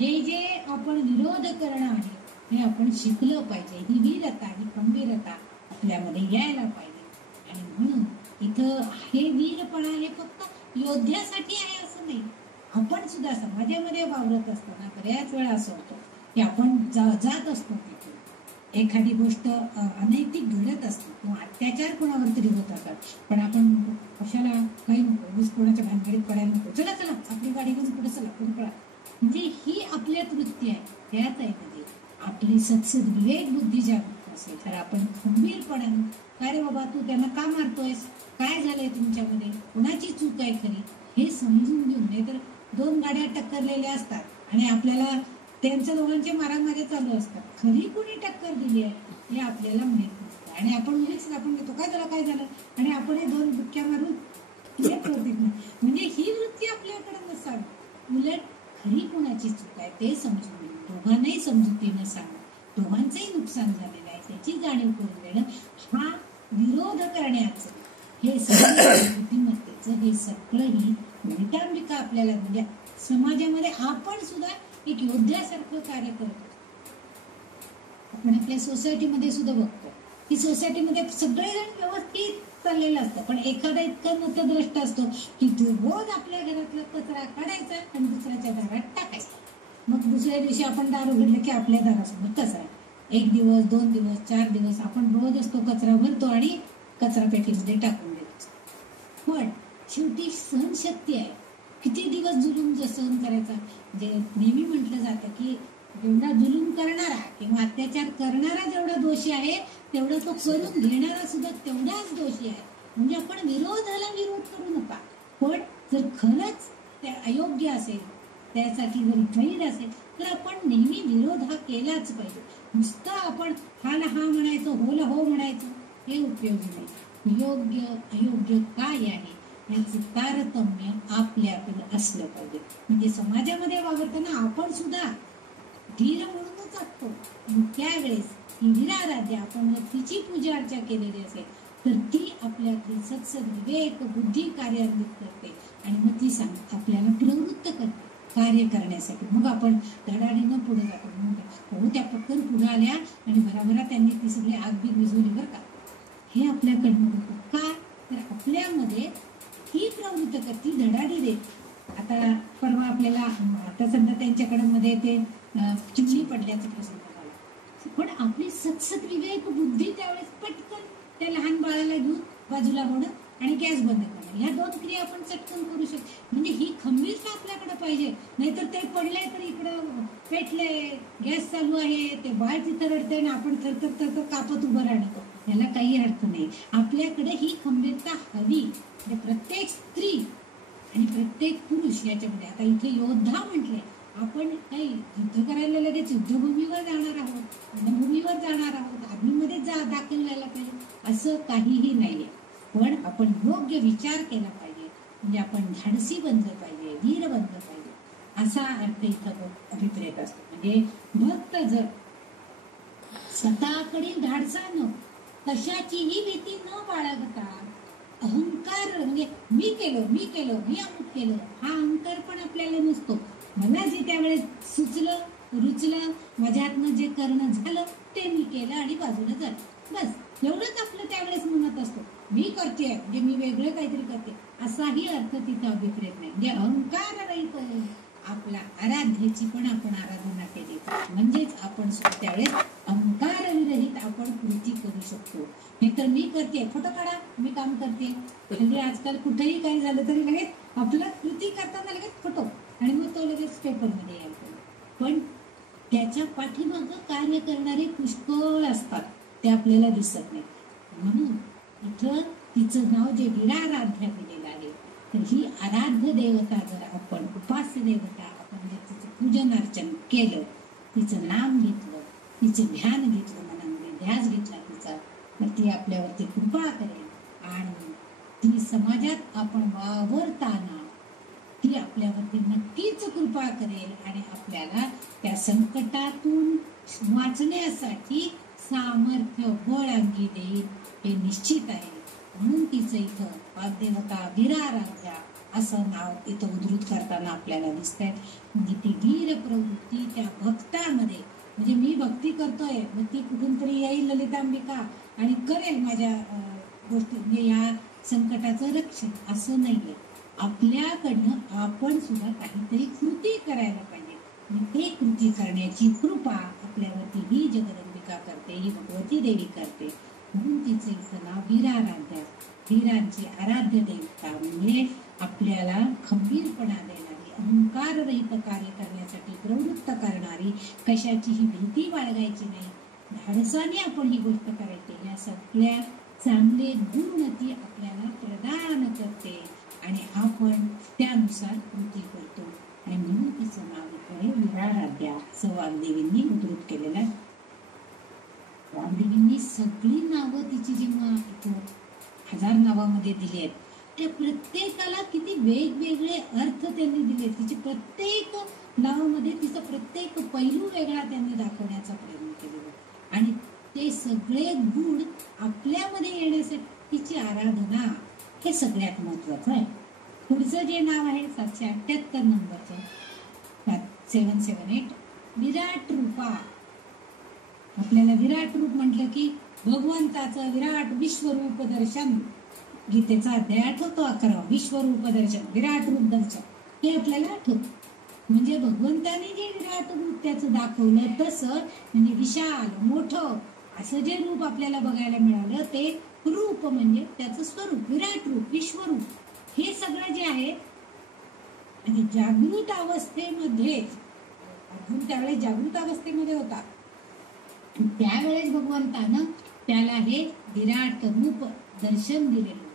हे जे आपण विरोध करणं आहे हे आपण शिकलं पाहिजे. ही वीरता, ही खंबीरता आपल्यामध्ये यायला पाहिजे. आणि म्हणून इथं हे वीरपणा हे फक्त योद्ध्यासाठी आहे असं नाही. आपण सुद्धा समाजामध्ये वावरत असताना बऱ्याच वेळा असं होतं की आपण जात असतो तिथे एखादी गोष्ट अनैतिक घडत असते किंवा अत्याचार कोणावर तरी होत असतात, पण आपण कशाला काही नको, कोणाच्या भानगडीत पडायला नको, चला चला आपली गाडी घेऊन पुढे चला पुढे पळा. म्हणजे ही आपल्यात वृत्ती आहे. त्यात आहे म्हणजे आपली सत्सद विवेक बुद्धी जागृत असेल तर आपण खंबीरपणाने काय रे बाबा तू त्यांना का मारतोयस, काय झालंय तुमच्यामध्ये, कोणाची चूक आहे खरी हे समजून घेऊन. नाही तर 2 गाड्या टक्करलेल्या असतात आणि आपल्याला त्यांच्या दोघांचे मारामारी चालू असतात, खरी कुणी टक्कर दिली आहे हे आपल्याला माहित नसतं आणि आपण उगीच आपण घेतो काय झालं आणि आपण हे 2 बुक्क्या मारून येत होती. म्हणजे ही वृत्ती आपल्याकडे नसावी. उलट खरी कोणाची चूक आहे ते समजून घेऊन दोघांनाही समजुतीनं सांगणं, दोघांचंही नुकसान झालेलं आहे त्याची जाणीव करून देणं, हा विरोध करण्याचं हे सगळं बुद्धिमत्तेचं हे सगळंही नितांबिका आपल्याला म्हणजे समाजामध्ये आपण सुद्धा एक योद्ध्यासारखं कार्य करतो. आपण आपल्या सोसायटीमध्ये सुद्धा बघतो की सोसायटीमध्ये सगळेजण व्यवस्थित चाललेलं असतं, पण एखादा इतका मतद्रष्ट असतो की रोज आपल्या घरातला कचरा काढायचा आणि दुसऱ्याच्या दारात टाकायचा. मग दुसऱ्या दिवशी आपण दार उघडलं की आपल्या दारासमोर कचरा. 1 दिवस 2 दिवस 4 दिवस आपण रोजच तो कचरा भरतो आणि कचरा पेटीमध्ये टाकून देतो. पण शेवटी सहनशक्ती आहे. किती दिवस जुलूम सहन करायचा. म्हणजे नेहमी म्हटलं जातं की जेवढा जुलूम करणारा किंवा अत्याचार करणारा जेवढा दोषी आहे तेवढा तो करून घेणारा सुद्धा तेवढाच दोषी आहे. म्हणजे आपण विरोधाला विरोध करू नका, पण जर खरंच ते अयोग्य असेल त्यासाठी जर गैर असेल तर आपण नेहमी विरोध हा केलाच पाहिजे. नुसतं आपण हा ना हा म्हणायचं, होला हो म्हणायचं हे उपयोगी नाही. योग्य अयोग्य काय आहे याचं तारतम्य आपल्याकडे असलं पाहिजे. म्हणजे समाजामध्ये वावरताना आपण सुद्धा धीर म्हणूनच असतो. त्यावेळेस ही वीराराध्य आपण जर तिची पूजा अर्चा केलेली असेल तर ती आपल्यातली सत्सद विवेक बुद्धी कार्यान्वित करते आणि मग ती आपल्याला प्रवृत्त करते कार्य करण्यासाठी. मग आपण धडाडीनं पुढे जातो. हो त्या पटकन पुढे आल्या आणि भराभरा त्यांनी ती सगळी आग बी विझवली बरं का, हे आपल्याकडनं होतं. का तर आपल्यामध्ये ही प्रवृत्त करती धडाडी देते. आता परवा आपल्याला आता सध्या त्यांच्याकडे मध्ये ते चिमणी पडल्याचा प्रसंग झाला, पण आपली सत्सद विवेक बुद्धी त्यावेळेस पटकन त्या लहान बाळाला घेऊन बाजूला होणं आणि गॅस बंद करणं ह्या 2 क्रिया आपण चटकन करू शकतो. म्हणजे ही खंबीरता आपल्याकडे पाहिजे. नाहीतर ते पडले तर इकडं पेटले, गॅस चालू आहे, ते बाळ तिथं रडते आणि आपण थरथर कापत उभं राहतो, याला काही अर्थ नाही. आपल्याकडे ही खंबीरता हवी. म्हणजे प्रत्येक स्त्री आणि प्रत्येक पुरुष याच्यामध्ये. आता इथे योद्धा म्हटले, आपण काही युद्ध करायला लगेच युद्धभूमीवर जाणार आहोत, रणभूमीवर जाणार आहोत, आर्मीमध्ये दाखल व्हायला पाहिजे असं काहीही नाहीये. पण आपण योग्य विचार केला पाहिजे. म्हणजे आपण धाडसी बनलं पाहिजे, वीर बनलं पाहिजे असा अर्थ इथं अभिप्रेत असतो. म्हणजे भक्त जर स्वतःकडील धाडसानं कशाचीही भीती न बाळगता अहंकार म्हणजे मी केलं मी अमुक केलं हा अहंकार पण आपल्याला नसतो. मला जे त्यावेळेस सुचलं रुचलं माझ्या हातनं जे करणं झालं ते मी केलं आणि बाजूला झालं, बस एवढंच आपलं त्यावेळेस मनात असतो. मी करते म्हणजे मी वेगळं काहीतरी करते असाही अर्थ तिथं अभिप्रेत नाही. म्हणजे अहंकार रहित आपला आराध्याची पण आपण आराधना केली म्हणजेच आपण त्यावेळेस अहंकार विरहित आपण कृती करू शकतो. नाहीतर मी करते फोटो काढा मी काम करते, म्हणजे आजकाल कुठेही काही झालं तरी लगेच आपलं कृती करताना लगेच फोटो आणि मग तो लगेच पेपरमध्ये यायला. पण त्याच्या पाठीमागं कार्य करणारे पुष्कळ असतात, ते आपल्याला दिसत नाही. म्हणून इथं तिचं नाव जे वीराराध्या दिलेलं आहे तर ही आराध्य देवता जर आपण उपास्य देवता आपण जर तिचं पूजन अर्चन केलं, तिचं नाम घेतलं, तिचं ध्यान घेतलं, मनामध्ये ध्यास घेतला तिचा, तर ती आपल्यावरती कृपा करेल आणि ती समाजात आपण वावरताना ती आपल्यावरती नक्कीच कृपा करेल आणि आपल्याला त्या संकटातून वाचण्यासाठी सामर्थ्य बळ अंगी देईल हे निश्चित आहे. म्हणून तिचं इथं वाग्देवता वीराराध्या असं नाव इथं उद्धृत करताना आपल्याला दिसतंय. म्हणजे ती वीर प्रवृत्ती त्या भक्तामध्ये, म्हणजे मी भक्ती करतोय मग ती कुठून तरी येईल ललितांबिका आणि करेल माझ्या गोष्टी, म्हणजे या संकटाचं रक्षण, असं नाहीये. आपल्याकडनं आपण सुद्धा काहीतरी कृती करायला पाहिजे. आणि ते कृती करण्याची कृपा आपल्यावरती ही जगदंबिका करते, ही भगवती देवी करते. म्हणून तिचं इथं नाव वीराराध्या, वीरांची आराध्य देवता, म्हणजे आपल्याला खंबीरपणा देणारी, अहंकाररहित कार्य करण्यासाठी प्रवृत्त करणारी, कशाचीही भीती बाळगायची नाही, धाडसाने आपण ही गोष्ट करायची, या सगळ्या चांगले गुण ती आपल्याला प्रदान करते आणि आपण त्यानुसार कृती करतो. आणि म्हणून तिचं नाव इकडे वीराराध्या असं वाग्देवींनी उद्धृत केलेलं आहे. वाग्देवींनी सगळी नावं तिची जेव्हा इथं 1000 नावामध्ये दिली आहेत, त्या प्रत्येकाला किती वेगवेगळे अर्थ त्यांनी दिले. तिचे प्रत्येक नावामध्ये तिचा प्रत्येक पैलू वेगळा त्यांनी दाखवण्याचा प्रयत्न केलेला आणि ते सगळे गुण आपल्यामध्ये येण्यासाठीची आराधना हे सगळ्यात महत्वाचं आहे. पुढचं जे नाव आहे 778 नंबरचं 778 विराट रूपा. आपल्याला विराट रूप म्हटलं की भगवंताचं विराट विश्वरूप दर्शन, गीतेचा अध्याय आठवतो 11, विश्वरूप दर्शन, विराट रूप दर्शन हे आपल्याला आठवतं. म्हणजे भगवंताने जे विराट रूप त्याचं दाखवलं तसं, म्हणजे विशाल मोठं असं जे रूप आपल्याला बघायला मिळालं ते रूप म्हणजे त्याचं स्वरूप, विराट रूप, विश्वरूप. हे सगळं जे आहे म्हणजे जागृत अवस्थेमध्ये, अर्जुन त्यावेळेस जागृत अवस्थेमध्ये होता, त्यावेळेस भगवंतानं त्याला हे विराट रूप दर्शन दिलेलं.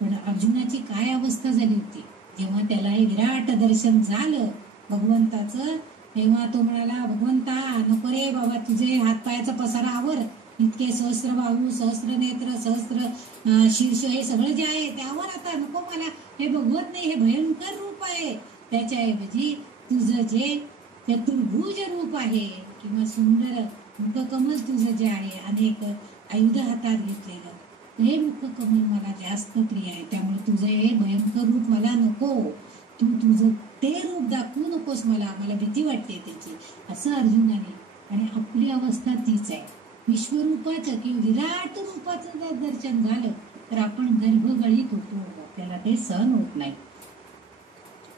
पण अर्जुनाची काय अवस्था झाली होती जेव्हा त्याला हे विराट दर्शन झालं भगवंताचं, तेव्हा तो म्हणाला, भगवंता नको रे बाबा, तुझे हातपायाचा पसारा आवर, इतके सहस्र बाहू, सहस्र नेत्र, सहस्र शीर्ष हे सगळं जे आहे त्यावर आता नको मला, हे भगवत नाही, हे भयंकर रूप आहे. त्याच्याऐवजी तुझं जे चतुर्भुज रूप आहे किंवा सुंदर मुखकमल तुझं जे आहे, अनेक आयुध हातात घेतलेलं, हे मुखकमल मला जास्त प्रिय आहे. त्यामुळे तुझं हे भयंकर रूप मला नको, तू तुझं ते रूप दाखवू नकोस मला, मला भीती वाटते त्याची, असं अर्जुनाने. आणि आपली अवस्था तीच आहे. विश्वरूपाचं किंवा विराट रूपाचं जर दर्शन झालं तर आपण गर्भगळीत होतो, आपल्याला ते सहन होत नाही.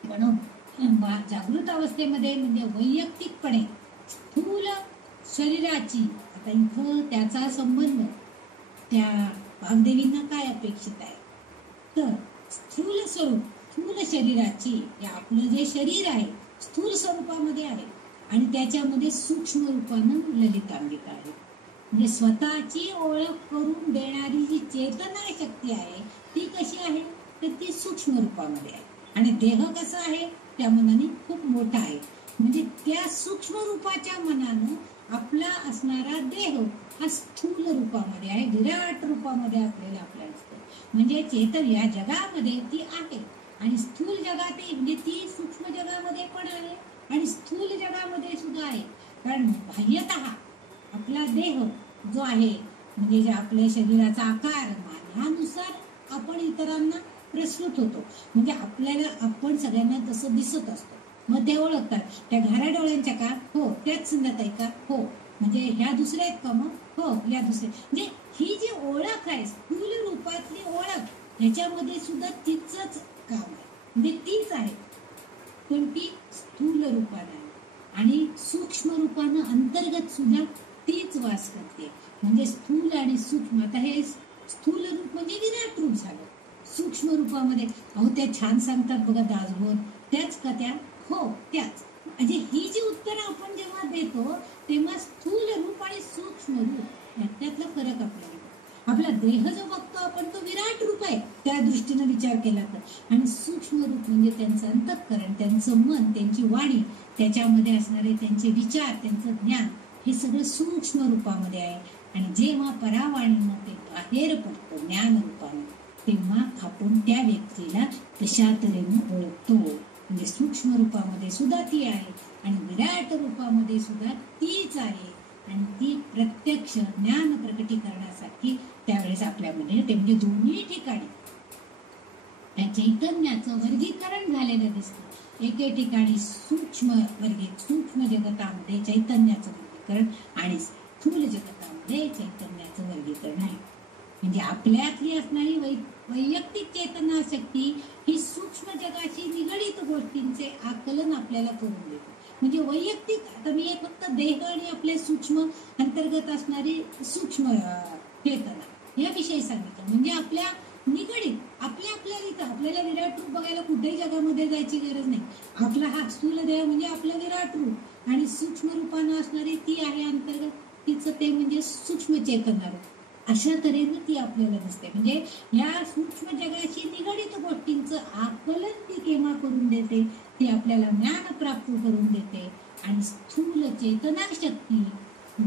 म्हणून जागृत अवस्थेमध्ये म्हणजे वैयक्तिकपणे स्थूल शरीराची, आता इथं त्याचा संबंध त्या वाग्देवींना काय अपेक्षित आहे तर स्थूल स्वरूप, स्थूल शरीराची, आपलं जे शरीर आहे स्थूल स्वरूपामध्ये आहे आणि त्याच्यामध्ये सूक्ष्म रूपानं ललितांबिका आहे. म्हणजे स्वतःची ओळख करून देणारी जी चेतना शक्ती आहे ती कशी आहे तर ती सूक्ष्म रूपामध्ये आहे. आणि देह कसा आहे त्या मनाने खूप मोठा आहे. म्हणजे त्या सूक्ष्म रूपाच्या मनानं आपला असणारा देह हा स्थूल रूपामध्ये आहे, विराट रूपामध्ये आपल्याला असतो. म्हणजे चेतन या जगामध्ये ती आहे आणि स्थूल जगात म्हणजे ती सूक्ष्म जगामध्ये पण आहे आणि स्थूल जगामध्ये सुद्धा आहे. कारण बाह्यतः आपला देह जो आहे म्हणजे जे आपल्या शरीराचा आकार ह्यानुसार आपण इतरांना प्रस्तुत होतो. म्हणजे आपल्याला आपण सगळ्यांना तसं दिसत असतो. मग ते ओळखतात, त्या घाऱ्या डोळ्यांच्या का, हो त्याच सुंदरताई का, हो म्हणजे ह्या दुसऱ्या आहेत का, मग हो या दुसऱ्या. म्हणजे ही जी ओळख आहे स्थूल रूपातली ओळख, ह्याच्यामध्ये सुद्धा तिचंच काम आहे, म्हणजे तीच आहे, पण ती स्थूल रूपाने आहे आणि सूक्ष्म रूपानं अंतर्गत सुद्धा तीच वास करते. म्हणजे स्थूल आणि सूक्ष्म, आता हे स्थूल रूप म्हणजे विराट रूप झालं. सूक्ष्म रूपामध्ये अहो त्या छान सांगतात बघा दासबोध, त्याच का त्या, हो त्याच. म्हणजे ही जी उत्तरं आपण जेव्हा देतो तेव्हा स्थूल रूप आणि सूक्ष्म रूप यातला फरक आपल्याला. आपला देह जो बघतो आपण तो विराट रूप आहे त्या दृष्टीने विचार केला तर, आणि सूक्ष्म रूप म्हणजे त्यांचं अंतःकरण, त्यांचं मन, त्यांची वाणी, त्याच्यामध्ये असणारे त्यांचे विचार, त्यांचं ज्ञान, हे सगळं सूक्ष्म रूपामध्ये आहे. आणि जेव्हा परावाणीनं ते बाहेर पडतं ज्ञान रूपाने तेव्हा आपण त्या व्यक्तीला तशा तऱ्हेने ओळखतो. म्हणजे सूक्ष्म रूपामध्ये सुद्धा ती आहे आणि विराट रूपामध्ये सुद्धा तीच आहे. आणि ती प्रत्यक्ष ज्ञान प्रकटीकरणासाठी त्यावेळेस आपल्यामध्ये ते म्हणजे दोन्ही ठिकाणी त्या चैतन्याचं वर्गीकरण झालेलं दिसतं. एके ठिकाणी सूक्ष्म जगतामध्ये चैतन्याचं वर्गीकरण आणि स्थूल जगतामध्ये चैतन्याचं वर्गीकरण आहे. म्हणजे आपल्यातली असणारी वैयक्तिक चेतना शक्ती ही सूक्ष्म जगाशी निगडीत गोष्टींचे आकलन आपल्याला करून देते. म्हणजे वैयक्तिक, आता मी फक्त देह आणि आपले सूक्ष्म अंतर्गत असणारी सूक्ष्म चेतना याविषयी सांगितलं. म्हणजे आपल्या निगडीत आपल्याला विराट रूप बघायला कुठेही जगामध्ये जायची गरज नाही. आपला हा स्थूल देह म्हणजे आपलं विराट रूप आणि सूक्ष्म रूपानं असणारी ती आहे अंतर्गत, तिचं ते म्हणजे सूक्ष्म चेतना रूप. अशा तऱ्हेने ती आपल्याला दिसते. म्हणजे या सूक्ष्म जगाशी निगडीत गोष्टींचं आकलन ती केव्हा करून देते, ती आपल्याला ज्ञान प्राप्त करून देते. आणि स्थूल चेतना शक्ती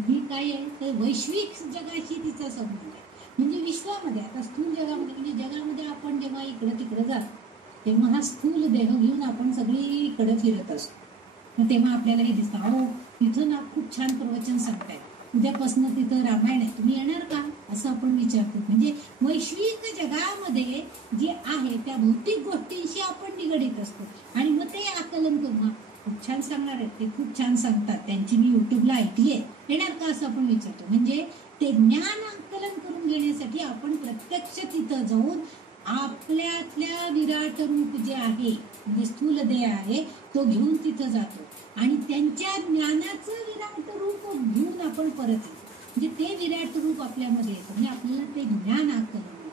ही काय आहे तर वैश्विक जगाशी तिचा संबंध आहे. म्हणजे विश्वामध्ये, आता स्थूल जगामध्ये म्हणजे जगामध्ये आपण जेव्हा इकडं तिकडं जातो तेव्हा हा स्थूल देह घेऊन आपण सगळीकडे फिरत असतो. तेव्हा आपल्याला हे दिसतं, अहो तिथं ना खूप छान प्रवचन सांगतायत, उद्यापासून तिथं रामायण आहे, तुम्ही येणार का, असं आपण विचारतो. म्हणजे वैश्विक जगामध्ये जे आहे त्या भौतिक गोष्टींशी आपण निगडीत असतो आणि मग ते आकलन करून खूप छान सांगणार आहेत, ते खूप छान सांगतात, त्यांची मी युट्यूबला ऐकली आहे, येणार का असं आपण विचारतो. म्हणजे ते ज्ञान आकलन करून घेण्यासाठी आपण प्रत्यक्ष तिथं जाऊन आपल्यातल्या विराट रूप जे आहे म्हणजे स्थूल देह आहे तो घेऊन तिथं जातो आणि त्यांच्या ज्ञानाचं विराट रूप घेऊन आपण परत येतो. म्हणजे ते विराट रूप आपल्यामध्ये येतं. म्हणजे आपल्याला ते ज्ञान आकलन होतं.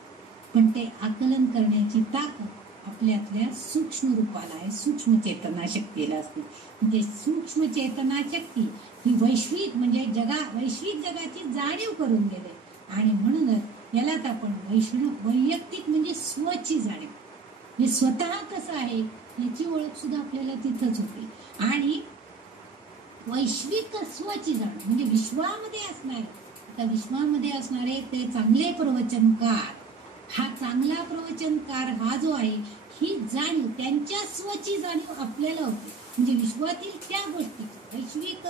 पण ते आकलन करण्याची ताकद आपल्यातल्या सूक्ष्म रूपाला आहे, सूक्ष्म चेतना शक्तीला असते. म्हणजे सूक्ष्म चेतना शक्ती ही वैश्विक म्हणजे वैश्विक जगाची जाणीव करून देते. आणि म्हणूनच यालाच आपण वैयक्तिक म्हणजे स्वची जाणीव, म्हणजे स्वतः कसं आहे याची ओळख सुद्धा आपल्याला तिथंच होते. आणि वैश्विक स्वची जाणीव म्हणजे विश्वामध्ये असणारे ते चांगले प्रवचनकार, हा चांगला प्रवचनकार हा जो आहे ही जाणीव त्यांच्या स्वची जाणीव आपल्याला होते. म्हणजे विश्वातील त्या गोष्टी वैश्विक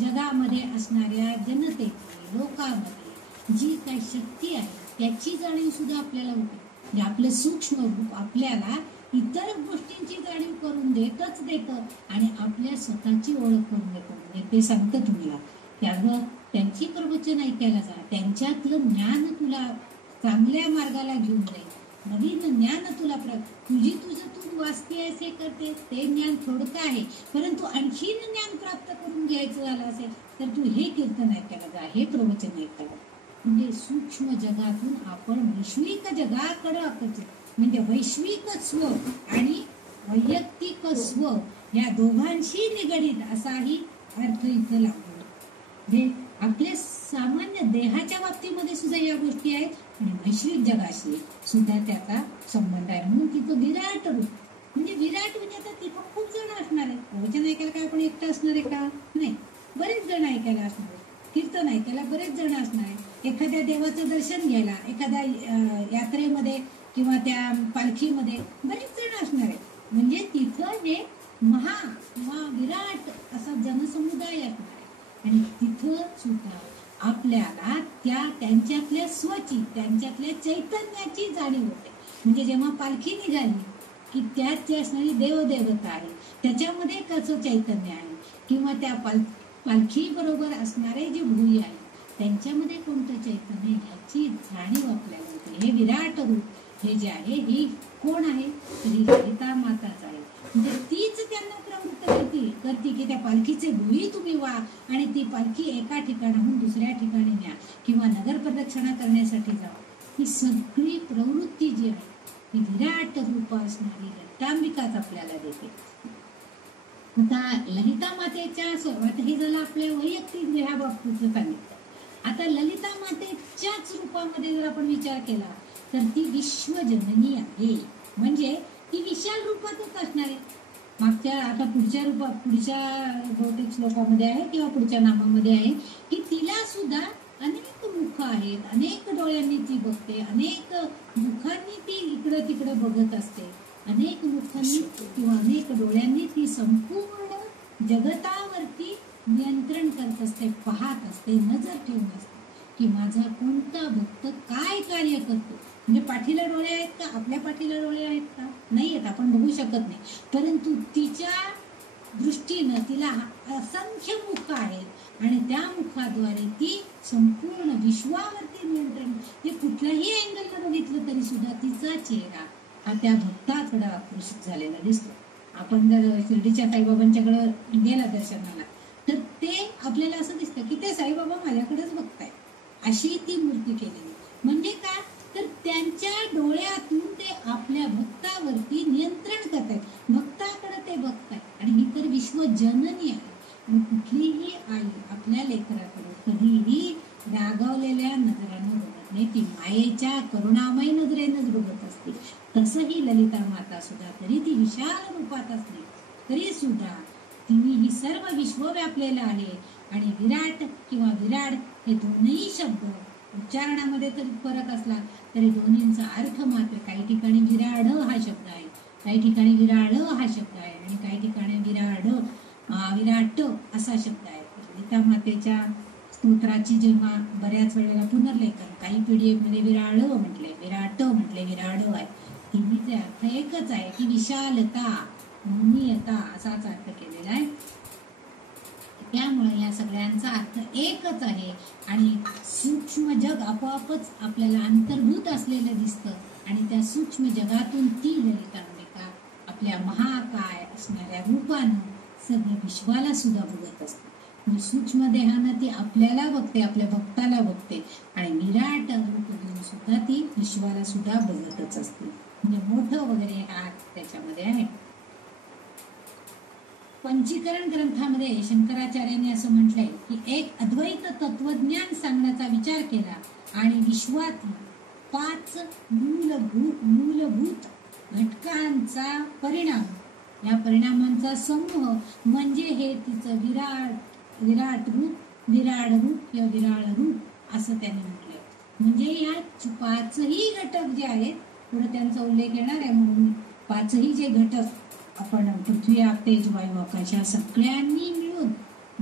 जगामध्ये असणाऱ्या जनतेची, लोकांमध्ये जी काही शक्ती आहे त्याची जाणीव सुद्धा आपल्याला होते. म्हणजे आपलं सूक्ष्म रूप आपल्याला इतर गोष्टींची जाणीव करून देतच देतं आणि आपल्या स्वतःची ओळख करून देतं. म्हणजे ते सांगतं तुम्हाला त्यावर त्यांची प्रवचन ऐकायला जा, त्यांच्यातलं ज्ञान तुला चांगल्या मार्गाला घेऊन जाईल, नवीन ज्ञान तुला तू वाचते असे करते ते ज्ञान थोडकं आहे, परंतु आणखीन ज्ञान प्राप्त करून घ्यायचं झालं असेल तर तू हे कीर्तन ऐकायला जा, हे प्रवचन ऐकायला. म्हणजे सूक्ष्म जगातून आपण वैश्विक जगाकडे आकर्षित, म्हणजे वैश्विक स्व आणि वैयक्तिक स्व या दोघांशी निगडीत असाही अर्थ इथं लागतो. म्हणजे आपल्या सामान्य देहाच्या बाबतीमध्ये सुद्धा या गोष्टी आहेत आणि वैश्विक जगाशी सुद्धा त्याचा संबंध आहे. म्हणून तिथं विराट रूप म्हणजे आता तिथं खूप जण असणार आहेत. प्रवचन ऐकायला काय आपण एकटं असणार आहे का, नाही, बरेच जण ऐकायला असणार आहेत. कीर्तन ऐकायला बरेच जण असणार आहेत. एखाद्या देवाचं दर्शन घ्यायला एखाद्या यात्रेमध्ये किंवा त्या पालखीमध्ये बरेच जण असणार आहेत. म्हणजे तिथं हे किंवा विराट असा जनसमुदाय असणार आहे. आणि तिथं सुद्धा आपल्याला त्यांच्यातल्या स्वची, त्यांच्यातल्या चैतन्याची जाणीव होते. म्हणजे जेव्हा पालखी निघाली की त्यात जी असणारी देवदेवता आहे त्याच्यामध्ये कसं चैतन्य आहे किंवा त्या पालखी बरोबर असणारे जे भुई आहे त्यांच्यामध्ये कोणतं चैतन्य याची जाणीव आपल्याला होते. हे विराट रूप हे जे आहे हे कोण आहे तर ही ललिता माताच आहे. म्हणजे तीच त्यांना प्रवृत्त करते की त्या पालखीचे भुई तुम्ही वा आणि ती पालखी एका ठिकाणाहून दुसऱ्या ठिकाणी न्या किंवा नगर प्रदक्षिणा करण्यासाठी जावा. ही सगळी प्रवृत्ती जी आहे ही विराट रूप असणारी ललितांबिकाच आपल्याला देते. आता ललिता मातेच्या आता हे झालं आपल्या वैयक्तिक देहा बाबतीत सांगितलं. आता ललिता मातेच्याच रूपामध्ये जर आपण विचार केला तर ती विश्वजननी आहे. म्हणजे ती विशाल रूपातच असणार आहे. आता पुढच्या बहुतेक श्लोकामध्ये आहे किंवा पुढच्या नामामध्ये आहे की तिला सुद्धा अनेक मुख आहेत, अनेक डोळ्यांनी ती बघते, अनेक मुखांनी ती इकडं तिकडं बघत असते, अनेक मुखांनी किंवा अनेक डोळ्यांनी ती संपूर्ण जगतावरती नियंत्रण करत असते, पाहत असते, नजर ठेवून असते की माझा कोणता भक्त काय कार्य करतो. म्हणजे पाठीला डोळे आहेत का? आपल्या पाठीला डोळे आहेत का? नाही आहेत, आपण बघू शकत नाही. परंतु तिच्या दृष्टीनं तिला असंख्य मुख आहेत आणि त्या मुखाद्वारे ती संपूर्ण विश्वावरती नियंत्रण. ते कुठल्याही अँगलनं बघितलं तरी सुद्धा तिचा चेहरा हा त्या भक्ताकडे आकर्षित झालेला दिसतो. आपण जर शिर्डीच्या साईबाबांच्याकडे गेला दर्शनाला तर ते आपल्याला असं दिसतं की ते साईबाबा माझ्याकडेच बघताय, अशी ती मूर्ती केलेली. म्हणजे काय तर त्यांच्या डोळ्यातून ते आपल्या भक्तावरती नियंत्रण करतायत, भक्ताकडे ते बघतायत. आणि ही तर विश्वजननी आहे. आणि कुठलीही आई आपल्या लेकराकडे कधीही रागावलेल्या नजरेनं बघत नाही, ती मायेच्या करुणामय नजरेनंच बघत असते. तसंही ललिता माता सुद्धा जरी ती विशाल रूपात असली तरी सुद्धा तिने ही सर्व विश्व व्यापलेलं आहे. आणि विराट किंवा विराड हे दोन्ही शब्द उच्चारणामध्ये तरी फरक असला तरी दोन्हींचा अर्थ मात्र काही ठिकाणी विराड हा शब्द आहे, काही ठिकाणी विराड हा शब्द आहे आणि काही ठिकाणी विराट असा शब्द आहे. ललिता मातेच्या स्तोत्राची जेव्हा बऱ्याच वेळेला पुनर्लेखन काही PDF मध्ये विराळ म्हटले, विराट म्हटले, विराड आहे, तिन्हीचे अर्थ एकच आहे की विशालता, मौनीयता असाच अर्थ केलेला आहे. त्यामुळे या सगळ्यांचा अर्थ एकच आहे. आणि सूक्ष्म जग आपोआपच आपल्याला अंतर्भूत असलेलं दिसतं आणि त्या सूक्ष्म जगातून ती ललितांबिका आपल्या महाकाय असणाऱ्या रूपानं सगळं विश्वाला सुद्धा बघत असते. सूक्ष्म देहानं ती आपल्याला बघते, आपल्या भक्ताला बघते आणि विराट रूप घेऊन सुद्धा ती विश्वाला सुद्धा बघतच असते. म्हणजे मोठं वगैरे हा त्याच्यामध्ये आहे. पंचीकरण ग्रंथामध्ये शंकराचार्यांनी असं म्हटलंय की एक अद्वैत तत्वज्ञान सांगण्याचा विचार केला आणि विश्वात 5 मूलभूत घटकांचा परिणाम, या परिणामांचा समूह म्हणजे हे तिचं विराट रूप, विराड रूप किंवा विराळ रूप असं त्यांनी म्हटलंय. म्हणजे या 5ही घटक जे आहेत, पुढे त्यांचा उल्लेख येणार आहे, म्हणून 5ही जे घटक आपण पृथ्वी, आप, तेज, वायू, आकाश या सगळ्यांनी मिळून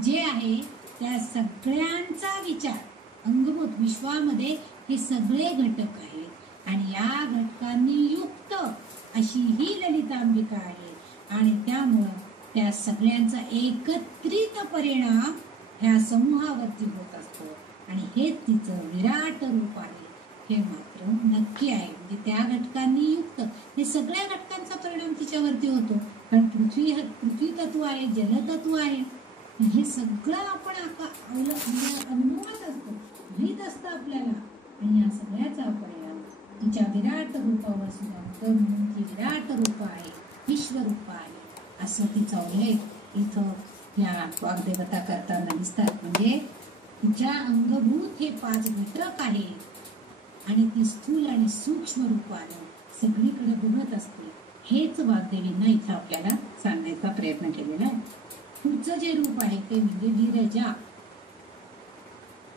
जे आहे त्या सगळ्यांचा विचार अंगभूत विश्वामध्ये हे सगळे घटक आहेत आणि या घटकांनी युक्त अशी ही ललितांबिका आहे. आणि त्यामुळं त्या सगळ्यांचा एकत्रित परिणाम ह्या समूहावरती होत असतो आणि हेच तिचं विराट रूप आहे हे मात्र नक्की आहे. म्हणजे त्या घटकांनी युक्त हे सगळ्या घटकांचा परिणाम तिच्यावरती होतो. कारण पृथ्वी तत्व आहे, जलतत्व आहे, हे सगळं आपण अनुभवत असतो, माहीत असतं आपल्याला. आणि या सगळ्याचा परिणाम तिच्या विराट रूपावर सुद्धा होतो. म्हणून ती विराट रूप आहे, विश्वरूप आहे असं तिचा उल्लेख इथं या वाग्देवता करताना दिसतात. म्हणजे तिच्या अंगभूत हे 5 घटक आहेत आणि ती स्थूल आणि सूक्ष्म रूपाने सगळीकडे बघत असते. हेच वाग्देवींना इथं आपल्याला सांगण्याचा प्रयत्न केलेला आहे. पुढचं जे रूप आहे ते म्हणजे विरजा.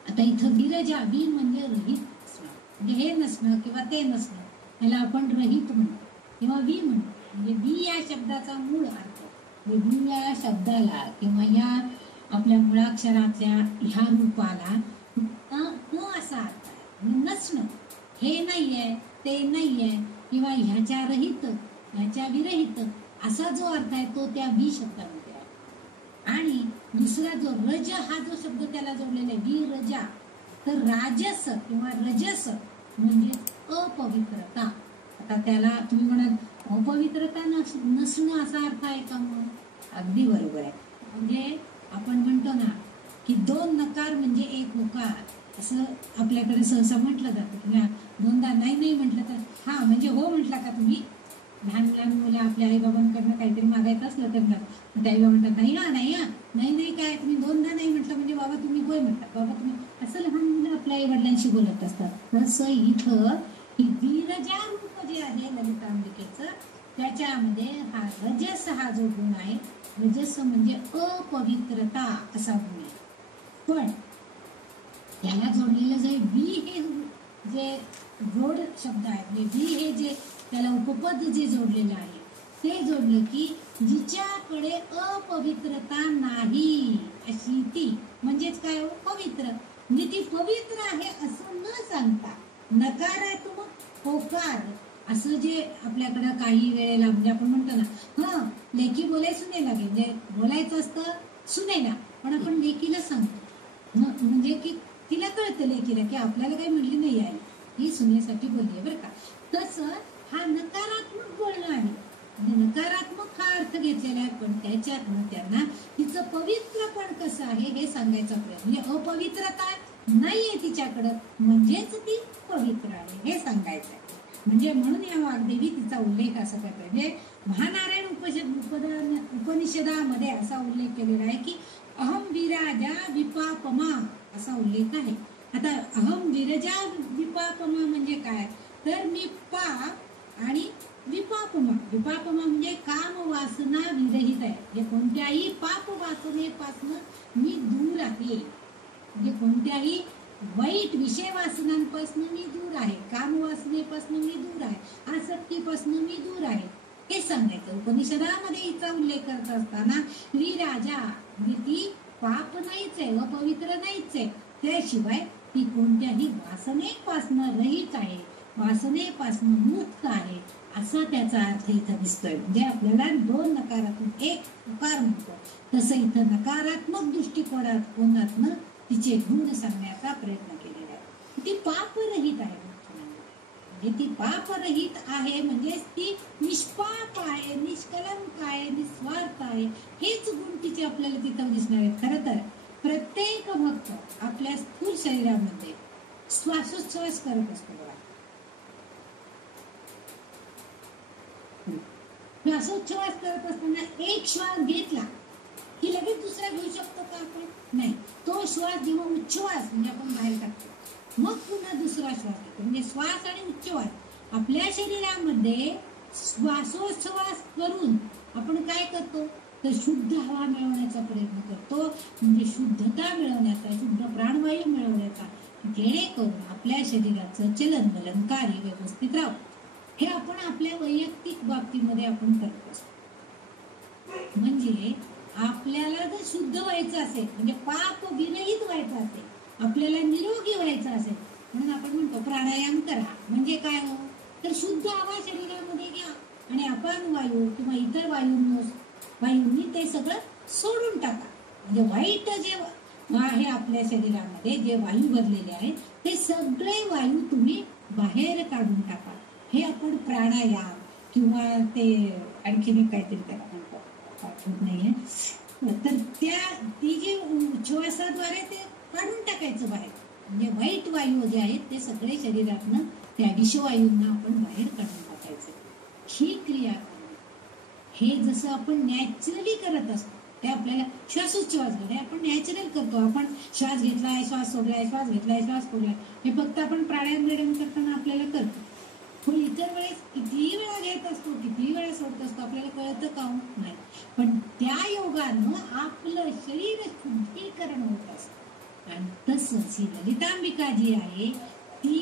आता इथं विरजा, वी म्हणजे रहित असणं, म्हणजे हे नसणं किंवा ते नसणं, त्याला आपण रहित म्हणतो किंवा वी म्हणतो. म्हणजे वी या शब्दाचा मूळ अर्थ, वी या शब्दाला किंवा या आपल्या मुळाक्षरातल्या ह्या रूपाला न असा अर्थ आहे. नसणं, हे नाहीये, ते नाहीये किंवा ह्याच्या रहित, ह्याच्या विरहित असा जो अर्थ आहे तो त्या वी शब्दामध्ये आहे. आणि दुसरा जो रज हा जो शब्द त्याला जोडलेला आहे, विरजा, तर राजस किंवा रजस म्हणजे अपवित्रता. आता त्याला तुम्ही म्हणाल अपवित्रता नसणं असा अर्थ आहे का? मग अगदी बरोबर आहे. म्हणजे आपण म्हणतो ना की 2 नकार म्हणजे 1 होकार असं आपल्याकडे सहसा म्हटलं जातं. किंवा 2दा नाही म्हटलं तर हा म्हणजे हो म्हटला का तुम्ही. लहान मुलं आपल्या आईबाबांकडनं काहीतरी मागायचं असलं तर त्या आईबाबा म्हणतात नाही काय तुम्ही 2दा नाही म्हटलं म्हणजे बाबा तुम्ही होय म्हणतात, बाबा तुम्ही, असं लहान मुलं आपल्या आई वडिलांशी बोलत असतात. तसं इथं ही विरजा रूप जे आहे ललितांबिकेचं त्याच्यामध्ये हा रजस हा जो गुण आहे, रजस म्हणजे अपवित्रता असा गुण आहे. पण त्याला जोडलेलं जे वि हे जे जोड शब्द आहे, म्हणजे वि हे जे त्याला उपपद जे जोडलेलं आहे ते जोडलं की जिच्याकडे अपवित्रता नाही अशी ती, म्हणजेच काय हो, पवित्र. म्हणजे ती पवित्र आहे असं न सांगता नकारात्मक होकार असं जे आपल्याकडं काही वेळेला म्हणजे आपण म्हणतो ना, लेकी बोलाय सुनेला, म्हणजे बोलायचं असतं सुनेला पण आपण लेकीला सांगतो, म्हणजे की तिला कळतं लेकीला की आपल्याला काही म्हणली नाही आहे, ही सुनेसाठी बोलली आहे बरं का. तसं हा नकारात्मक बोलणं आहे, म्हणजे नकारात्मक हा अर्थ घेतलेला आहे, पण त्याच्यातनं त्यांना तिचं पवित्रपण कसं आहे हे सांगायचा प्रयत्न, म्हणजे अपवित्रता नाहीये तिच्याकडं म्हणजेच ती पवित्र आहे हे सांगायचं आहे. म्हणजे म्हणून या वाग्देवी तिचा उल्लेख असं करतात, म्हणजे महानारायण उपनिषदामध्ये असा उल्लेख केलेला आहे की अहम विराजा विपापमा असा उल्लेख आहे. आता अहम विरजा विपापमा म्हणजे काय, तर मी पाप आणि विपापमा, विपापमा म्हणजे काम वासना विरहित आहे, म्हणजे कोणत्याही पाप वासनेपासून मी दूर आहे, म्हणजे कोणत्याही वाईट विषय वासनांपासून मी दूर आहे, काम वासनेपासून मी दूर आहे, आसक्तीपासून मी दूर आहे हे सांगायचं. उपनिषदामध्ये हिचा उल्लेख करत असताना विराजा म्हणजे ती पाप नाहीच आहे, अपवित्र नाहीच आहे, त्याशिवाय ती कोणत्याही वासनेपासून रहित आहे, वासनेपासून मुक्त आहे असा त्याचा अर्थ इथं दिसतोय. म्हणजे आपल्याला दोन नकारात्मक एक उकार म्हणतो, तसं इथं नकारात्मक दृष्टिकोनातनं तिचे गुण सांगण्याचा प्रयत्न केलेला आहे. ती पापरहित आहे, म्हणजे ती पापरहित आहे म्हणजे ती निष्पाप आहे, निष्कलंक आहे, निस्वार्थ आहे, हेच गुण तिचे आपल्याला तिथं दिसणार आहेत. खरं तर प्रत्येक भक्त आपल्या स्थूल शरीरामध्ये श्वासोच्छ्वास करत असतो बघा. श्वासोच्छ्वास करत असताना एक श्वास घेतला की लगेच दुसरा घेऊ शकतो का आपण? नाही. तो श्वास जेव्हा उच्छ्वास म्हणजे आपण बाहेर टाकतो मग पुन्हा दुसरा श्वास घेतो, म्हणजे श्वास आणि उच्छ्वास आपल्या शरीरामध्ये श्वासोच्छ्वास करून आपण काय करतो तर शुद्ध हवा मिळवण्याचा प्रयत्न करतो, म्हणजे शुद्धता मिळवण्याचा, शुद्ध प्राणवायू मिळवण्याचा, जेणेकरून आपल्या शरीराचं चलनवलन कार्य व्यवस्थित राहावं. हे आपण आपल्या वैयक्तिक बाबतीमध्ये आपण करत असतो. म्हणजे आपल्याला जर शुद्ध व्हायचं असेल, म्हणजे पाप विरहित व्हायचं असेल, आपल्याला निरोगी व्हायचं असेल, म्हणून आपण म्हणतो प्राणायाम करा. म्हणजे काय हो तर शुद्ध हवा शरीरामध्ये घ्या आणि अपान वायू किंवा इतर वायूंनी ते सगळं सोडून टाका. म्हणजे वाईट जे आहे आपल्या शरीरामध्ये जे वायू भरलेले आहेत ते सगळे वायू तुम्ही बाहेर काढून टाका. हे आपण प्राणायाम किंवा ते आणखीन काहीतरी त्याला म्हणतो आठवत नाहीये, तर ती जी उच्छ्वासाद्वारे ते काढून टाकायचं बाहेर, म्हणजे वाईट वायू जे आहेत ते सगळे शरीरातनं त्या विषवायूंना आपण बाहेर काढून टाकायचं. ही क्रिया हे जसं आपण नॅचरली करत असतो, ते आपल्याला श्वासोच्छ्वास हे आपण नॅचरल करतो. आपण श्वास घेतलाय, श्वास सोडलाय, श्वास घेतलाय, श्वास सोडलाय, हे फक्त आपण प्राणायाम करताना आपल्याला करतो. पण इतर वेळेस कितीही वेळा घेत असतो, कितीही वेळा सोडत असतो, आपल्याला कळतं का नाही. पण त्या योगानं आपलं शरीर शुद्धीकरण होत असतं. आणि तसंच ही ललितांबिका जी आहे ती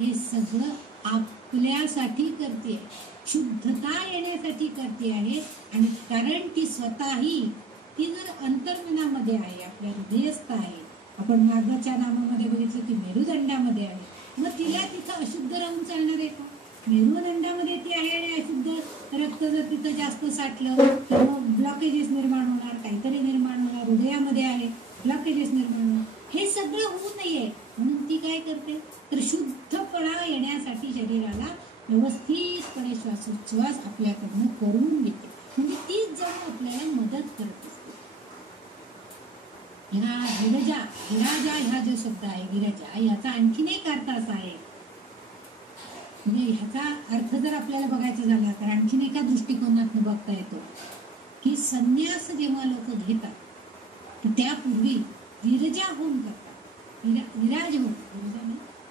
हे सगळं आपल्यासाठी करते, शुद्धता येण्यासाठी करते आहे. आणि कारण ती स्वतःही ती जर अंतर्मनामध्ये आहे, आपल्या हृदयस्थ आहे, आपण मार्गाच्या नामामध्ये बघितलं की मेरुदंडामध्ये आहे, मग तिला तिथं अशुद्ध राहून चालणार आहे का? मेरुदंडामध्ये ती आहे आणि अशुद्ध रक्त जर तिथं जास्त साठलं तर मग ब्लॉकेजेस निर्माण होणार, काहीतरी निर्माण होणार, हृदयामध्ये आहे ब्लॉकेजेस निर्माण होणार. हे सगळं होऊ नये म्हणून ती काय करते तर शुद्धपणा येण्यासाठी शरीराला व्यवस्थितपणे श्वासोच्छ्वास आपल्याकडनं करून घेते. म्हणजे तीच जाऊन आपल्याला मदत करत असते. ह्या विराजा ह्या जो शब्द आहे विराजा, याचा आणखीन एक अर्थ असा आहे, म्हणजे ह्याचा अर्थ जर आपल्याला बघायचा झाला तर आणखीन एका दृष्टिकोनातून बघता येतो की संन्यास जेव्हा लोक घेतात तर त्यापूर्वी विरजा होम करतात,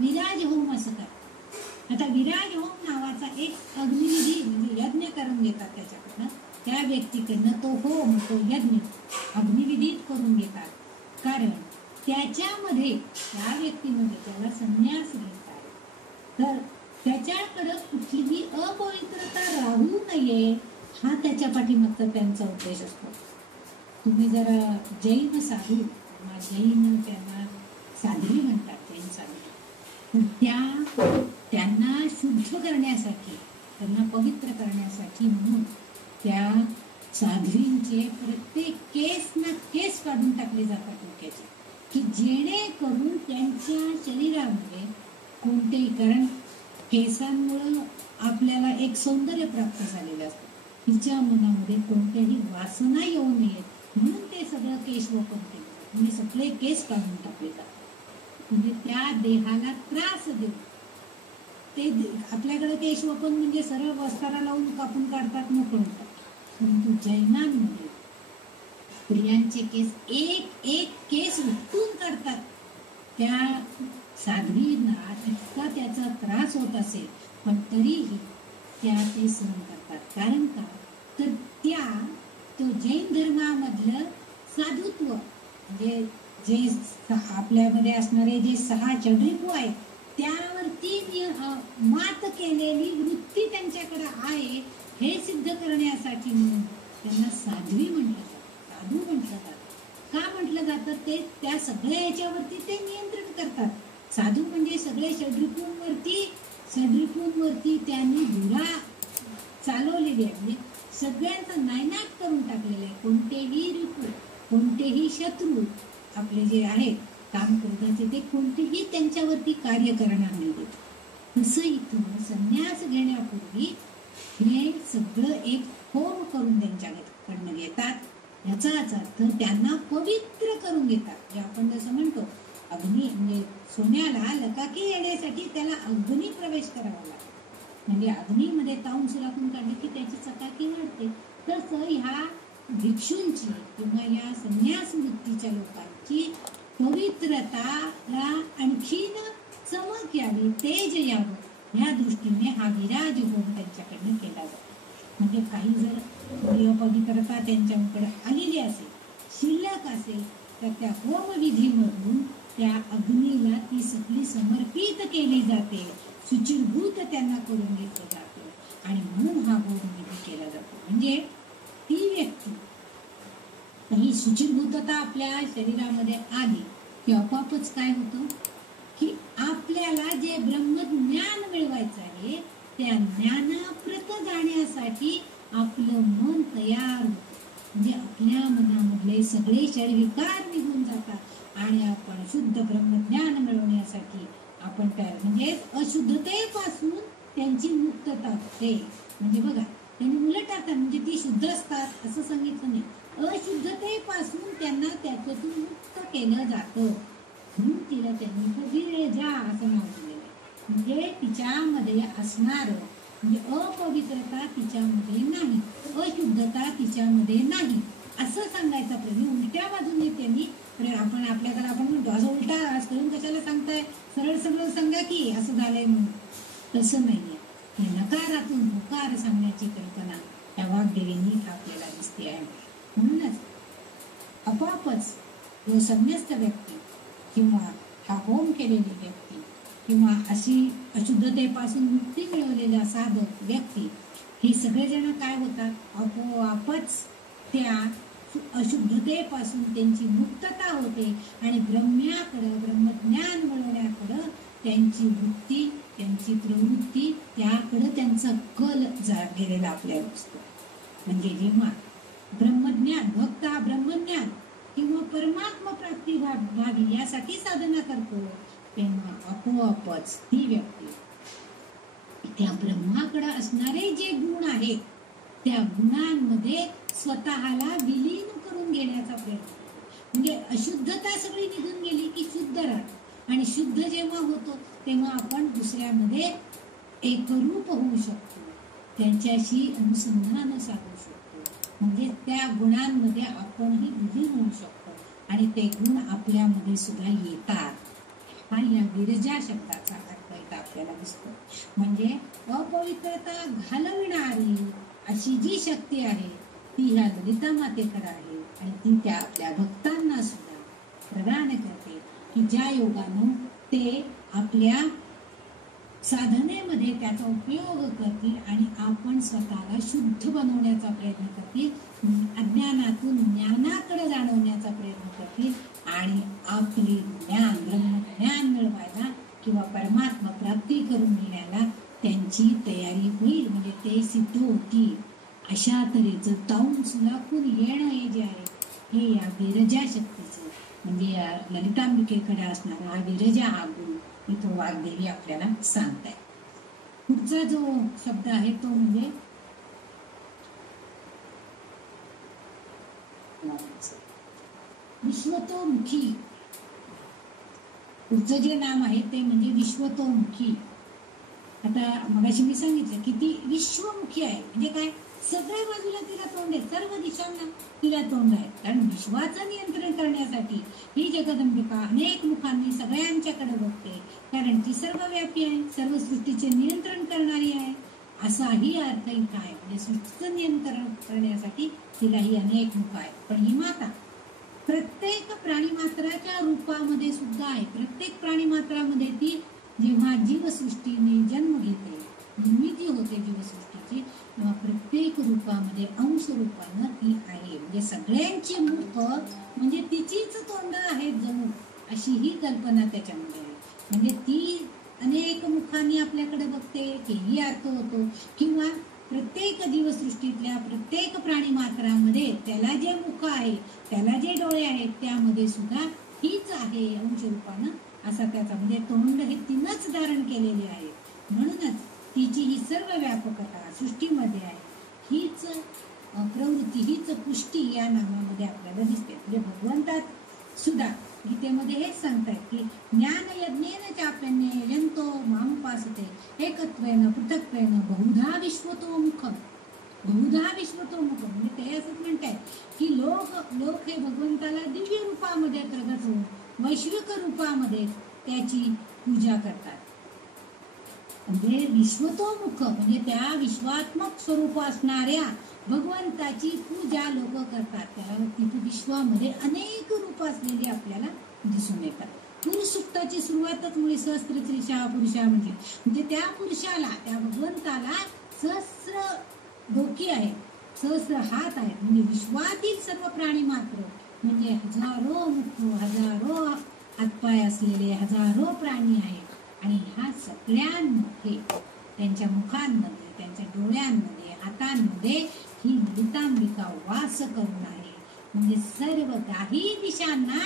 विराज होम असं करतात. आता विराज होम नावाचा एक अग्निविधी म्हणजे यज्ञ करून घेतात त्याच्याकडनं, त्या व्यक्तीकडनं तो होम तो यज्ञ अग्निविधीत करून घेतात. कारण त्याच्यामध्ये त्या व्यक्तीमध्ये ज्याला संन्यास घेत आहे तर त्याच्याकडं कुठलीही अपवित्रता राहू नये हा त्याच्या पाठीमागचा त्यांचा उद्देश असतो. तुम्ही जर जैन साधू किंवा जैन त्यांना साध्वी म्हणतात, जैन साधू, तर त्यांना शुद्ध करण्यासाठी, त्यांना पवित्र करण्यासाठी म्हणून त्या साध्वींचे प्रत्येक केस ना केस काढून टाकले जातात डोक्याचे, की जेणेकरून त्यांच्या शरीरामध्ये कोणतेही, कारण केसांमुळं आपल्याला एक सौंदर्य प्राप्त झालेलं असतं, तिच्या मनामध्ये कोणत्याही वासना येऊ नयेत म्हणून ते सगळं केस वपन केले जातात, म्हणजे सगळे केस काढून टाकले जातात, म्हणजे त्या देहाला त्रास देऊ. ते आपल्याकडे केस वपन म्हणजे सरळ वस्त्राला लावून कापून काढतात, मोकळं होतात. परंतु जैनांमध्ये स्त्रियांचे केस एक एक केस उपटून काढतात. त्या साध्वींना इतका त्याचा त्रास होत असेल पण तरीही त्या ते सहन करतात. कारण का, तर तो जैन धर्मामधलं साधुत्व म्हणजे जे आपल्यामध्ये असणारे जे 6 चढरिपू आहेत त्यावरती मात केलेली वृत्ती त्यांच्याकडे आहे हे सिद्ध करण्यासाठी म्हणून त्यांना साध्वी म्हटलं जातं, साधू म्हटलं जातं. का म्हटलं जातं, ते त्या सगळ्या याच्यावरती ते नियंत्रण करतात. साधू म्हणजे सगळे षड्रिपूंवरती त्यांनी धुरा चालवलेली आहे, म्हणजे सगळ्यांचा नायनाट करून टाकलेला आहे. कोणतेही रिपू, कोणतेही शत्रू आपले जे आहेत काम क्रोधाचे, ते कोणतेही त्यांच्यावरती कार्य करणार नाही. तसं इथं संन्यास घेण्यापूर्वी हे सगळं एक होम करून त्यांच्याकडनं घेतात. याचाच अर्थ त्यांना पवित्र करून घेतात. जे आपण जसं म्हणतो अग्नी, म्हणजे सोन्याला लकाकी येण्यासाठी त्याला अग्नी प्रवेश करावा लागतो, म्हणजे अग्नीमध्ये तावून सुराखून काढली की त्याची चकाकी वाढते. तसं ह्या भिक्षूंची किंवा या संन्यास वृत्तीच्या लोकांची पवित्रताला आणखीन चमक यावी, तेज यावं, या दृष्टीने हा विराज होम त्यांच्याकडनं केला जातो. म्हणजे काही जर अपवित्रता त्यांच्याकडे आलेली असेल, शिल्लक असेल, तर त्या होमविधीमधून त्या अग्नीला ती सगळी समर्पित केली जाते, शुचिर्भूत त्यांना करून घेतलं जातं आणि म्हणून हा होमविधी केला जातो. म्हणजे ती व्यक्ती ही शुचिर्भूतता आपल्या शरीरामध्ये आली की आपोआपच काय होतं, की आपल्याला जे ब्रह्मज्ञान मिळवायचं आहे त्या ज्ञानाप्रत जाण्यासाठी आपलं मन तयार होतं. म्हणजे आपल्या मनामधले सगळे शरीरविकार निघून जातात आणि आपण शुद्ध ब्रह्मज्ञान मिळवण्यासाठी आपण तयार, म्हणजे अशुद्धतेपासून त्यांची मुक्तता होते. म्हणजे बघा, त्यांनी उलट आता म्हणजे ती शुद्ध असतात असं सांगितलं नाही, अशुद्धतेपासून त्यांना त्याच्यातून मुक्त केलं जातं. म्हणून तिला त्यांनी विरजा असं नाव दिलेलं आहे. म्हणजे तिच्यामध्ये असणार म्हणजे अपवित्रता तिच्यामध्ये नाही, अशुद्धता तिच्यामध्ये नाही असं सांगायचा प्रयत्न. उलट्या बाजूने त्यांनी आपण आपल्याकडे आपण म्हणतो असं उलटा करून कशाला सांगताय, सरळ सरळ सांगा की असं झालंय म्हणून. तसं नाहीये, नकारातून होकार सांगण्याची कल्पना त्या वाग्देवींनी आपल्याला दिसते आहे. म्हणूनच आपोआपच तो संन्यस्त व्यक्ती किंवा हा होम केलेली व्यक्ती किंवा अशी अशुद्धतेपासून मुक्ती मिळवलेला साधक व्यक्ती, हे सगळेजण काय होतात, आपोआपच त्या अशुद्धतेपासून त्यांची मुक्तता होते आणि ब्रह्म्याकडं, ब्रह्मज्ञान मिळवण्याकडं त्यांची वृत्ती, त्यांची प्रवृत्ती, त्याकडं त्यांचा कल गेलेला आपल्याला दिसतो. म्हणजे जेव्हा ब्रह्मज्ञान, भक्त हा ब्रह्मज्ञान किंवा परमात्मा प्राप्ती व्हावी यासाठी साधना करतो, तेव्हा आपोआपच ती व्यक्ती त्या ब्रह्माकडे असणारे जे गुण आहेत त्या गुणांमध्ये स्वतःला विलीन करून घेण्याचा प्रयत्न. म्हणजे अशुद्धता सगळी निघून गेली की शुद्ध राहतो आणि शुद्ध जेव्हा होतो तेव्हा आपण दुसऱ्यामध्ये एकरूप होऊ शकतो, त्यांच्याशी अनुसंधान साधू शकतो, म्हणजे त्या गुणांमध्ये आपणही विलीन होऊ शकतो आणि ते गुण आपल्यामध्ये सुद्धा येतात. हा या विरजा शब्दाचा अर्थ इथं आपल्याला दिसतो. म्हणजे अपवित्रता घालविणारी अशी जी शक्ती आहे ती ह्या ललिता मातेकडे आहे आणि ती त्या आपल्या भक्तांना सुद्धा प्रदान करते. की ज्या योगानं ते आपल्या साधनेमध्ये त्याचा उपयोग करतील आणि आपण स्वतःला शुद्ध बनवण्याचा प्रयत्न करतील, अज्ञानातून ज्ञानाकडे जाणवण्याचा प्रयत्न करतील आणि आपले ज्ञान ब्रह्मज्ञान मिळवायला किंवा परमात्मा प्राप्ती करून घेण्याला त्यांची तयारी होईल. म्हणजे ते सिद्ध होतील. अशा तऱ्हेचं ताऊन सुलाखून येणं हे जे आहे हे या विरजा शक्तीचं म्हणजे या ललितांबिकेकडे असणारा हा विरजा हा गुण इथं वाग्देवी आपल्याला सांगताय. पुढचा जो शब्द आहे तो म्हणजे विश्वतोमुखी. पुढचं जे नाम आहे ते म्हणजे विश्वतोमुखी. आता मगाशी मी सांगितलं की ती विश्वमुखी आहे. म्हणजे काय, सगळ्या बाजूला तिला तोंड आहे, सर्व दिशांना तिला तोंड आहे. कारण विश्वाचं नियंत्रण करण्यासाठी ही जगदंबिका अनेक मुखांनी सगळ्यांच्याकडे बघते. कारण ती सर्वव्यापी आहे, सर्व सृष्टीचे नियंत्रण करणारी आहे. असाही अर्थ इथं आहे. म्हणजे सृष्टीचं नियंत्रण करण्यासाठी तिलाही अनेक मुख आहेत. पण ही माता प्रत्येक प्राणीमात्राच्या रूपामध्ये सुद्धा आहे. प्रत्येक प्राणीमात्रामध्ये ती जेव्हा जीवसृष्टीने जन्म घेते, निर्मिती होते जीवसृष्टीची, तेव्हा प्रत्येक रूपामध्ये अंश रूपानं ती आहे. म्हणजे सगळ्यांची मुख म्हणजे तिचीच तोंड आहेत जणू, अशी ही कल्पना त्याच्यामध्ये आहे. म्हणजे ती अनेक मुखांनी आपल्याकडे बघते, हेही अर्थ होतो. किंवा प्रत्येक जीवसृष्टीतल्या प्रत्येक प्राणीमात्रामध्ये त्याला जे मुख आहे, त्याला जे डोळे आहेत, त्यामध्ये सुद्धा हीच आहे अंश रूपानं, असा त्याचा म्हणजे तोंड हे तिनंच धारण केलेले आहे. म्हणूनच तिची ही सर्व व्यापकता सृष्टीमध्ये आहे. हीच प्रवृत्ती, हीच पुष्टी या नामामध्ये आपल्याला दिसते. म्हणजे भगवंतात सुद्धा गीतेमध्ये हेच सांगतायत की ज्ञान यज्ञेन चाप्यन्ये यंतो मामुपासते एकत्वेन पृथक्त्वेन बहुधा विश्वतोमुखम. बहुधा विश्वतोमुखम म्हणजे ते असंच म्हणतायत की लोक हे भगवंताला दिव्य रूपामध्ये प्रगट होऊन वैश्विक रूपामध्ये त्याची पूजा करतात. म्हणजे विश्वतोमुख म्हणजे त्या विश्वात्मक स्वरूप असणाऱ्या भगवंताची पूजा लोक करतात. त्याला तिथे विश्वामध्ये अनेक रूप असलेली आपल्याला दिसून येतात. पुरुष सुक्ताची सुरुवातच मुळे सहस्त्रशीर्षा पुरुषा म्हणजे त्या पुरुषाला, त्या भगवंताला सहस्र डोकी आहेत, सहस्र हात आहेत. म्हणजे विश्वातील सर्व प्राणी मात्र म्हणजे हजारो मुख, हजारो हातपाय असलेले हजारो प्राणी आहेत. आणि ह्या सगळ्यांमध्ये त्यांच्या मुखांमध्ये, त्यांच्या डोळ्यांमध्ये, हातांमध्ये ही ललितांबिका वास करून आहे. म्हणजे सर्व काही दिशांना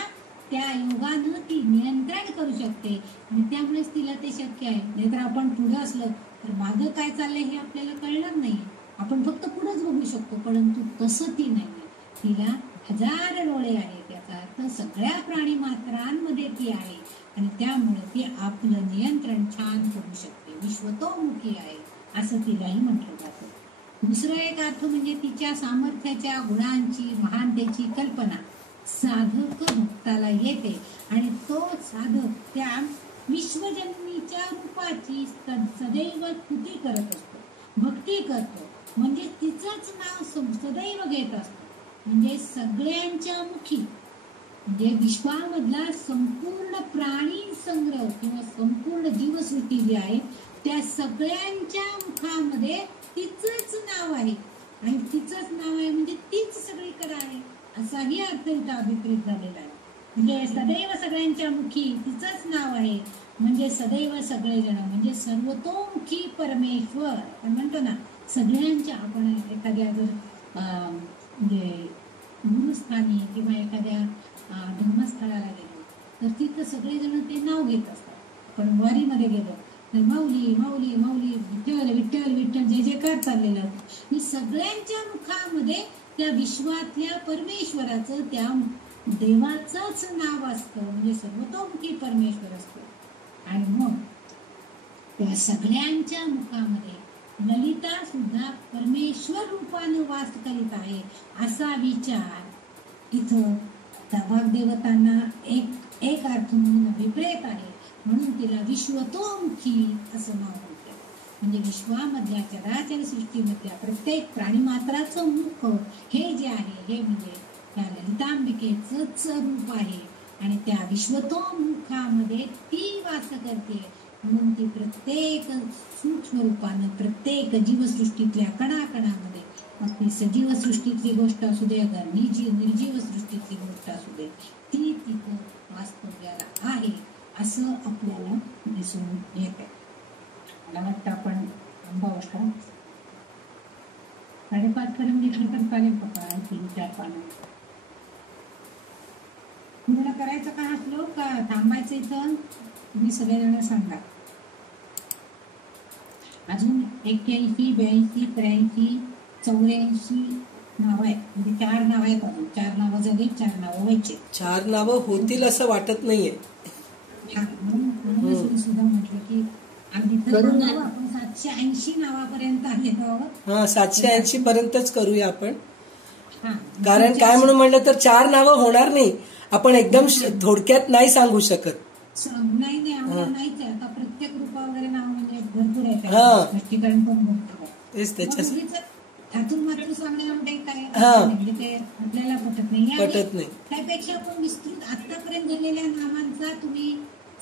त्या योगानं ती नियंत्रण करू शकते आणि त्यामुळेच तिला ते शक्य आहे. नाहीतर आपण पुढं असलं तर मागं काय चाललंय हे आपल्याला कळणार नाही. आपण फक्त पुढंच बघू शकतो, परंतु तसं ती नाही. तिला हजार डोळे आहेत. याचा अर्थ सगळ्या प्राणी मात्रांमध्ये ती आहे आणि त्यामुळे ती आपलं नियंत्रण छान करू शकते. विश्वतोमुखी आहे असं तिलाही म्हटलं जातं. दुसरं एक अर्थ म्हणजे तिच्या सामर्थ्याच्या, गुणांची, महानतेची कल्पना साधक भक्ताला येते आणि तो साधक त्या विश्वजन्मीच्या रूपाची सदैव स्तुती करत असतो, भक्ती करतो. म्हणजे तिचंच नाव सदैव घेत असतो. म्हणजे सगळ्यांच्या मुखी म्हणजे विश्वामधला संपूर्ण प्राणी संग्रह किंवा संपूर्ण जीवसृष्टी जी आहे त्या सगळ्यांच्या मुखामध्ये तिचंच नाव आहे. आणि तिचंच नाव आहे म्हणजे तीच सगळीकडे आहे असाही अर्थ इथं अभिप्रेत झालेला आहे. म्हणजे सदैव सगळ्यांच्या मुखी तिचंच नाव आहे. म्हणजे सदैव सगळेजण म्हणजे सर्वतोमुखी परमेश्वर. आपण म्हणतो ना सगळ्यांच्या, आपण एखाद्या जर म्हणजे गुरुस्थानी किंवा एखाद्या धर्मस्थळाला गेलो तर तिथं सगळेजण ते नाव घेत असतात. आपण वारीमध्ये गेलो तर माऊली माऊली माऊली, विठ्ठल विठ्ठल विठ्ठल, जे जे काय चाललेलं असतं. मी सगळ्यांच्या मुखामध्ये त्या विश्वातल्या परमेश्वराचं, त्या देवाचंच नाव असतं. म्हणजे सर्वतोमुखी परमेश्वर असतो. आणि मग त्या सगळ्यांच्या मुखामध्ये ललिता सुद्धा परमेश्वर रूपानं वास करीत आहे असा विचार इथं वाग्देवतांना एक अर्थ म्हणून अभिप्रेत आहे. म्हणून तिला विश्वतोमुखी असं नाव होतं. म्हणजे विश्वामधल्या चराचर सृष्टीमधल्या प्रत्येक प्राणीमात्राचं मुख हे जे आहे हे म्हणजे त्या ललितांबिकेचंच रूप आहे आणि त्या विश्वतोमुखामध्ये ती वास करते, म्हणून ती प्रत्येक सूक्ष्म रूपानं प्रत्येक जीवसृष्टीतल्या कणाकणामध्ये, मग ती सजीव सृष्टीतली गोष्ट असू दे अगर निर्जीव सृष्टीतली गोष्ट असू दे, ती तिथं वास्तव्याला आहे असं आपल्याला दिसून येते. मला वाटतं आपण थांबावं का? 5:30 पर्यंत घेतलं तर चालेल पप्पा. 3-4 पानं पूर्ण करायचं का हा श्लोक, का थांबायचं इथं? तुम्ही सगळेजण सांगा. अजून 81, 82, 83, 84 नाव आहे, म्हणजे 4 नाव आहेत. अजून 4 नावं झाली, 4 नावं व्हायचे. 4 नावं होतील असं वाटत नाहीये. म्हणूनच मी सुद्धा म्हटलं की अगदी आपण 780 नावापर्यंत आलेलो आहोत. 780 पर्यंतच करूया आपण. कारण काय म्हणून म्हणलं तर 4 नावं होणार नाही, आपण एकदम थोडक्यात नाही सांगू शकत. नाही आम्हाला नाहीच आहे. आता प्रत्येक रूपा वगैरे नाव म्हणजे भरपूर आहे, स्पष्टीकरण पण भरपूर आहे. त्यातून मात्र सांगण्यामध्ये काय म्हणजे ते आपल्याला पटत नाही. त्यापेक्षा आपण विस्तृत आतापर्यंत झालेल्या नावांचा तुम्ही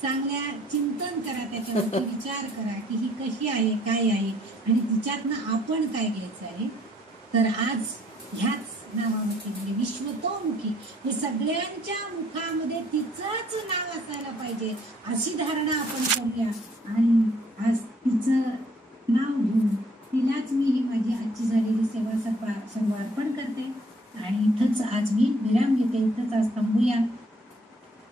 चांगल्या चिंतन करा, त्याच्यावरती विचार करा की ही कशी आहे, काय आहे, आणि तिच्यातनं आपण काय घ्यायचं आहे. तर आज ह्याच नावावरती म्हणजे विश्वतोमुखी, हे सगळ्यांच्या मुखामध्ये तिचंच नाव असायला पाहिजे अशी धारणा आपण करूया. आणि आज तिचं नाव घेऊन तिलाच मी ही माझी आजची झालेली सेवा सर्व अर्पण करते. आणि इथंच आज मी विराम घेते, इथंच आज थांबूया.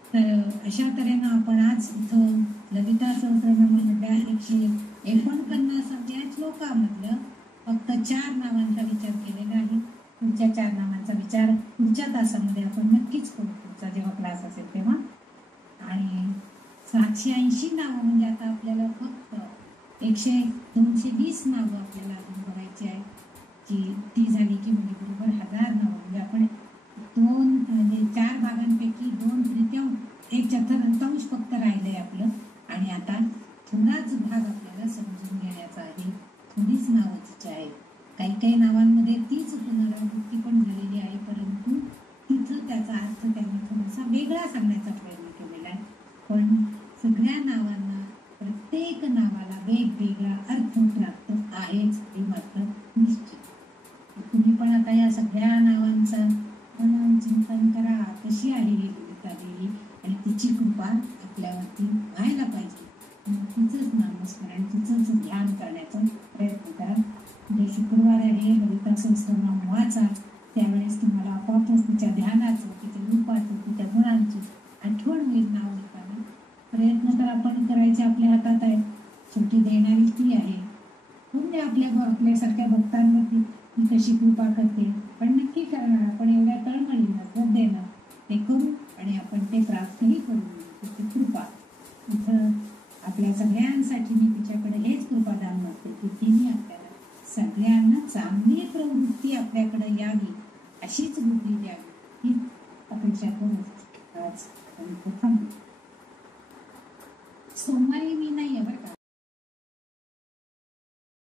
तर अशा तऱ्हेनं आपण आज इथं ललिता सहस्रनामामधल्या 149व्या श्लोकामधलं फक्त 4 नावांचा विचार केलेला आहे. पुढच्या 4 नावांचा विचार पुढच्या तासामध्ये आपण नक्कीच करू, पुढचा जेव्हा क्लास असेल तेव्हा. आणि 780 नावं म्हणजे आता आपल्याला फक्त 220 नावं आपल्याला अजून बघायची आहे, की ती झाली की म्हणजे बरोबर 1000 नावं. म्हणजे आपण 4 भागांपैकी 2/3 1/4 फक्त राहिलंय आपलं. आणि आता थोडाच भाग आपल्याला समजून घेण्याचा आहे. थोडीच नावं तिची आहेत. काही नावांमध्ये तीच पुनरावृत्ती पण झालेली आहे, परंतु तिथं त्याचा अर्थ त्यांनी थोडासा वेगळा सांगण्याचा प्रयत्न केलेला आहे. पण सगळ्या नावांना, प्रत्येक नावाला वेगवेगळा अर्थ प्राप्त आहेच, हे मात्र निश्चित. तुम्ही पण आता या सगळ्या नावांचा मनन चिंतन करा, कशी आहे ही ललिता देवी आणि तिची कृपा आपल्यावरती व्हायला पाहिजे. तिचंच नामस्मरण, तिचंच ध्यान करण्याचा प्रयत्न करा. जे शुक्रवार आहे, ललिता सहस्रनाम वाचा, त्यावेळेस तुम्हाला आपोआपच तिच्या ध्यानाचं, तिच्या रूपाचं, तिच्या गुणांची आठवण होईल. नाव घेताना प्रयत्न तर आपण करायचे आपल्या हातात आहे. शेवटी देणारी ती आहे. म्हणजे आपल्यासारख्या भक्तांवरती ती कशी कृपा करते, पण नक्की करणार आपण एवढ्या तळमळीनं, श्रद्धेनं ते करू आणि आपण ते प्राप्तही करू. तिची कृपा इथं आपल्या सगळ्यांसाठी मी तिच्याकडे हेच कृपादान मागते की तिने आपल्याला सगळ्यांना चांगली प्रवृत्ती आपल्याकडे यावी, अशीच बुद्धी द्यावी, ही अपेक्षा करून आज सोमवारी मी